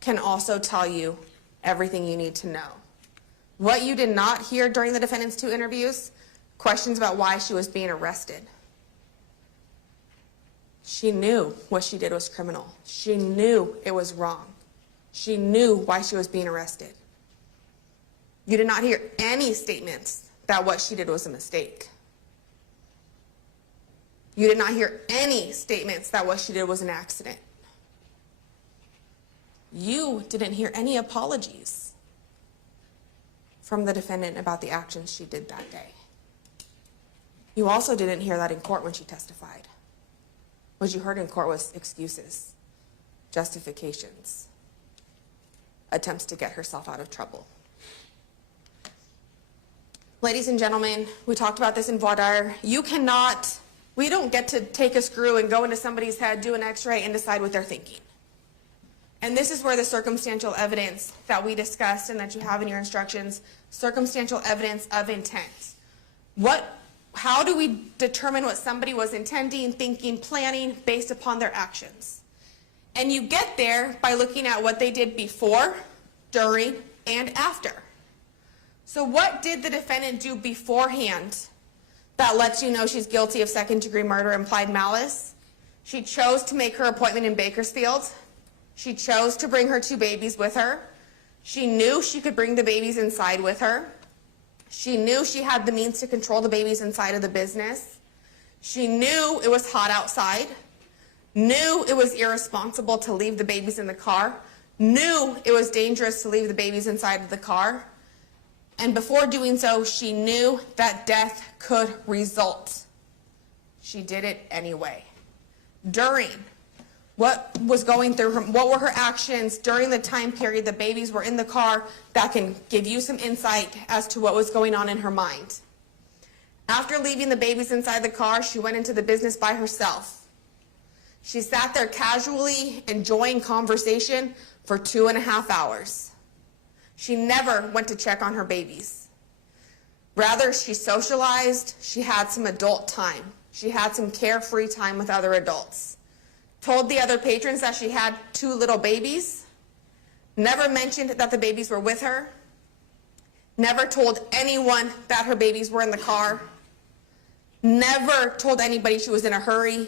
can also tell you everything you need to know. What you did not hear during the defendant's 2 interviews, questions about why she was being arrested. She knew what she did was criminal. She knew it was wrong. She knew why she was being arrested. You did not hear any statements that what she did was a mistake. You did not hear any statements that what she did was an accident. You didn't hear any apologies from the defendant about the actions she did that day. You also didn't hear that in court when she testified. What you heard in court was excuses, justifications, attempts to get herself out of trouble. Ladies and gentlemen, we talked about this in voir dire. We don't get to take a screw and go into somebody's head, do an x-ray, and decide what they're thinking. And this is where the circumstantial evidence that we discussed and that you have in your instructions, circumstantial evidence of intent. How do we determine what somebody was intending, thinking, planning based upon their actions? And you get there by looking at what they did before, during, and after. So what did the defendant do beforehand that lets you know she's guilty of second-degree murder, implied malice? She chose to make her appointment in Bakersfield. She chose to bring her 2 babies with her. She knew she could bring the babies inside with her. She knew she had the means to control the babies inside of the business. She knew it was hot outside, knew it was irresponsible to leave the babies in the car, knew it was dangerous to leave the babies inside of the car, and before doing so, she knew that death could result. She did it anyway. During, what was going through her, what were her actions during the time period the babies were in the car that can give you some insight as to what was going on in her mind. After leaving the babies inside the car, she went into the business by herself. She sat there casually enjoying conversation for 2.5 hours. She never went to check on her babies. Rather, she socialized, she had some adult time. She had some carefree time with other adults. Told the other patrons that she had 2 little babies. Never mentioned that the babies were with her. Never told anyone that her babies were in the car. Never told anybody she was in a hurry.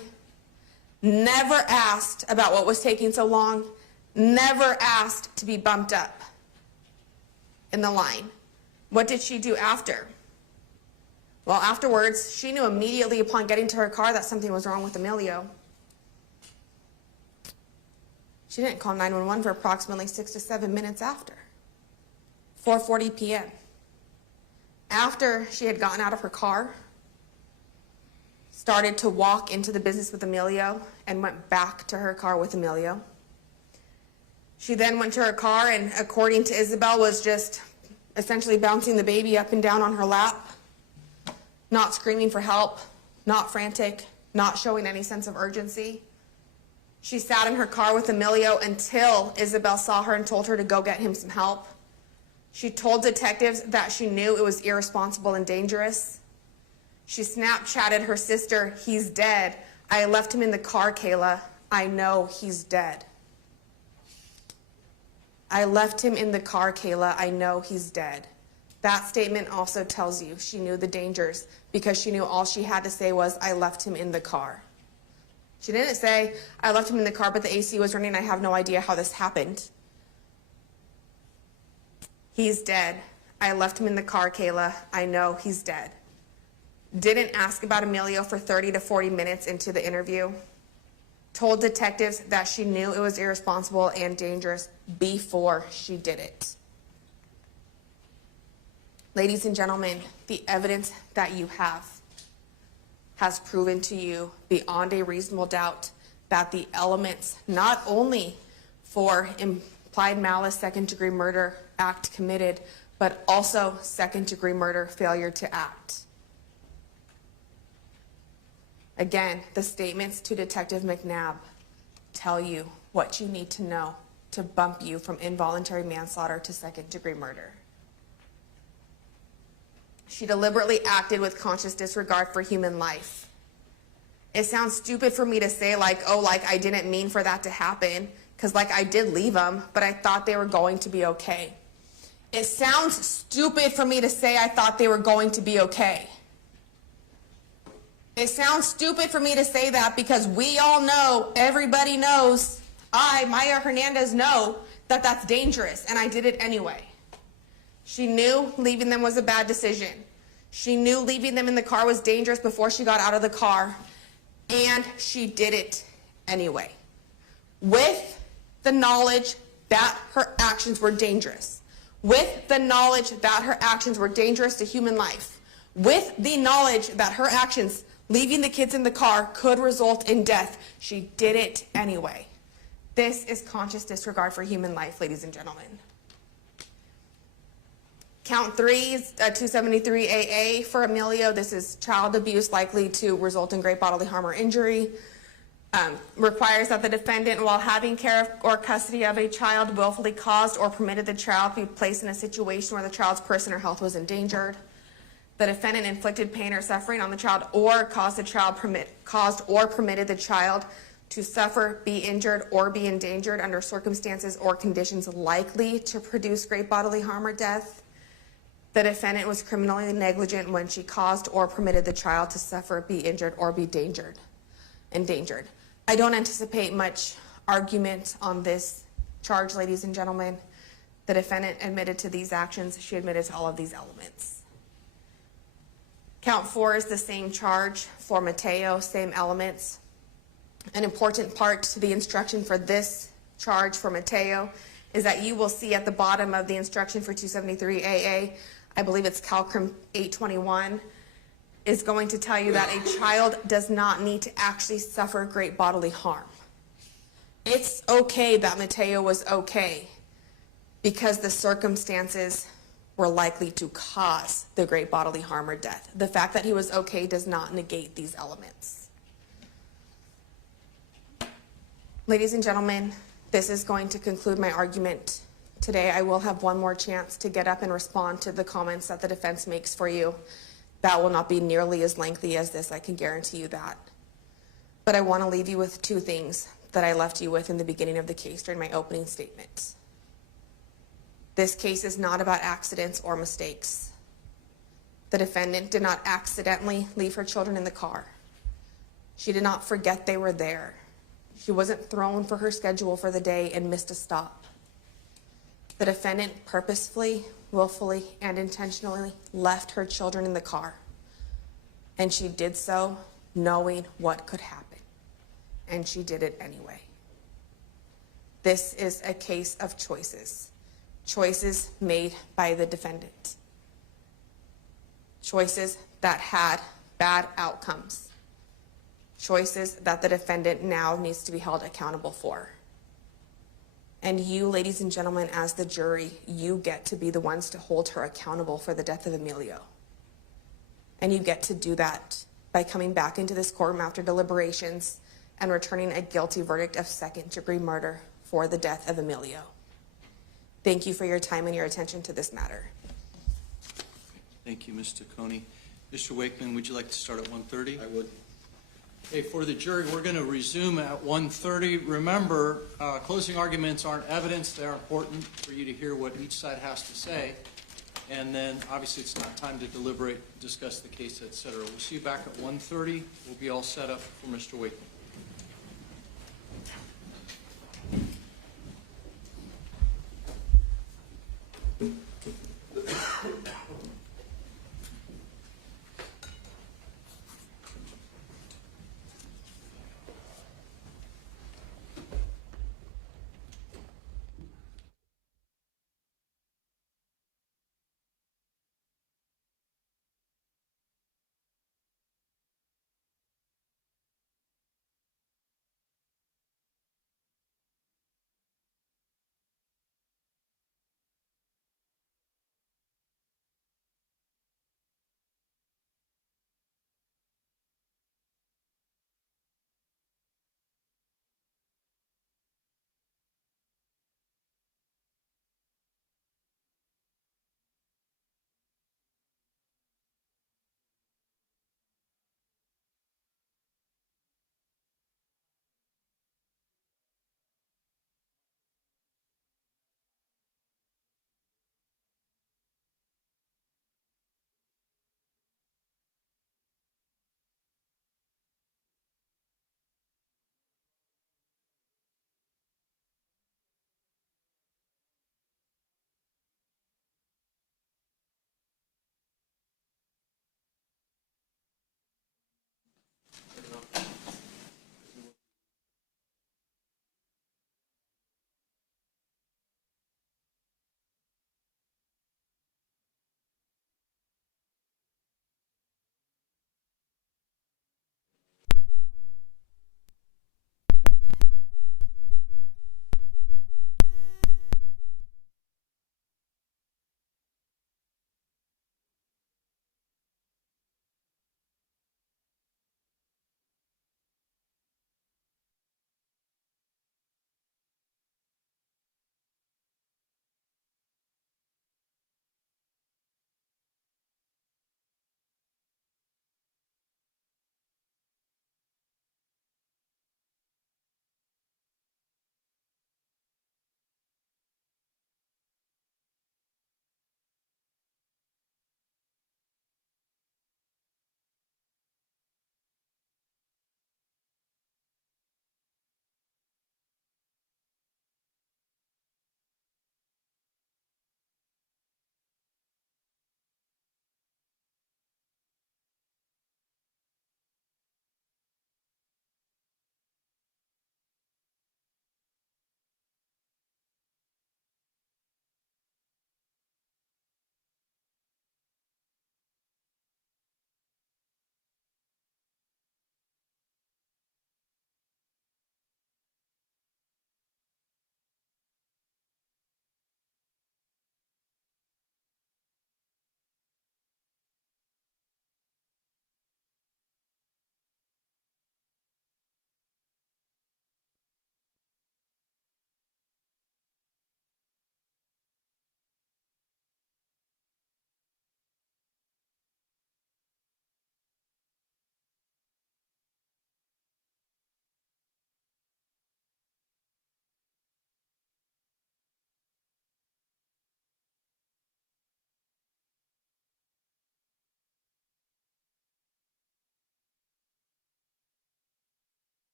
Never asked about what was taking so long. Never asked to be bumped up in the line. What did she do after? Well, afterwards, she knew immediately upon getting to her car that something was wrong with Emilio. She didn't call 911 for approximately 6 to 7 minutes after. 4:40 p.m. After she had gotten out of her car, started to walk into the business with Emilio, and went back to her car with Emilio. She then went to her car and, according to Isabel, was just essentially bouncing the baby up and down on her lap, not screaming for help, not frantic, not showing any sense of urgency. She sat in her car with Emilio until Isabel saw her and told her to go get him some help. She told detectives that she knew it was irresponsible and dangerous. She Snapchatted her sister, "He's dead. I left him in the car, Kayla. I know he's dead. I left him in the car, Kayla. I know he's dead." That statement also tells you she knew the dangers because she knew all she had to say was, "I left him in the car." She didn't say, "I left him in the car, but the AC was running. I have no idea how this happened." He's dead. I left him in the car, Kayla. I know he's dead. Didn't ask about Emilio for 30 to 40 minutes into the interview. Told detectives that she knew it was irresponsible and dangerous before she did it. Ladies and gentlemen, the evidence that you have has proven to you beyond a reasonable doubt that the elements, not only for implied malice, second-degree murder act committed, but also second-degree murder failure to act. Again, the statements to Detective McNabb tell you what you need to know to bump you from involuntary manslaughter to second-degree murder. She deliberately acted with conscious disregard for human life. It sounds stupid for me to say I didn't mean for that to happen, because I did leave them, but I thought they were going to be okay. It sounds stupid for me to say I thought they were going to be okay. It sounds stupid for me to say that because we all know, everybody knows, Maya Hernandez, know that that's dangerous, and I did it anyway. She knew leaving them was a bad decision. She knew leaving them in the car was dangerous before she got out of the car, and she did it anyway. With the knowledge that her actions were dangerous. With the knowledge that her actions were dangerous to human life. With the knowledge that her actions, leaving the kids in the car, could result in death, she did it anyway. This is conscious disregard for human life, ladies and gentlemen. Count 3 is 273 AA for Emilio. This is child abuse likely to result in great bodily harm or injury. requires that the defendant, while having care or custody of a child, willfully caused or permitted the child to be placed in a situation where the child's person or health was endangered. The defendant inflicted pain or suffering on the child or caused or permitted the child to suffer, be injured, or be endangered under circumstances or conditions likely to produce great bodily harm or death. The defendant was criminally negligent when she caused or permitted the child to suffer, be injured, or be endangered. I don't anticipate much argument on this charge, ladies and gentlemen. The defendant admitted to these actions. She admitted to all of these elements. Count 4 is the same charge for Mateo, same elements. An important part to the instruction for this charge for Mateo is that you will see at the bottom of the instruction for 273AA, I believe it's Calcrim 821, is going to tell you that a child does not need to actually suffer great bodily harm. It's okay that Mateo was okay because the circumstances were likely to cause the great bodily harm or death. The fact that he was okay does not negate these elements. Ladies and gentlemen, this is going to conclude my argument today. I will have one more chance to get up and respond to the comments that the defense makes for you. That will not be nearly as lengthy as this, I can guarantee you that. But I want to leave you with two things that I left you with in the beginning of the case during my opening statement. This case is not about accidents or mistakes. The defendant did not accidentally leave her children in the car. She did not forget they were there. She wasn't thrown for her schedule for the day and missed a stop. The defendant purposefully, willfully, and intentionally left her children in the car. And she did so knowing what could happen. And she did it anyway. This is a case of choices. Choices made by the defendant. Choices that had bad outcomes. Choices that the defendant now needs to be held accountable for. And you, ladies and gentlemen, as the jury, you get to be the ones to hold her accountable for the death of Emilio. And you get to do that by coming back into this courtroom after deliberations and returning a guilty verdict of second-degree murder for the death of Emilio. Thank you for your time and your attention to this matter. Thank you, Ms. Taccone. Mr. Wakeman, would you like to start at 1:30? I would. Okay, for the jury, we're going to resume at 1:30. Remember, closing arguments aren't evidence. They're important for you to hear what each side has to say. And then, obviously, it's not time to deliberate, discuss the case, et cetera. We'll see you back at 1:30. We'll be all set up for Mr. Wakeman.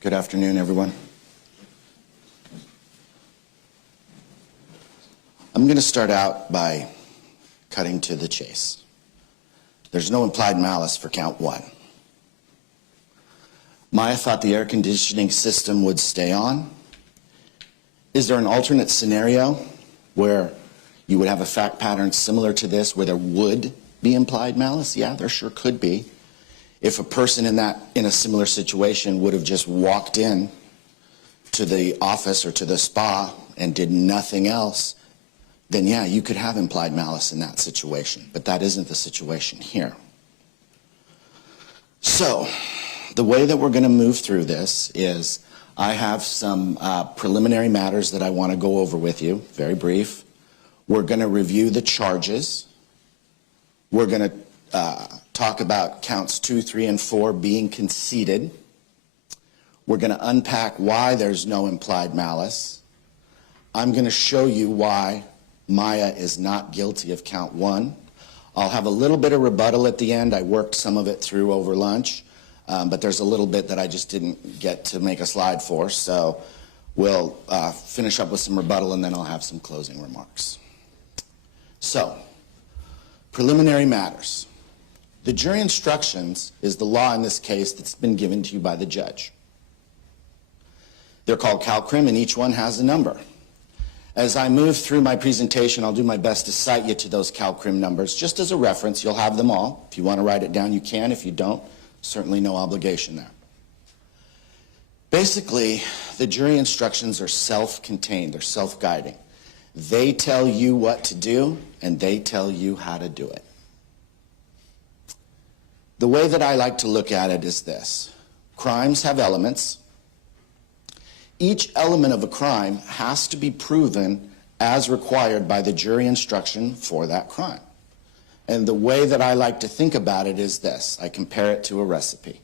Good afternoon, everyone. I'm going to start out by cutting to the chase. There's no implied malice for count one. Maya thought the air conditioning system would stay on. Is there an alternate scenario where you would have a fact pattern similar to this where there would be implied malice? Yeah, there sure could be. If a person in a similar situation would have just walked in to the office or to the spa and did nothing else, then yeah, you could have implied malice in that situation. But that isn't the situation here. So the way that we're going to move through this is I have some preliminary matters that I want to go over with you, very brief. We're going to review the charges. We're going to talk about counts 2, 3, and 4 being conceded. We're going to unpack why there's no implied malice. I'm going to show you why Maya is not guilty of count 1. I'll have a little bit of rebuttal at the end. I worked some of it through over lunch, but there's a little bit that I just didn't get to make a slide for, so we'll finish up with some rebuttal and then I'll have some closing remarks. So, preliminary matters. The jury instructions is the law in this case that's been given to you by the judge. They're called CalCrim and each one has a number. As I move through my presentation, I'll do my best to cite you to those CalCrim numbers. Just as a reference, you'll have them all. If you want to write it down, you can. If you don't, certainly no obligation there. Basically, the jury instructions are self-contained. They're self-guiding. They tell you what to do, and they tell you how to do it. The way that I like to look at it is this. Crimes have elements. Each element of a crime has to be proven as required by the jury instruction for that crime. And the way that I like to think about it is this. I compare it to a recipe.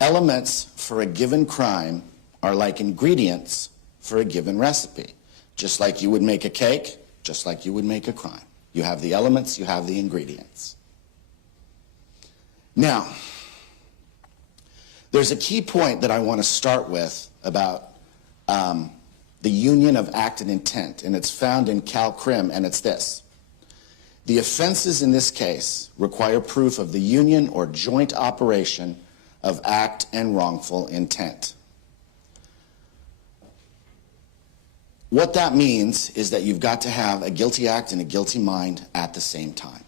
Elements for a given crime are like ingredients for a given recipe. Just like you would make a cake, just like you would make a crime. You have the elements, you have the ingredients. Now, there's a key point that I want to start with about the union of act and intent, and it's found in CalCrim, and it's this. The offenses in this case require proof of the union or joint operation of act and wrongful intent. What that means is that you've got to have a guilty act and a guilty mind at the same time,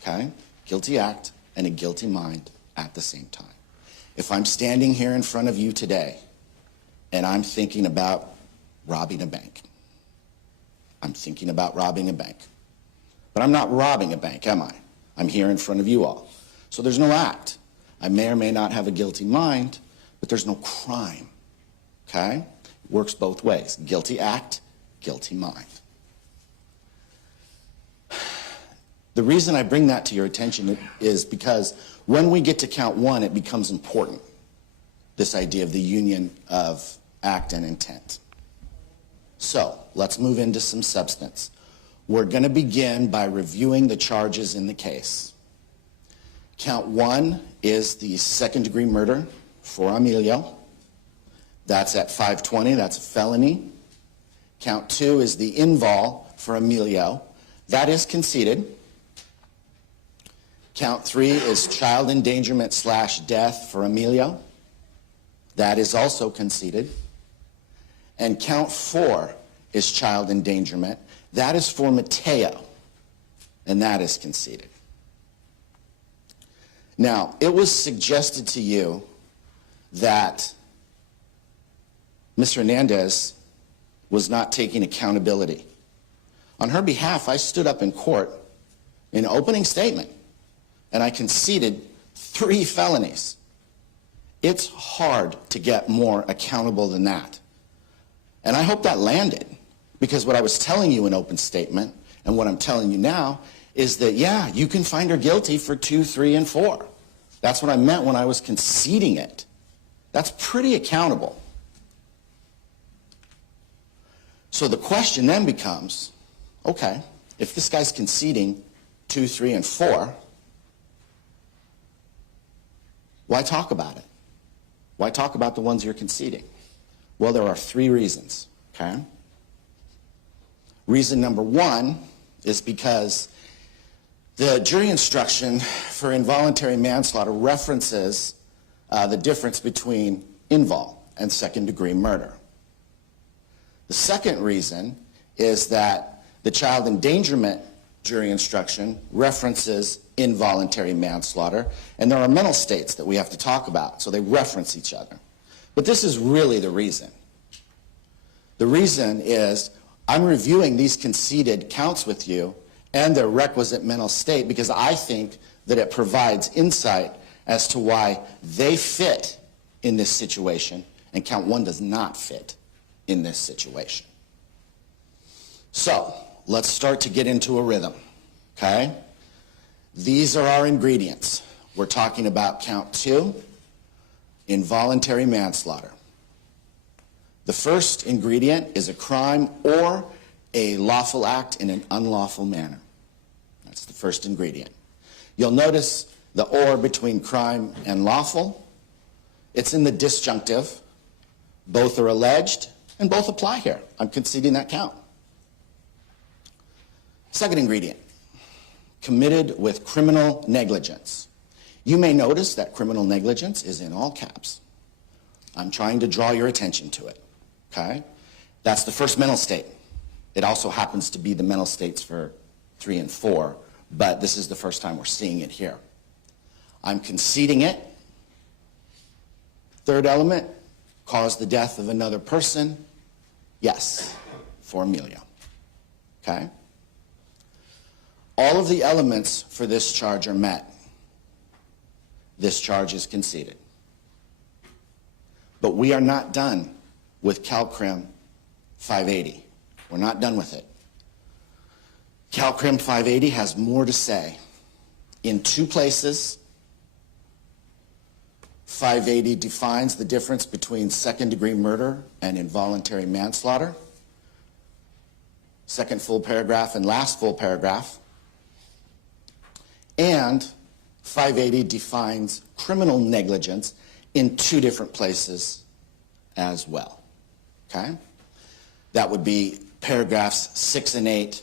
okay? Guilty act and a guilty mind at the same time. If I'm standing here in front of you today and I'm thinking about robbing a bank, I'm thinking about robbing a bank, but I'm not robbing a bank, am I? I'm here in front of you all. So there's no act. I may or may not have a guilty mind, but there's no crime, okay? It works both ways. Guilty act, guilty mind. The reason I bring that to your attention is because when we get to count 1, it becomes important, this idea of the union of act and intent. So, let's move into some substance. We're going to begin by reviewing the charges in the case. Count 1 is the second-degree murder for Emilio. That's at 520, that's a felony. Count 2 is the invol for Emilio. That is conceded. Count 3 is child endangerment / death for Emilio. That is also conceded. And count 4 is child endangerment. That is for Mateo, and that is conceded. Now, it was suggested to you that Ms. Hernandez was not taking accountability. On her behalf, I stood up in court in an opening statement, and I conceded 3 felonies. It's hard to get more accountable than that. And I hope that landed, because what I was telling you in open statement and what I'm telling you now is that, yeah, you can find her guilty for 2, 3, and 4. That's what I meant when I was conceding it. That's pretty accountable. So the question then becomes, okay, if this guy's conceding 2, 3, and 4, why talk about it? Why talk about the ones you're conceding? Well, there are 3 reasons, okay? Reason number 1 is because the jury instruction for involuntary manslaughter references the difference between invol and second-degree murder. The second reason is that the child endangerment jury instruction references involuntary manslaughter, and there are mental states that we have to talk about, so they reference each other. But this is really the reason. The reason is I'm reviewing these conceded counts with you and their requisite mental state because I think that it provides insight as to why they fit in this situation and count 1 does not fit in this situation. So let's start to get into a rhythm, okay? These are our ingredients. We're talking about count 2, involuntary manslaughter. The first ingredient is a crime or a lawful act in an unlawful manner. That's the first ingredient. You'll notice the or between crime and lawful. It's in the disjunctive. Both are alleged and both apply here. I'm conceding that count. Second ingredient, committed with criminal negligence. You may notice that criminal negligence is in all caps. I'm trying to draw your attention to it, okay? That's the first mental state. It also happens to be the mental states for 3 and 4, but this is the first time we're seeing it here. I'm conceding it. Third element, cause the death of another person. Yes, for Amelia, okay? All of the elements for this charge are met. This charge is conceded. But we are not done with CalCrim 580. We're not done with it. CalCrim 580 has more to say. In 2 places, 580 defines the difference between second-degree murder and involuntary manslaughter. Second full paragraph and last full paragraph. And 580 defines criminal negligence in 2 different places as well, okay? That would be paragraphs 6 and 8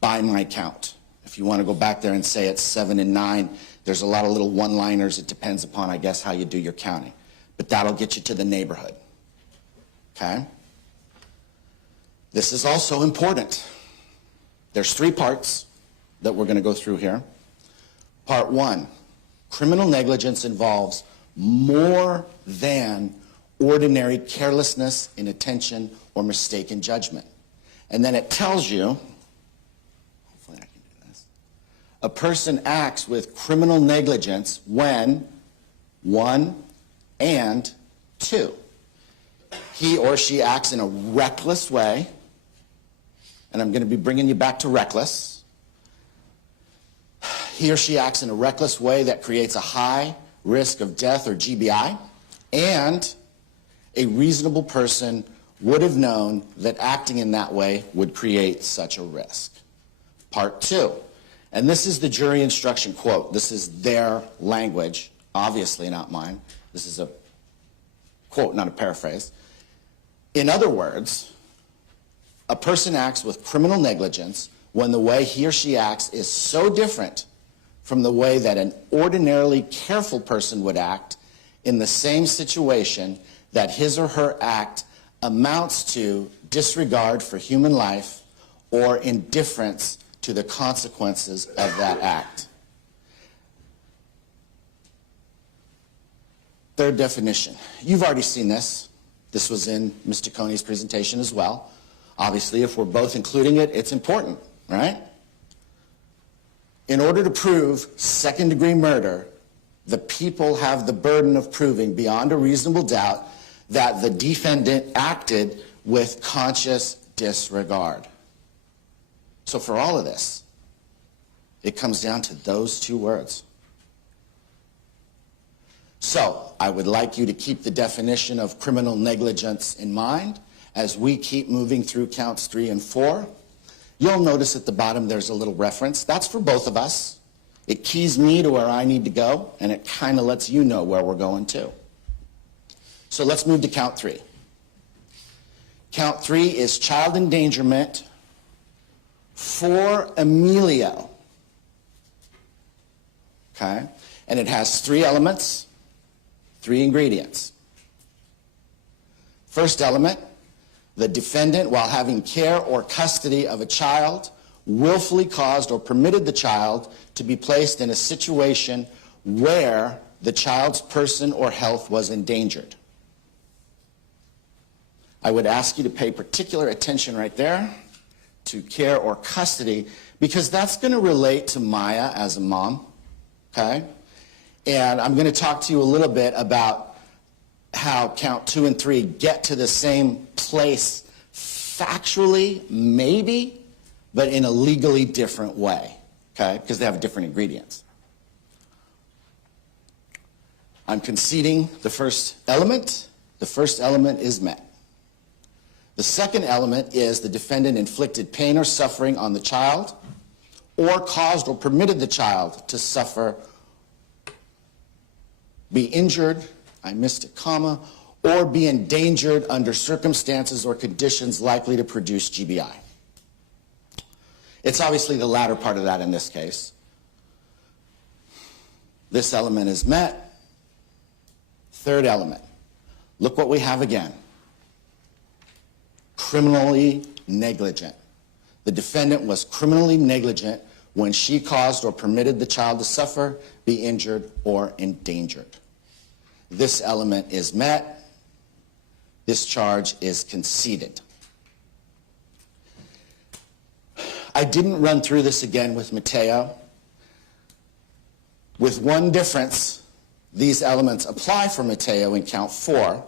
by my count. If you want to go back there and say it's 7 and 9, there's a lot of little one-liners. It depends upon, I guess, how you do your counting. But that'll get you to the neighborhood, okay? This is also important. There's 3 parts that we're going to go through here. Part 1, criminal negligence involves more than ordinary carelessness, inattention, or mistaken judgment. And then it tells you, hopefully I can do this, a person acts with criminal negligence when 1 and 2. He or she acts in a reckless way, and I'm going to be bringing you back to reckless. He or she acts in a reckless way that creates a high risk of death or GBI, and a reasonable person would have known that acting in that way would create such a risk. Part 2, and this is the jury instruction quote. This is their language, obviously not mine. This is a quote, not a paraphrase. In other words, a person acts with criminal negligence when the way he or she acts is so different from the way that an ordinarily careful person would act in the same situation that his or her act amounts to disregard for human life or indifference to the consequences of that act. Third definition. You've already seen this. This was in Mr. Coney's presentation as well. Obviously, if we're both including it, it's important, right? In order to prove second-degree murder, the people have the burden of proving beyond a reasonable doubt that the defendant acted with conscious disregard. So for all of this, it comes down to those 2 words. So I would like you to keep the definition of criminal negligence in mind as we keep moving through counts 3 and 4. You'll notice at the bottom there's a little reference. That's for both of us. It keys me to where I need to go, and it kind of lets you know where we're going to. So let's move to count 3. Count 3 is child endangerment for Emilio. Okay? And it has 3 elements, 3 ingredients. First element, the defendant, while having care or custody of a child, willfully caused or permitted the child to be placed in a situation where the child's person or health was endangered. I would ask you to pay particular attention right there to care or custody, because that's going to relate to Maya as a mom, okay? And I'm going to talk to you a little bit about how count 2 and 3 get to the same place factually, maybe, but in a legally different way, okay? Because they have different ingredients. I'm conceding the first element. The first element is met. The second element is the defendant inflicted pain or suffering on the child, or caused or permitted the child to suffer, be injured, I missed a comma, or be endangered under circumstances or conditions likely to produce GBI. It's obviously the latter part of that in this case. This element is met. Third element. Look what we have again. Criminally negligent. The defendant was criminally negligent when she caused or permitted the child to suffer, be injured, or endangered. This element is met. This charge is conceded. I didn't run through this again with Mateo. With one difference, these elements apply for Mateo in count 4.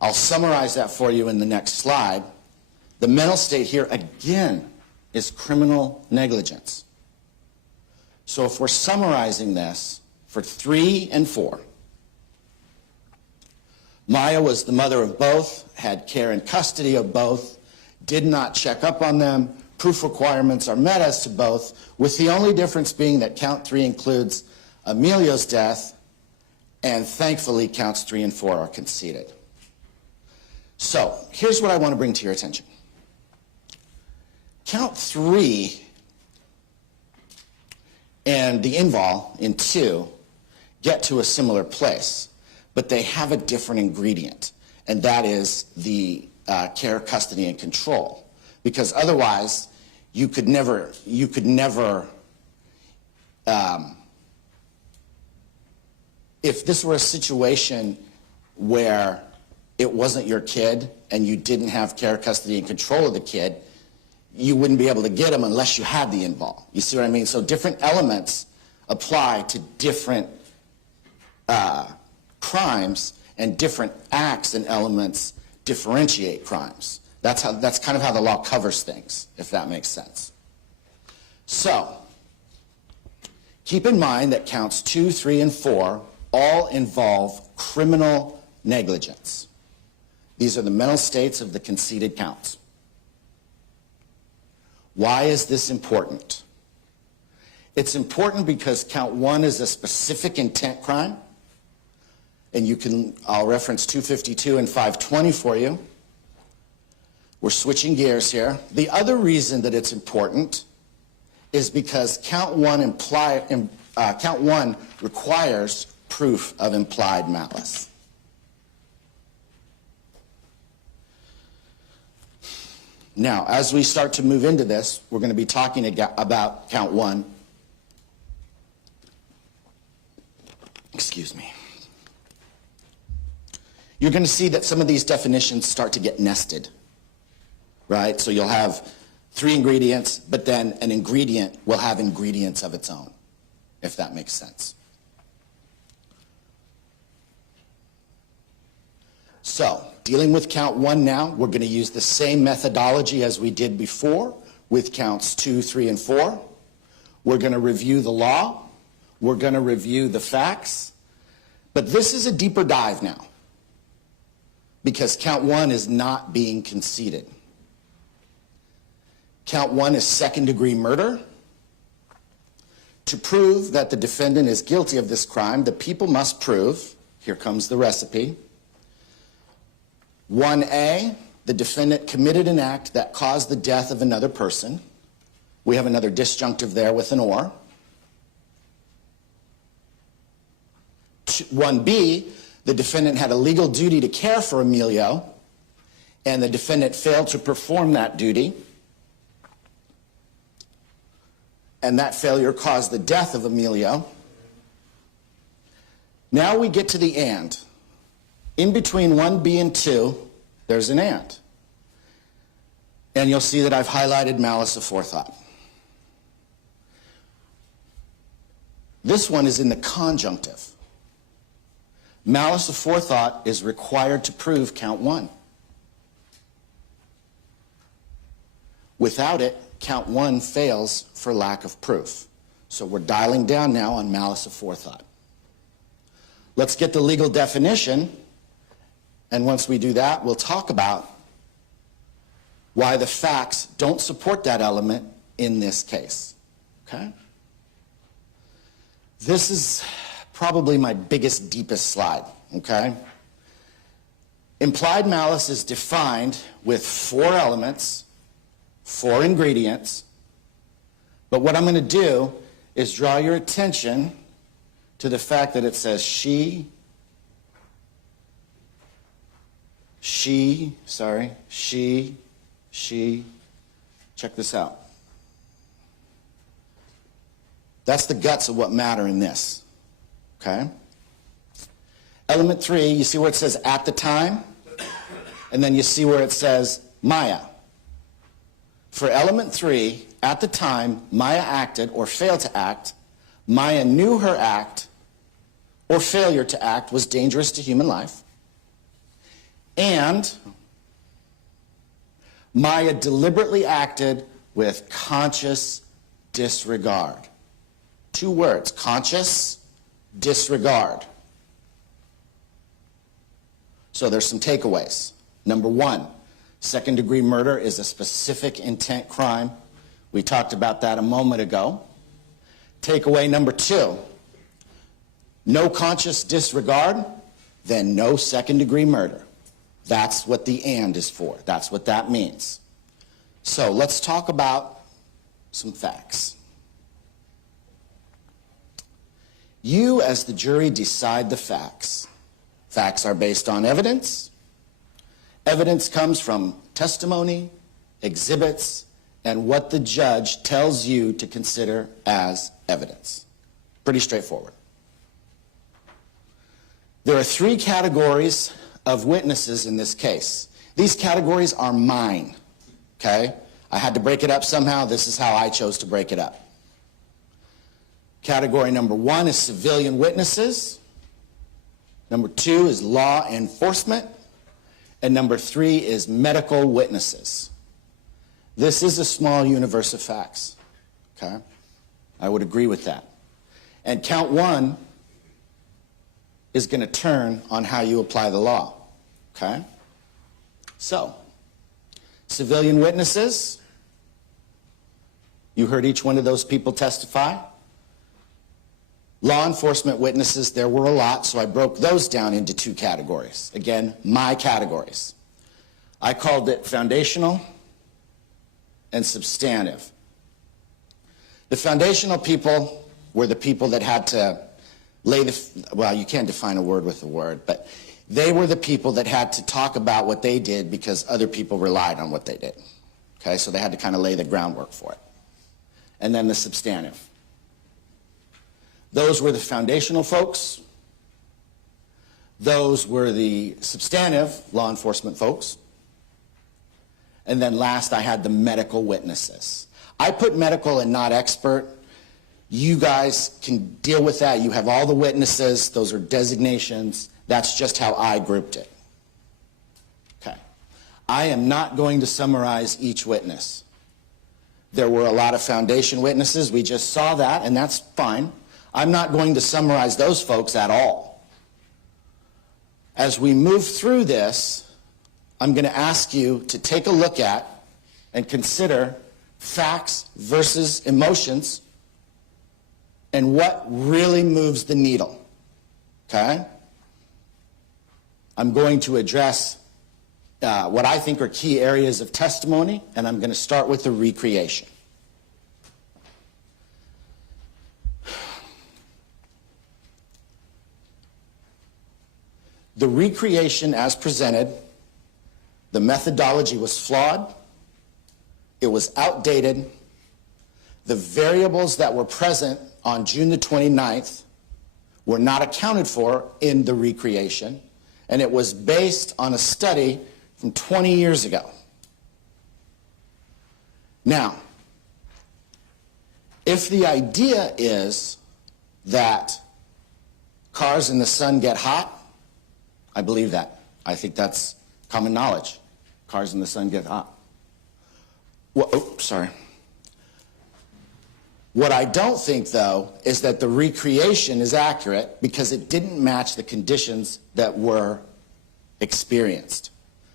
I'll summarize that for you in the next slide. The mental state here, again, is criminal negligence. So if we're summarizing this for 3 and 4, Maya was the mother of both, had care and custody of both, did not check up on them. Proof requirements are met as to both, with the only difference being that count 3 includes Emilio's death, and thankfully counts 3 and 4 are conceded. So here's what I want to bring to your attention. Count 3 and the invol in 2 get to a similar place, but they have a different ingredient, and that is the care, custody, and control. Because otherwise, you could never, if this were a situation where it wasn't your kid and you didn't have care, custody, and control of the kid, you wouldn't be able to get them unless you had the invol. You see what I mean? So different elements apply to different crimes, and different acts and elements differentiate crimes. That's kind of how the law covers things, if that makes sense. So keep in mind that counts 2, 3, and 4 all involve criminal negligence. These are the mental states of the conceded counts. Why is this important? It's important because count 1 is a specific intent crime, and I'll reference 252 and 520 for you. We're switching gears here. The other reason that it's important is because count 1 requires proof of implied malice. Now, as we start to move into this, we're going to be talking about count 1. Excuse me. You're going to see that some of these definitions start to get nested, right? So you'll have 3 ingredients, but then an ingredient will have ingredients of its own, if that makes sense. So, dealing with count 1 now, we're going to use the same methodology as we did before with counts 2, 3, and 4. We're going to review the law. We're going to review the facts. But this is a deeper dive now, because count 1 is not being conceded. Count 1 is second-degree murder. To prove that the defendant is guilty of this crime, the people must prove, here comes the recipe, 1A, the defendant committed an act that caused the death of another person. We have another disjunctive there with an or. 1B, the defendant had a legal duty to care for Emilio, and the defendant failed to perform that duty, and that failure caused the death of Emilio. Now we get to the and. In between 1B and 2, there's an and. And you'll see that I've highlighted malice aforethought. This one is in the conjunctive. Malice aforethought is required to prove count 1. Without it, count 1 fails for lack of proof. So we're dialing down now on malice aforethought. Let's get the legal definition, and once we do that, we'll talk about why the facts don't support that element in this case. Okay? This is probably my biggest, deepest slide, okay? Implied malice is defined with 4 elements, 4 ingredients, but what I'm going to do is draw your attention to the fact that it says she, check this out. That's the guts of what matter in this, okay? Element 3, you see where it says at the time? And then you see where it says Maya. For element 3, at the time Maya acted or failed to act, Maya knew her act or failure to act was dangerous to human life, and Maya deliberately acted with conscious disregard. 2 words, conscious disregard. So there's some takeaways. Number 1, second-degree murder is a specific intent crime. We talked about that a moment ago. Takeaway number 2, no conscious disregard, then no second-degree murder. That's what the and is for. That's what that means. So let's talk about some facts. You, as the jury, decide the facts. Facts are based on evidence. Evidence comes from testimony, exhibits, and what the judge tells you to consider as evidence. Pretty straightforward. There are 3 categories of witnesses in this case. These categories are mine, okay? I had to break it up somehow. This is how I chose to break it up. Category number 1 is civilian witnesses. Number 2 is law enforcement. And number 3 is medical witnesses. This is a small universe of facts, okay? I would agree with that. And count 1 is going to turn on how you apply the law, okay? So, civilian witnesses, you heard each one of those people testify. Law enforcement witnesses, there were a lot, so I broke those down into 2 categories. Again, my categories. I called it foundational and substantive. The foundational people were the people that had to lay the, well, you can't define a word with a word, but they were the people that had to talk about what they did because other people relied on what they did. Okay, so they had to kind of lay the groundwork for it. And then the substantive. Those were the foundational folks. Those were the substantive law enforcement folks. And then last, I had the medical witnesses. I put medical and not expert. You guys can deal with that. You have all the witnesses. Those are designations. That's just how I grouped it. Okay. I am not going to summarize each witness. There were a lot of foundation witnesses. We just saw that, and that's fine. I'm not going to summarize those folks at all. As we move through this, I'm going to ask you to take a look at and consider facts versus emotions and what really moves the needle, okay? I'm going to address what I think are key areas of testimony, and I'm going to start with the recreation. The recreation as presented, the methodology was flawed, it was outdated, the variables that were present on June the 29th were not accounted for in the recreation, and it was based on a study from 20 years ago. Now, if the idea is that cars in the sun get hot, I believe that. I think that's common knowledge. Cars in the sun get hot. Well, oh, sorry. What I don't think, though, is that the recreation is accurate because it didn't match the conditions that were experienced.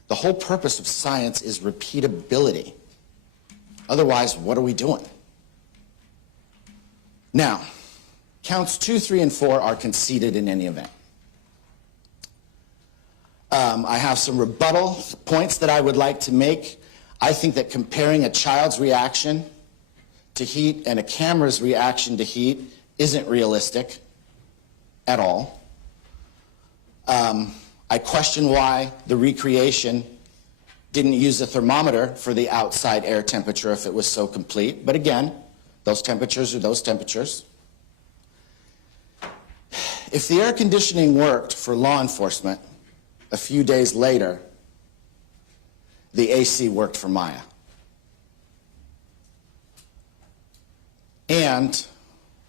The whole purpose of science is repeatability. Otherwise, what are we doing? Now, counts 2, 3, and 4 are conceded in any event. I have some rebuttal points that I would like to make. I think that comparing a child's reaction to heat and a camera's reaction to heat isn't realistic at all. I question why the recreation didn't use a thermometer for the outside air temperature if it was so complete. But again, those temperatures are those temperatures. If the air conditioning worked for law enforcement, a few days later, the AC worked for Maya. And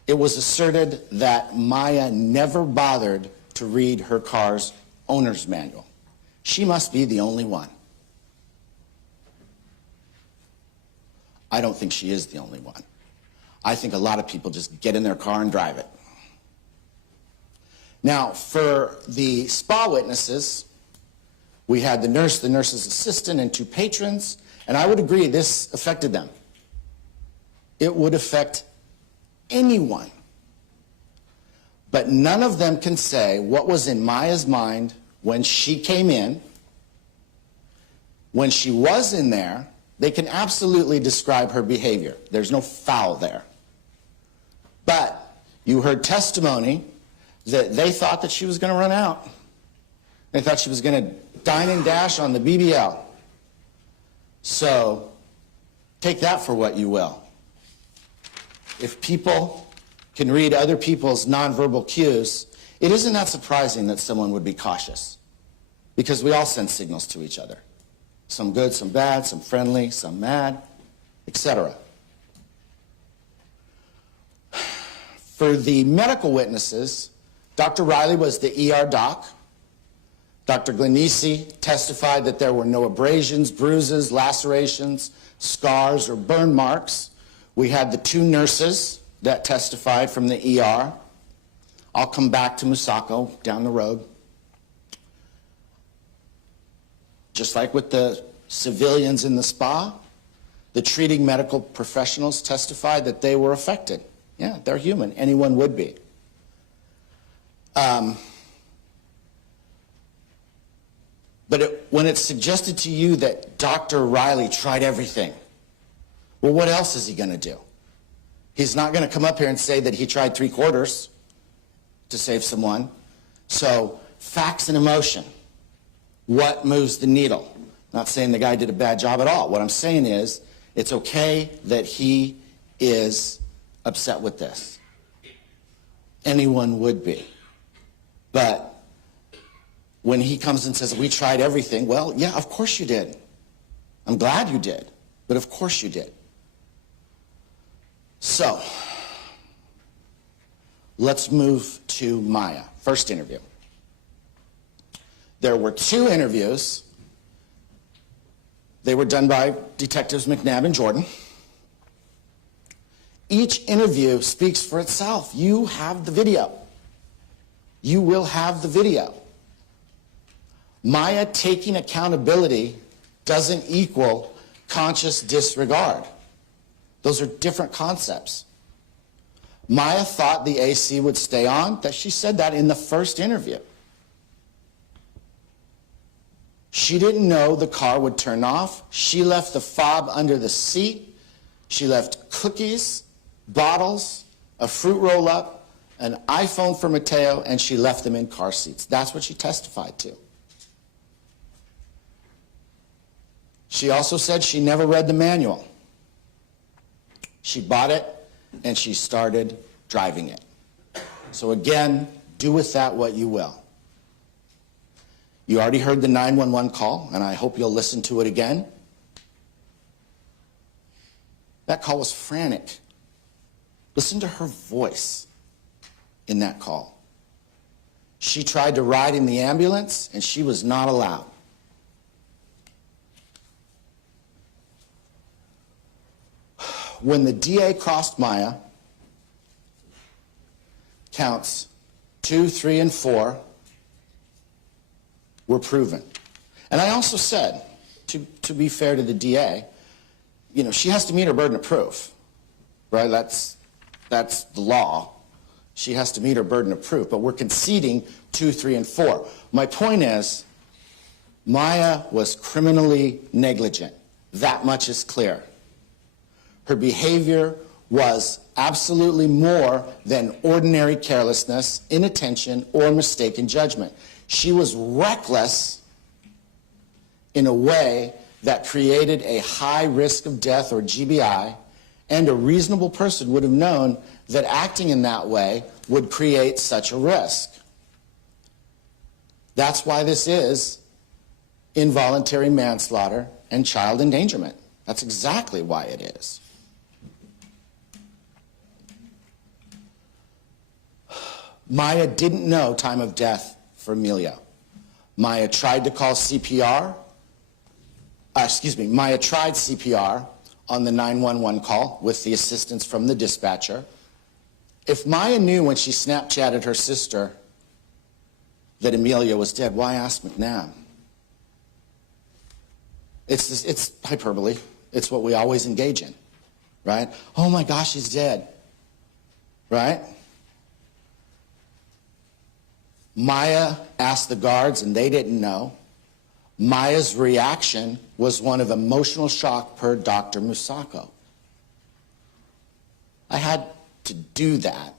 it was asserted that Maya never bothered to read her car's owner's manual. She must be the only one. I don't think she is the only one. I think a lot of people just get in their car and drive it. Now, for the spa witnesses, we had the nurse, the nurse's assistant, and 2 patrons, and I would agree this affected them. It would affect anyone. But none of them can say what was in Maya's mind when she came in. When she was in there, they can absolutely describe her behavior. There's no foul there. But you heard testimony that they thought that she was going to run out. They thought she was going to dine and dash on the BBL. So take that for what you will. If people can read other people's nonverbal cues, it isn't that surprising that someone would be cautious, because we all send signals to each other. Some good, some bad, some friendly, some mad, etc. For the medical witnesses, Dr. Riley was the ER doc. Dr. Glenisi testified that there were no abrasions, bruises, lacerations, scars, or burn marks. We had the 2 nurses that testified from the ER. I'll come back to Musako down the road. Just like with the civilians in the spa, the treating medical professionals testified that they were affected. Yeah, they're human. Anyone would be. But when it's suggested to you that Dr. Riley tried everything, well, what else is he going to do? He's not going to come up here and say that he tried 3/4 to save someone. So facts and emotion, what moves the needle? Not saying the guy did a bad job at all. What I'm saying is it's okay that he is upset with this. Anyone would be. But when he comes and says, we tried everything, well, yeah, of course you did. I'm glad you did, but of course you did. So, let's move to Maya. First interview. There were 2 interviews. They were done by Detectives McNabb and Jordan. Each interview speaks for itself. You have the video. You will have the video. Maya taking accountability doesn't equal conscious disregard. Those are different concepts. Maya thought the AC would stay on. That she said that in the first interview. She didn't know the car would turn off. She left the fob under the seat. She left cookies, bottles, a fruit roll-up, an iPhone for Mateo, and she left them in car seats. That's what she testified to. She also said she never read the manual. She bought it, and she started driving it. So again, do with that what you will. You already heard the 911 call, and I hope you'll listen to it again. That call was frantic. Listen to her voice in that call. She tried to ride in the ambulance, and she was not allowed. When the DA crossed Maya, counts 2, 3, and 4 were proven. And I also said, to be fair to the DA, you know, she has to meet her burden of proof, right? That's the law. She has to meet her burden of proof, but we're conceding 2, 3, and 4. My point is, Maya was criminally negligent. That much is clear. Her behavior was absolutely more than ordinary carelessness, inattention, or mistaken judgment. She was reckless in a way that created a high risk of death, or GBI, and a reasonable person would have known that acting in that way would create such a risk. That's why this is involuntary manslaughter and child endangerment. That's exactly why it is. Maya didn't know time of death for Emilio. Maya tried to call CPR. Maya tried CPR on the 911 call with the assistance from the dispatcher. If Maya knew when she Snapchatted her sister that Emilio was dead, why ask McNabb? It's hyperbole. It's what we always engage in, right? Oh my gosh, he's dead, right? Maya asked the guards, and they didn't know. Maya's reaction was one of emotional shock per Dr. Musako. I had to do that.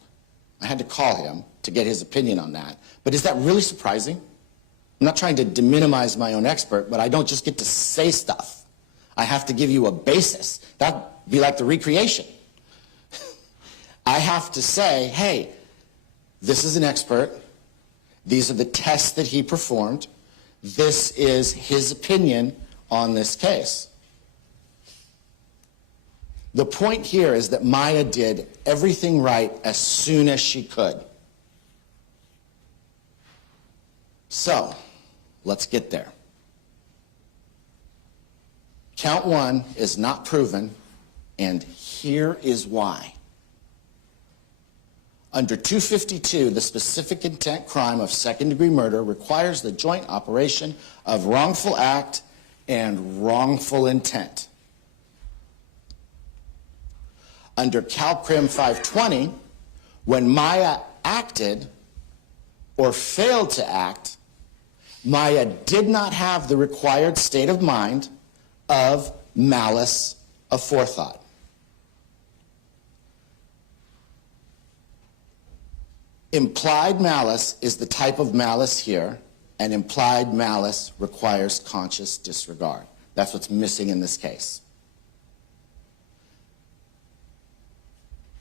I had to call him to get his opinion on that. But is that really surprising? I'm not trying to minimize my own expert, but I don't just get to say stuff. I have to give you a basis. That'd be like the recreation. I have to say, hey, this is an expert. These are the tests that he performed. This is his opinion on this case. The point here is that Maya did everything right as soon as she could. So, let's get there. Count 1 is not proven, and here is why. Under 252, the specific intent crime of second-degree murder requires the joint operation of wrongful act and wrongful intent. Under CalCrim 520, when Maya acted or failed to act, Maya did not have the required state of mind of malice aforethought. Implied malice is the type of malice here, and implied malice requires conscious disregard. That's what's missing in this case.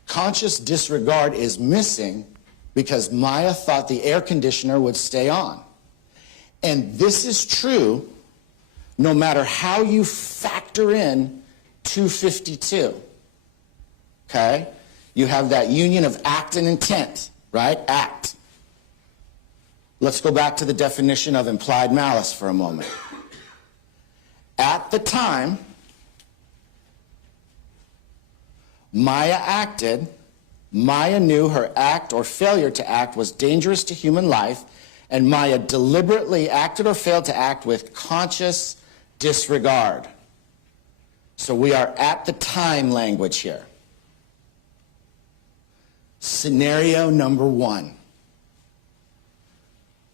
Conscious disregard is missing because Maya thought the air conditioner would stay on. And this is true no matter how you factor in 252. Okay? You have that union of act and intent. Right? Act. Let's go back to the definition of implied malice for a moment. At the time Maya acted, Maya knew her act or failure to act was dangerous to human life, and Maya deliberately acted or failed to act with conscious disregard. So we are at the time language here. Scenario number 1.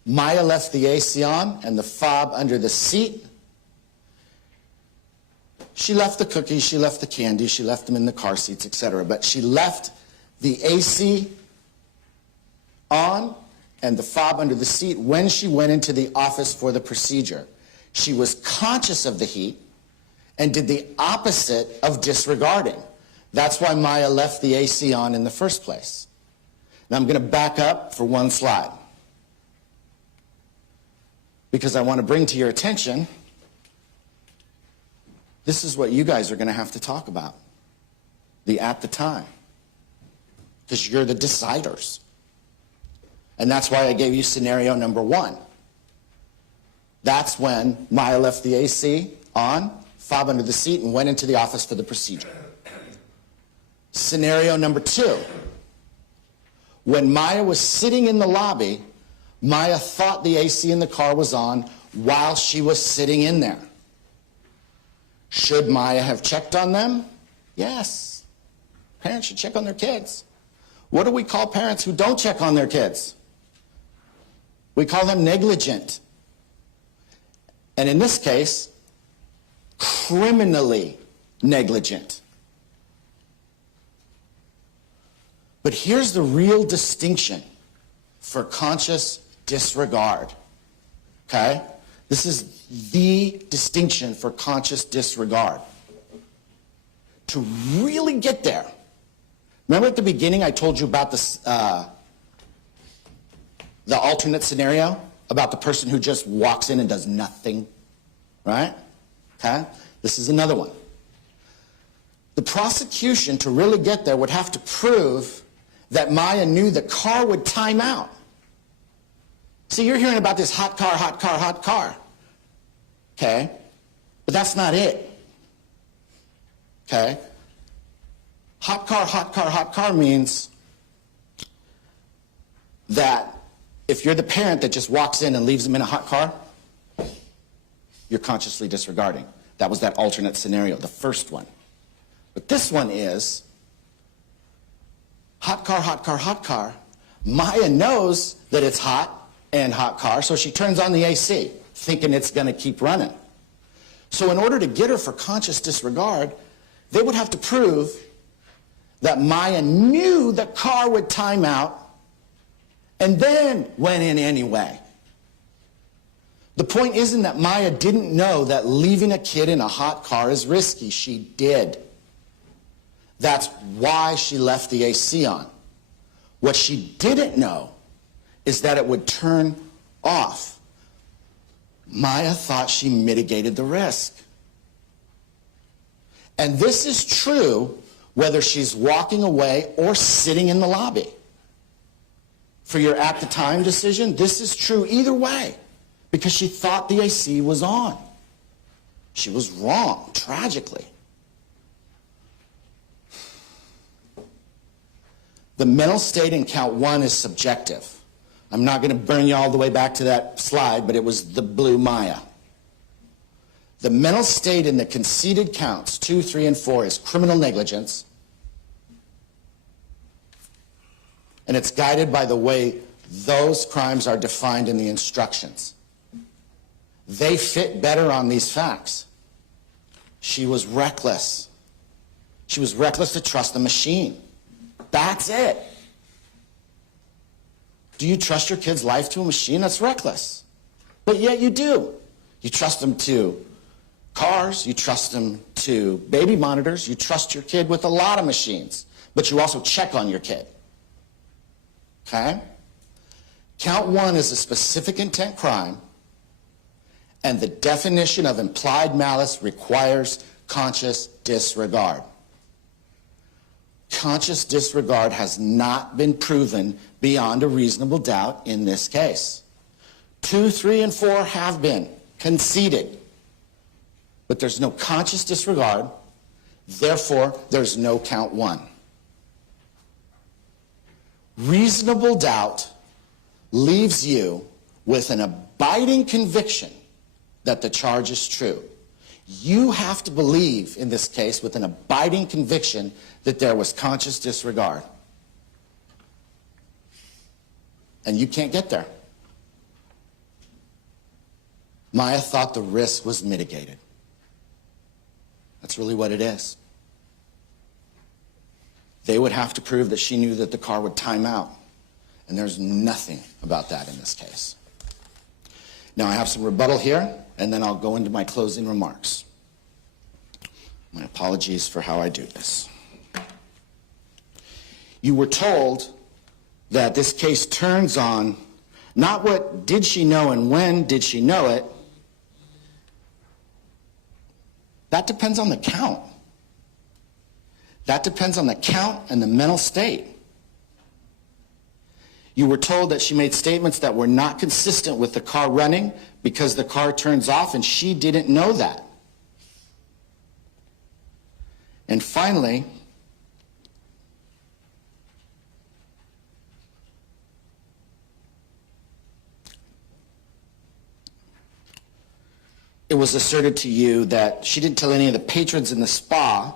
Maya left the AC on and the fob under the seat. She left the cookies, she left the candy, she left them in the car seats, etc. But she left the AC on and the fob under the seat when she went into the office for the procedure. She was conscious of the heat and did the opposite of disregarding. That's why Maya left the AC on in the first place. Now I'm going to back up for one slide, because I want to bring to your attention, this is what you guys are going to have to talk about, the at the time, because you're the deciders. And that's why I gave you scenario number 1. That's when Maya left the AC on, fob under the seat, and went into the office for the procedure. Scenario number 2, when Maya was sitting in the lobby, Maya thought the AC in the car was on while she was sitting in there. Should Maya have checked on them? Yes. Parents should check on their kids. What do we call parents who don't check on their kids? We call them negligent. And in this case, criminally negligent. But here's the real distinction for conscious disregard, okay? This is the distinction for conscious disregard. To really get there, remember at the beginning I told you about this, the alternate scenario about the person who just walks in and does nothing, right? Okay? This is another one. The prosecution, to really get there, would have to prove that Maya knew the car would time out. See, you're hearing about this hot car, hot car, hot car. Okay? But that's not it. Okay? Hot car, hot car, hot car means that if you're the parent that just walks in and leaves them in a hot car, you're consciously disregarding. That was that alternate scenario, the first one. But this one is hot car, hot car, hot car. Maya knows that it's hot and hot car, so she turns on the AC, thinking it's going to keep running. So in order to get her for conscious disregard, they would have to prove that Maya knew the car would time out and then went in anyway. The point isn't that Maya didn't know that leaving a kid in a hot car is risky. She did. That's why she left the AC on. What she didn't know is that it would turn off. Maya thought she mitigated the risk. And this is true whether she's walking away or sitting in the lobby. For your at the time decision, this is true either way, because she thought the AC was on. She was wrong, tragically. The mental state in count 1 is subjective. I'm not going to burn you all the way back to that slide, but it was the blue Maya. The mental state in the conceded counts 2, 3, and 4 is criminal negligence. And it's guided by the way those crimes are defined in the instructions. They fit better on these facts. She was reckless. She was reckless to trust the machine. That's it. Do you trust your kid's life to a machine? That's reckless. But yet you do. You trust them to cars. You trust them to baby monitors. You trust your kid with a lot of machines. But you also check on your kid. Okay? Count 1 is a specific intent crime, and the definition of implied malice requires conscious disregard. Conscious disregard has not been proven beyond a reasonable doubt in this case. 2, 3, and 4 have been conceded, but there's no conscious disregard, therefore there's no count 1. Reasonable doubt leaves you with an abiding conviction that the charge is true. You have to believe, in this case, with an abiding conviction that there was conscious disregard. And you can't get there. Maya thought the risk was mitigated. That's really what it is. They would have to prove that she knew that the car would time out, and there's nothing about that in this case. Now, I have some rebuttal here, and then I'll go into my closing remarks. My apologies for how I do this. You were told that this case turns on not what did she know and when did she know it. That depends on the count. That depends on the count and the mental state. You were told that she made statements that were not consistent with the car running because the car turns off, and she didn't know that. And finally, it was asserted to you that she didn't tell any of the patrons in the spa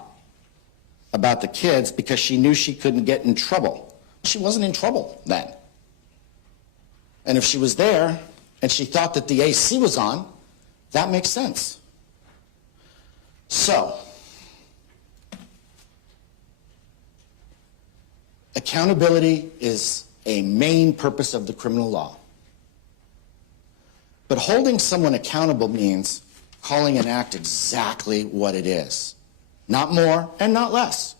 about the kids because she knew she couldn't get in trouble. She wasn't in trouble then. And if she was there and she thought that the AC was on, that makes sense. So, accountability is a main purpose of the criminal law. But holding someone accountable means calling an act exactly what it is. Not more and not less.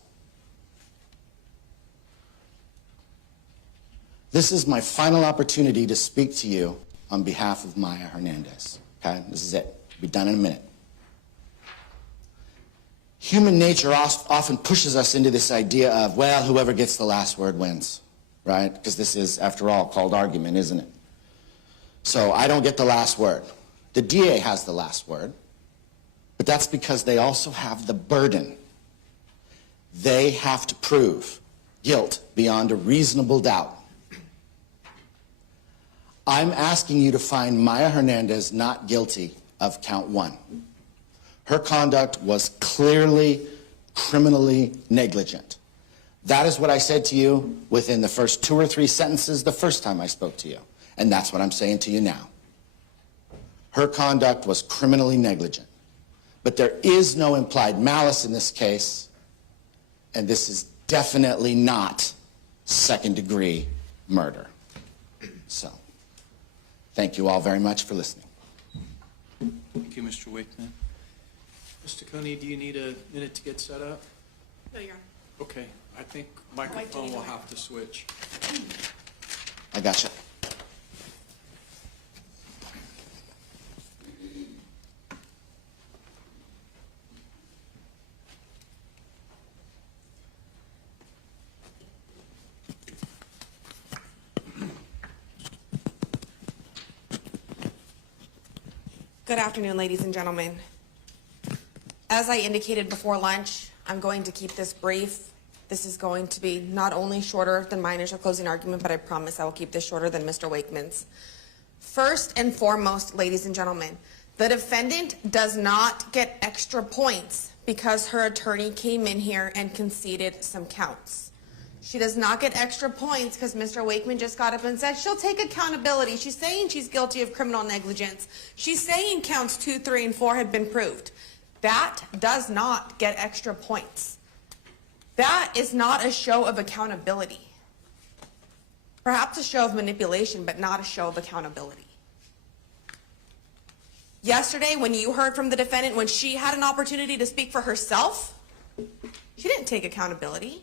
This is my final opportunity to speak to you on behalf of Maya Hernandez. Okay? This is it. I'll be done in a minute. Human nature often pushes us into this idea of, well, whoever gets the last word wins, right? Because this is, after all, called argument, isn't it? So I don't get the last word. The DA has the last word, but that's because they also have the burden. They have to prove guilt beyond a reasonable doubt. I'm asking you to find Maya Hernandez not guilty of count 1. Her conduct was clearly criminally negligent. That is what I said to you within the first 2 or 3 sentences the first time I spoke to you. And that's what I'm saying to you now. Her conduct was criminally negligent. But there is no implied malice in this case, and this is definitely not second-degree murder. So, thank you all very much for listening. Thank you, Mr. Wakeman. Mr. Coney, do you need a minute to get set up? No, Your Honor. Okay, I think microphone will have to switch. I gotcha. Good afternoon, ladies and gentlemen. As I indicated before lunch, I'm going to keep this brief. This is going to be not only shorter than my initial closing argument, but I promise I will keep this shorter than Mr. Wakeman's. First and foremost, ladies and gentlemen, the defendant does not get extra points because her attorney came in here and conceded some counts. She does not get extra points because Mr. Wakeman just got up and said she'll take accountability. She's saying she's guilty of criminal negligence. She's saying counts 2, 3, and 4 have been proved. That does not get extra points. That is not a show of accountability. Perhaps a show of manipulation, but not a show of accountability. Yesterday, when you heard from the defendant, when she had an opportunity to speak for herself, she didn't take accountability.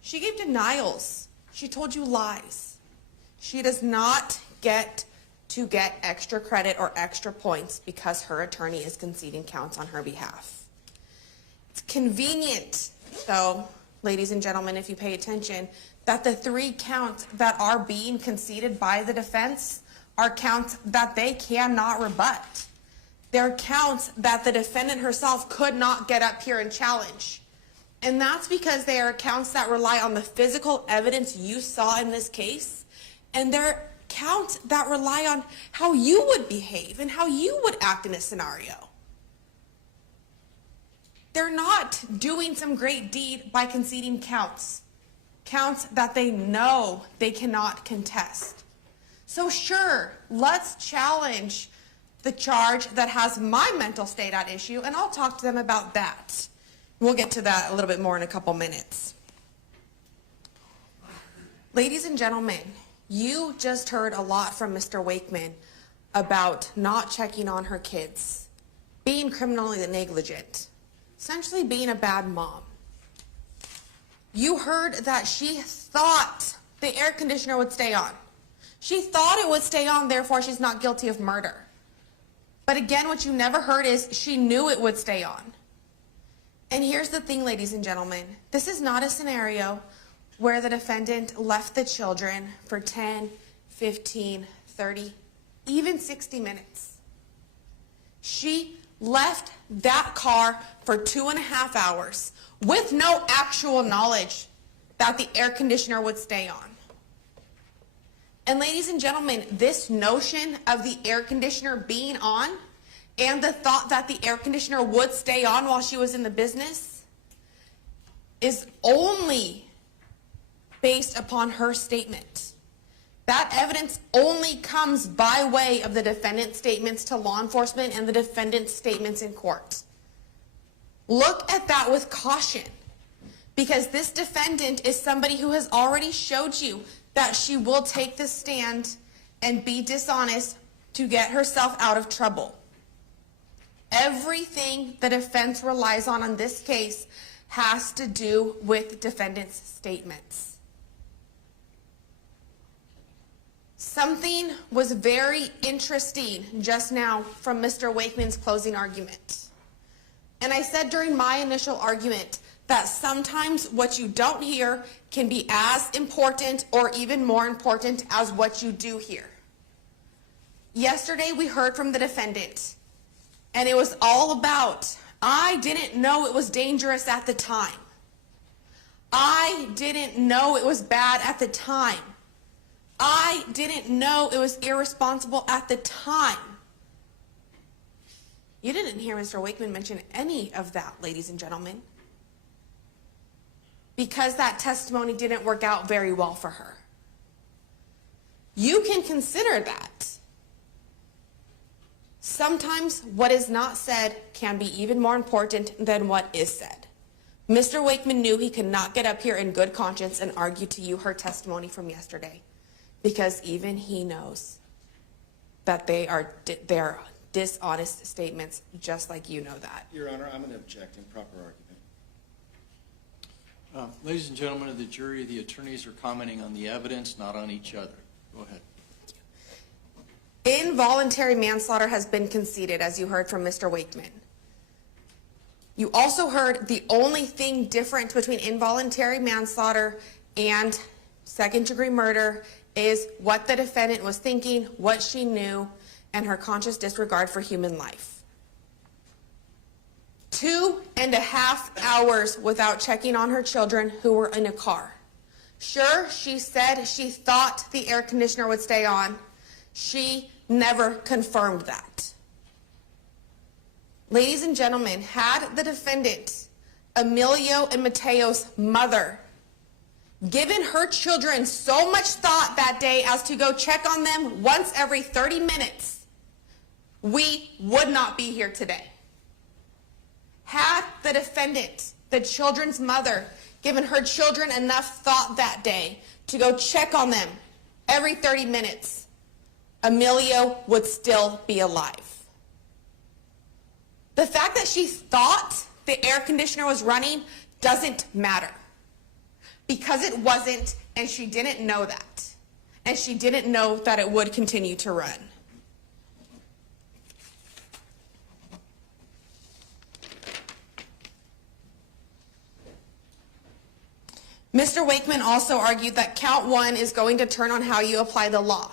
She gave denials. She told you lies. She does not get to get extra credit or extra points because her attorney is conceding counts on her behalf. It's convenient, though, ladies and gentlemen, if you pay attention, that the 3 counts that are being conceded by the defense are counts that they cannot rebut. They're counts that the defendant herself could not get up here and challenge. And that's because they are counts that rely on the physical evidence you saw in this case, and they're counts that rely on how you would behave and how you would act in a scenario. They're not doing some great deed by conceding counts that they know they cannot contest. So sure, let's challenge the charge that has my mental state at issue, and I'll talk to them about that. We'll get to that a little bit more in a couple minutes. Ladies and gentlemen, you just heard a lot from Mr. Wakeman about not checking on her kids, being criminally negligent, essentially being a bad mom. You heard that she thought the air conditioner would stay on. She thought it would stay on, therefore she's not guilty of murder. But again, what you never heard is she knew it would stay on. And here's the thing, ladies and gentlemen. This is not a scenario where the defendant left the children for 10, 15, 30, even 60 minutes. She left that car for 2.5 hours with no actual knowledge that the air conditioner would stay on. And ladies and gentlemen, this notion of the air conditioner being on and the thought that the air conditioner would stay on while she was in the business is only based upon her statement. That evidence only comes by way of the defendant's statements to law enforcement and the defendant's statements in court. Look at that with caution, because this defendant is somebody who has already showed you that she will take the stand and be dishonest to get herself out of trouble. Everything the defense relies on this case has to do with defendant's statements. Something was very interesting just now from Mr. Wakeman's closing argument. And I said during my initial argument that sometimes what you don't hear can be as important or even more important as what you do hear. Yesterday we heard from the defendant, and it was all about, I didn't know it was dangerous at the time. I didn't know it was bad at the time. I didn't know it was irresponsible at the time. You didn't hear Mr. Wakeman mention any of that, ladies and gentlemen, because that testimony didn't work out very well for her. You can consider that. Sometimes what is not said can be even more important than what is said. Mr. Wakeman knew he could not get up here in good conscience and argue to you her testimony from yesterday, because even he knows that they are dishonest statements, just like you know that. Your Honor, I'm going to object in proper argument. Ladies and gentlemen of the jury, the attorneys are commenting on the evidence, not on each other. Go ahead. Involuntary manslaughter has been conceded, as you heard from Mr. Wakeman. You also heard the only thing different between involuntary manslaughter and second-degree murder is what the defendant was thinking, what she knew, and her conscious disregard for human life. 2.5 hours without checking on her children who were in a car. Sure, she said she thought the air conditioner would stay on. She never confirmed that. Ladies and gentlemen, had the defendant, Emilio and Mateo's mother, given her children so much thought that day as to go check on them once every 30 minutes, we would not be here today. Had the defendant, the children's mother, given her children enough thought that day to go check on them every 30 minutes, Emilio would still be alive. The fact that she thought the air conditioner was running doesn't matter, because it wasn't, and she didn't know that. And she didn't know that it would continue to run. Mr. Wakeman also argued that count 1 is going to turn on how you apply the law.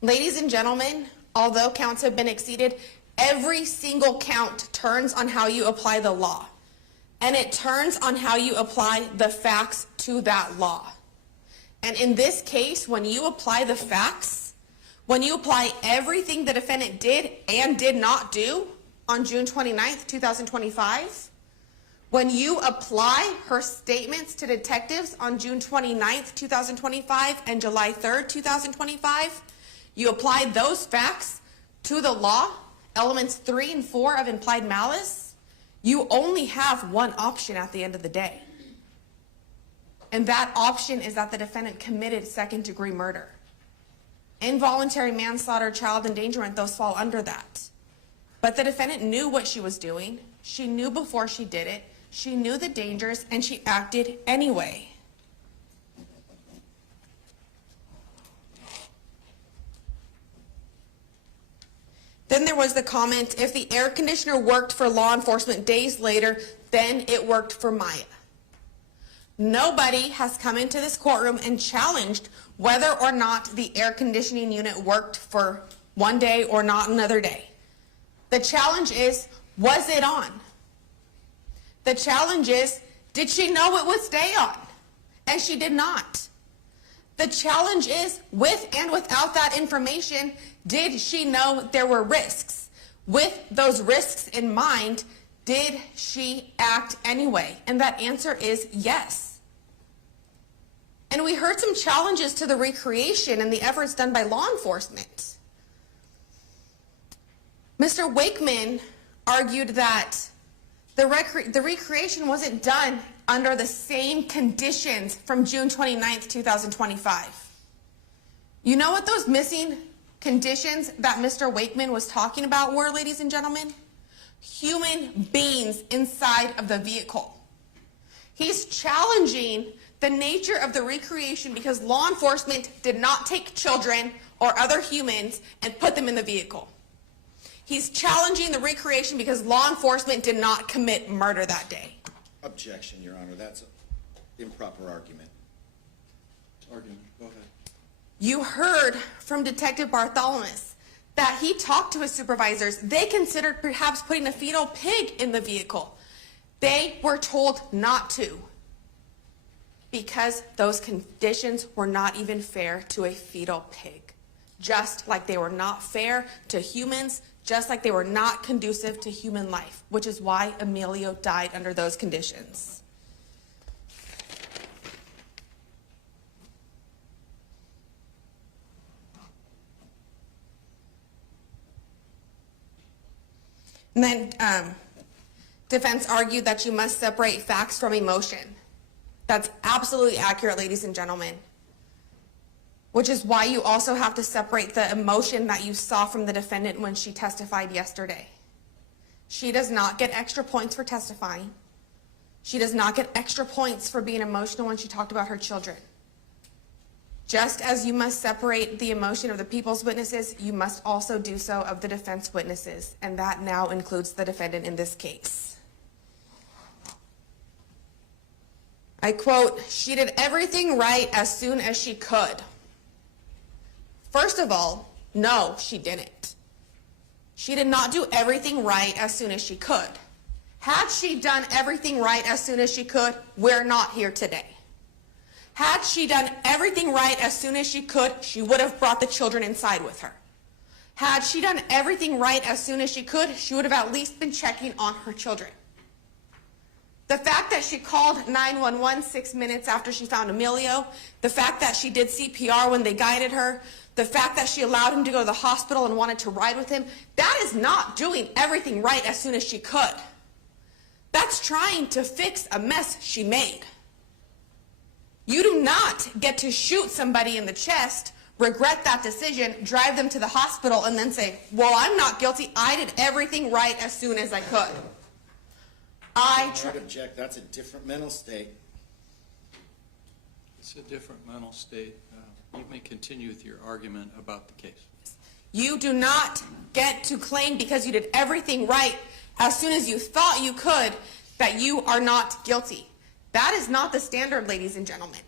Ladies and gentlemen, although counts have been exceeded, every single count turns on how you apply the law. And it turns on how you apply the facts to that law. And in this case, when you apply the facts, when you apply everything the defendant did and did not do on June 29th, 2025, when you apply her statements to detectives on June 29th, 2025 and July 3rd, 2025, you apply those facts to the law, elements 3 and 4 of implied malice, you only have one option at the end of the day. And that option is that the defendant committed second-degree murder. Involuntary manslaughter, child endangerment, those fall under that. But the defendant knew what she was doing. She knew before she did it. She knew the dangers, and she acted anyway. Then there was the comment, if the air conditioner worked for law enforcement days later, then it worked for Maya. Nobody has come into this courtroom and challenged whether or not the air conditioning unit worked for one day or not another day. The challenge is, was it on? The challenge is, did she know it would stay on? And she did not. The challenge is, with and without that information, did she know there were risks? With those risks in mind, did she act anyway? And that answer is yes. And we heard some challenges to the recreation and the efforts done by law enforcement. Mr. Wakeman argued that the recreation wasn't done under the same conditions from June 29th, 2025. You know what those missing conditions that Mr. Wakeman was talking about were, ladies and gentlemen? Human beings inside of the vehicle. He's challenging the nature of the recreation because law enforcement did not take children or other humans and put them in the vehicle. He's challenging the recreation because law enforcement did not commit murder that day. Objection, Your Honor. That's an improper argument. Argument, go ahead. You heard from Detective Bartholomew that he talked to his supervisors. They considered perhaps putting a fetal pig in the vehicle. They were told not to because those conditions were not even fair to a fetal pig. Just like they were not fair to humans, just like they were not conducive to human life, which is why Emilio died under those conditions. And then defense argued that you must separate facts from emotion. That's absolutely accurate, ladies and gentlemen. Which is why you also have to separate the emotion that you saw from the defendant when she testified yesterday. She does not get extra points for testifying. She does not get extra points for being emotional when she talked about her children. Just as you must separate the emotion of the people's witnesses, you must also do so of the defense witnesses, and that now includes the defendant in this case. I quote, "She did everything right as soon as she could." First of all, no, she didn't. She did not do everything right as soon as she could. Had she done everything right as soon as she could, we're not here today. Had she done everything right as soon as she could, she would have brought the children inside with her. Had she done everything right as soon as she could, she would have at least been checking on her children. The fact that she called 911 6 minutes after she found Emilio, the fact that she did CPR when they guided her, the fact that she allowed him to go to the hospital and wanted to ride with him, that is not doing everything right as soon as she could. That's trying to fix a mess she made. You do not get to shoot somebody in the chest, regret that decision, drive them to the hospital, and then say, well, I'm not guilty. I did everything right as soon as I could. I object. That's a different mental state. It's a different mental state. You may continue with your argument about the case. You do not get to claim because you did everything right as soon as you thought you could that you are not guilty. That is not the standard, ladies and gentlemen.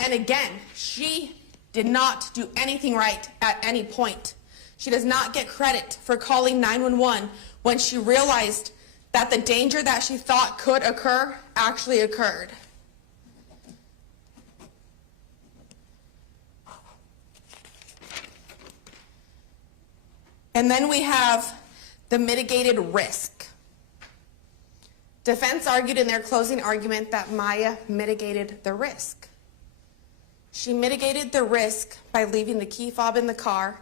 And again, she did not do anything right at any point. She does not get credit for calling 911 when she realized that the danger that she thought could occur actually occurred. And then we have the mitigated risk. Defense argued in their closing argument that Maya mitigated the risk. She mitigated the risk by leaving the key fob in the car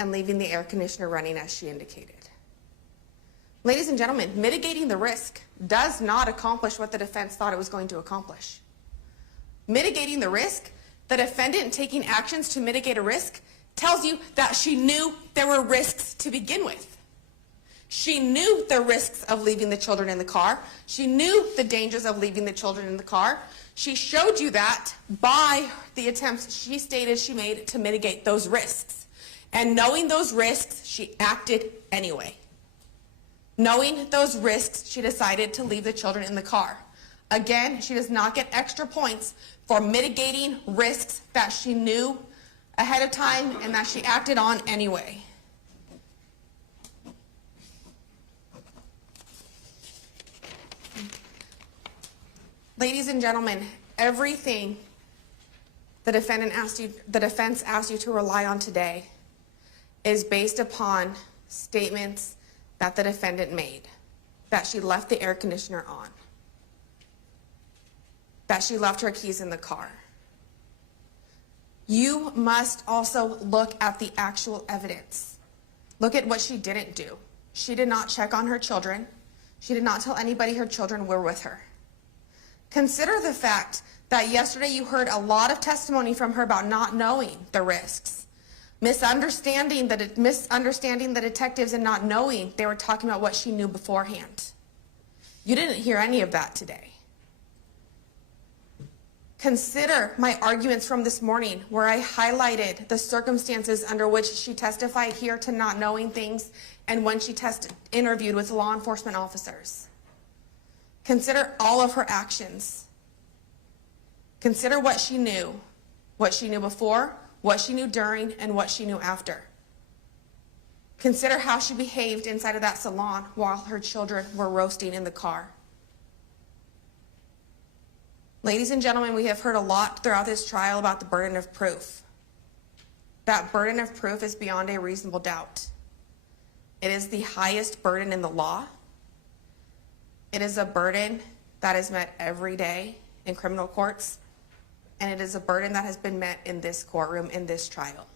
and leaving the air conditioner running as she indicated. Ladies and gentlemen, mitigating the risk does not accomplish what the defense thought it was going to accomplish. Mitigating the risk, the defendant taking actions to mitigate a risk, tells you that she knew there were risks to begin with. She knew the risks of leaving the children in the car. She knew the dangers of leaving the children in the car. She showed you that by the attempts she stated she made to mitigate those risks. And knowing those risks, she acted anyway. Knowing those risks, she decided to leave the children in the car. Again, she does not get extra points for mitigating risks that she knew ahead of time and that she acted on anyway. Ladies and gentlemen, everything the defense asked you to rely on today is based upon statements that the defendant made, that she left the air conditioner on, that she left her keys in the car. You must also look at the actual evidence. Look at what she didn't do. She did not check on her children. She did not tell anybody her children were with her. Consider the fact that yesterday you heard a lot of testimony from her about not knowing the risks, misunderstanding the detectives and not knowing they were talking about what she knew beforehand. You didn't hear any of that today. Consider my arguments from this morning where I highlighted the circumstances under which she testified here to not knowing things and when she interviewed with law enforcement officers. Consider all of her actions. Consider what she knew before, what she knew during, and what she knew after. Consider how she behaved inside of that salon while her children were roasting in the car. Ladies and gentlemen, we have heard a lot throughout this trial about the burden of proof. That burden of proof is beyond a reasonable doubt. It is the highest burden in the law. It is a burden that is met every day in criminal courts, and it is a burden that has been met in this courtroom in this trial.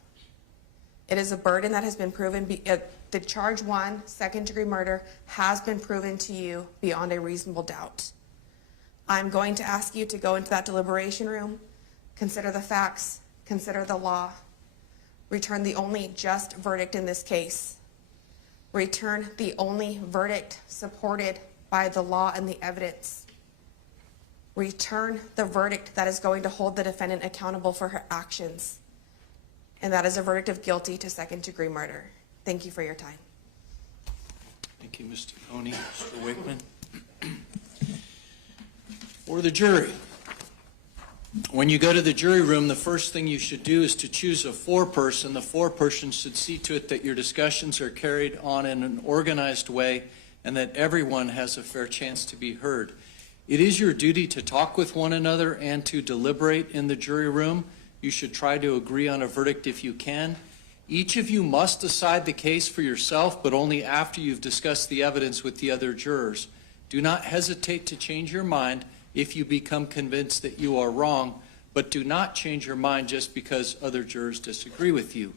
It is a burden that has been proven, the charge 1, second-degree murder, has been proven to you beyond a reasonable doubt. I'm going to ask you to go into that deliberation room, consider the facts, consider the law, return the only just verdict in this case, return the only verdict supported by the law and the evidence. Return the verdict that is going to hold the defendant accountable for her actions. And that is a verdict of guilty to second-degree murder. Thank you for your time. Thank you, Ms. Toney. Mr. Wakeman. For the jury. When you go to the jury room, the first thing you should do is to choose a foreperson. The foreperson should see to it that your discussions are carried on in an organized way and that everyone has a fair chance to be heard. It is your duty to talk with one another and to deliberate in the jury room. You should try to agree on a verdict if you can. Each of you must decide the case for yourself, but only after you've discussed the evidence with the other jurors. Do not hesitate to change your mind if you become convinced that you are wrong, but do not change your mind just because other jurors disagree with you.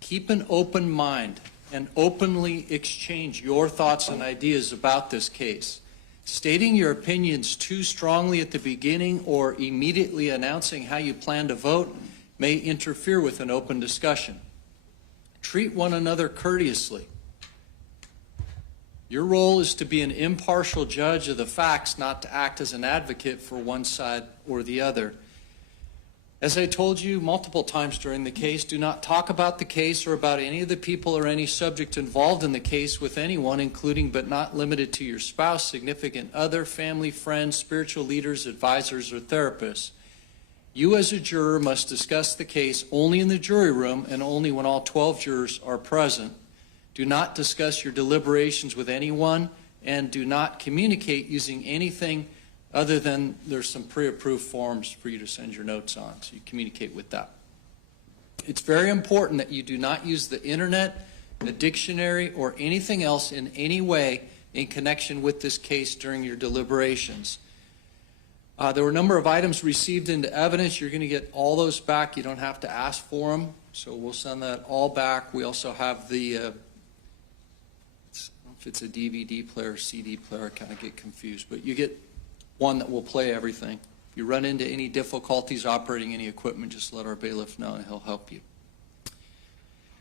Keep an open mind and openly exchange your thoughts and ideas about this case. Stating your opinions too strongly at the beginning or immediately announcing how you plan to vote may interfere with an open discussion. Treat one another courteously. Your role is to be an impartial judge of the facts, not to act as an advocate for one side or the other. As I told you multiple times during the case, do not talk about the case or about any of the people or any subject involved in the case with anyone, including but not limited to your spouse, significant other, family, friends, spiritual leaders, advisors, or therapists. You as a juror must discuss the case only in the jury room and only when all 12 jurors are present. Do not discuss your deliberations with anyone and do not communicate using anything other than there's some pre-approved forms for you to send your notes on, so you communicate with that. It's very important that you do not use the internet, the dictionary, or anything else in any way in connection with this case during your deliberations. There were a number of items received into evidence. You're going to get all those back. You don't have to ask for them. So we'll send that all back. We also have the, I don't know if it's a DVD player or CD player, I kind of get confused, but you get one that will play everything. If you run into any difficulties operating any equipment, just let our bailiff know and he'll help you.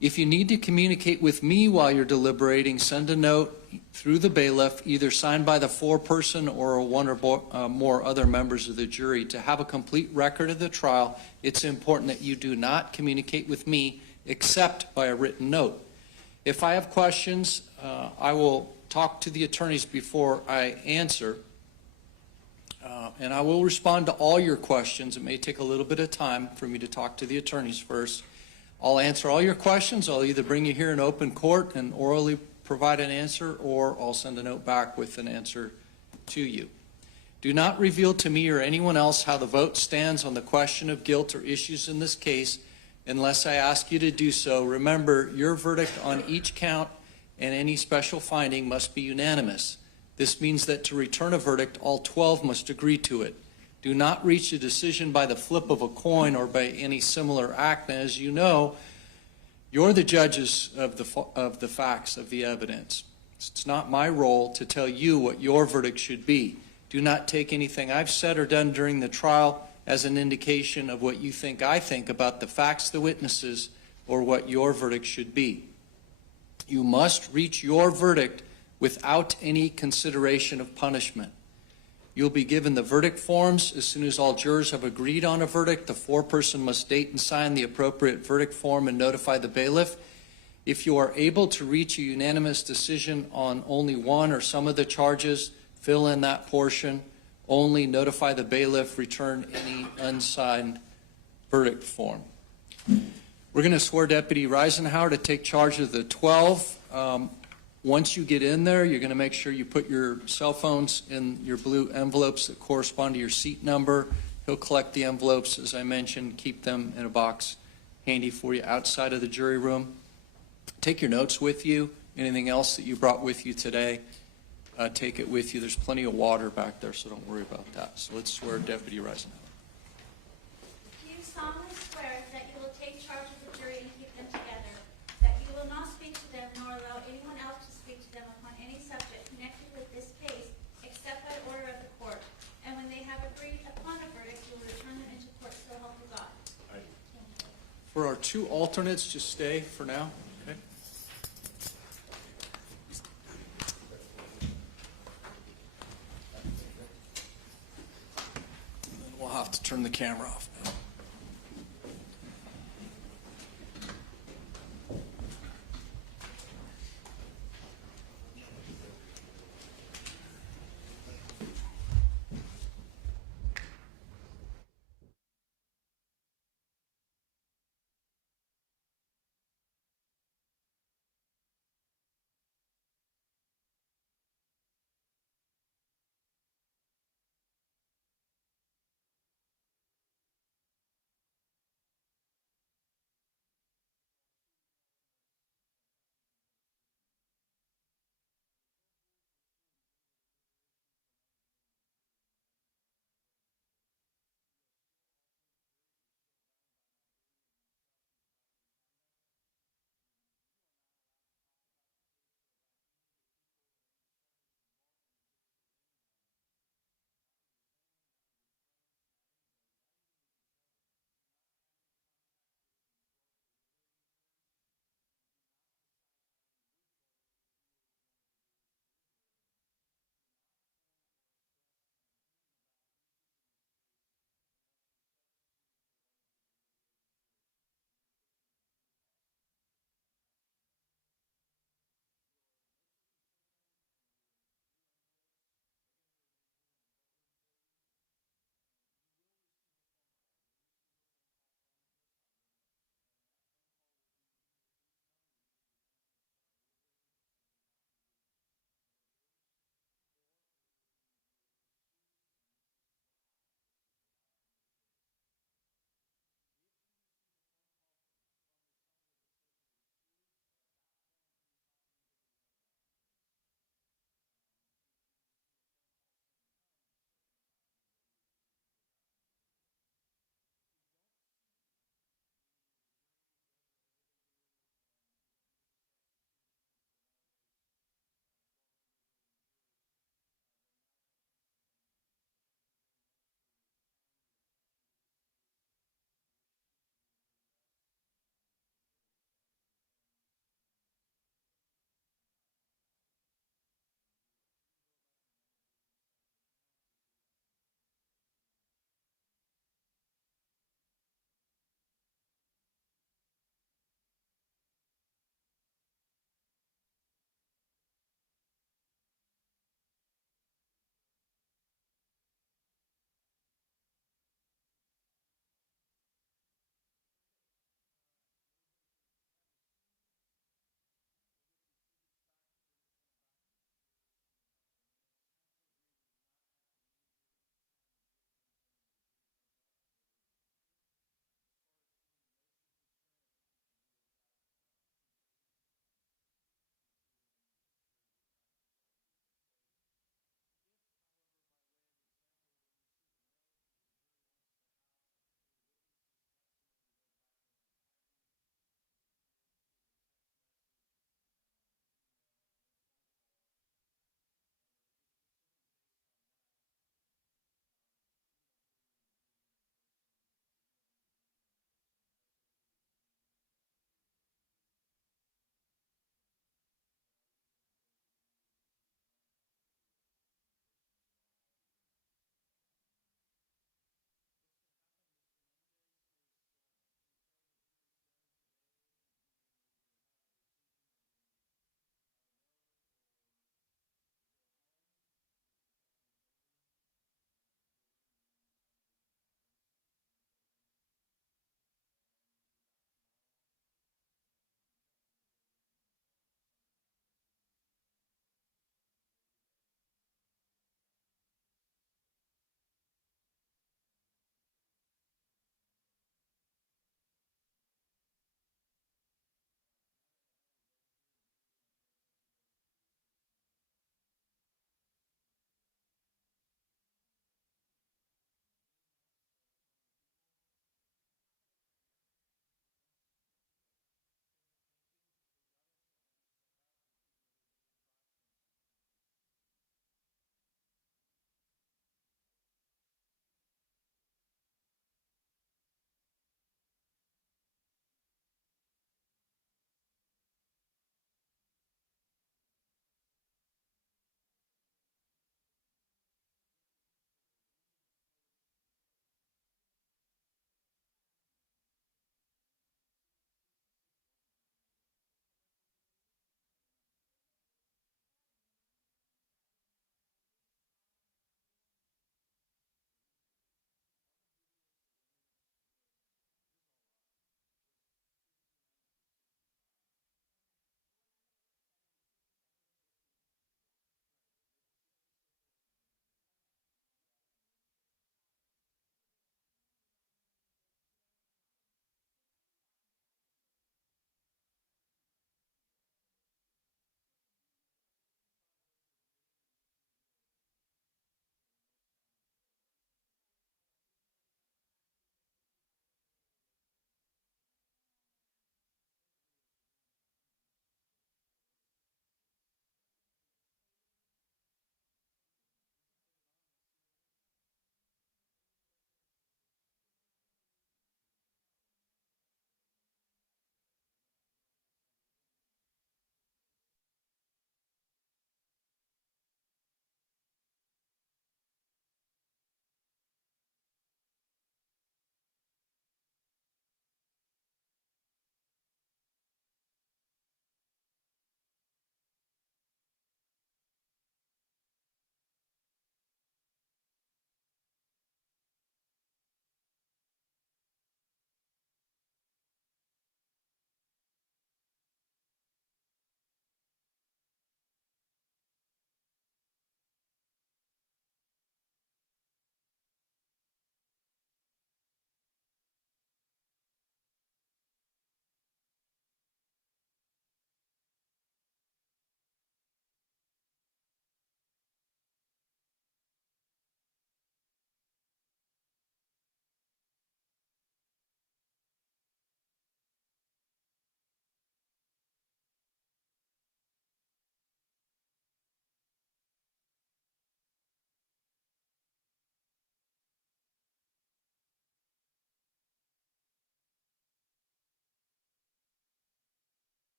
If you need to communicate with me while you're deliberating, send a note through the bailiff, either signed by the foreperson or one or more other members of the jury. To have a complete record of the trial, it's important that you do not communicate with me except by a written note. If I have questions, I will talk to the attorneys before I answer, and I will respond to all your questions. It may take a little bit of time for me to talk to the attorneys first. I'll answer all your questions. I'll either bring you here in open court and orally provide an answer, or I'll send a note back with an answer to you. Do not reveal to me or anyone else how the vote stands on the question of guilt or issues in this case unless I ask you to do so. Remember, your verdict on each count and any special finding must be unanimous. This means that to return a verdict, all 12 must agree to it. Do not reach a decision by the flip of a coin or by any similar act. And as you know, you're the judges of the facts, of the evidence. It's not my role to tell you what your verdict should be. Do not take anything I've said or done during the trial as an indication of what you think I think about the facts, the witnesses, or what your verdict should be. You must reach your verdict without any consideration of punishment. You'll be given the verdict forms as soon as all jurors have agreed on a verdict. The foreperson must date and sign the appropriate verdict form and notify the bailiff. If you are able to reach a unanimous decision on only one or some of the charges, fill in that portion. Only notify the bailiff, return any unsigned verdict form. We're going to swear Deputy Reisenhauer to take charge of the 12. Once you get in there, you're going to make sure you put your cell phones in your blue envelopes that correspond to your seat number. He'll collect the envelopes, as I mentioned, keep them in a box handy for you outside of the jury room. Take your notes with you. Anything else that you brought with you today, take it with you. There's plenty of water back there, so don't worry about that. So let's swear Deputy Reisenhauer. Do you solemnly swear that you will take charge of the jury and keep them together, that you will not speak to them nor allow anyone else to speak to them upon any subject connected with this case except by order of the court, and when they have agreed upon a verdict, you will return them into court, so help you God? For our two alternates, just stay for now. Okay. We'll have to turn the camera off.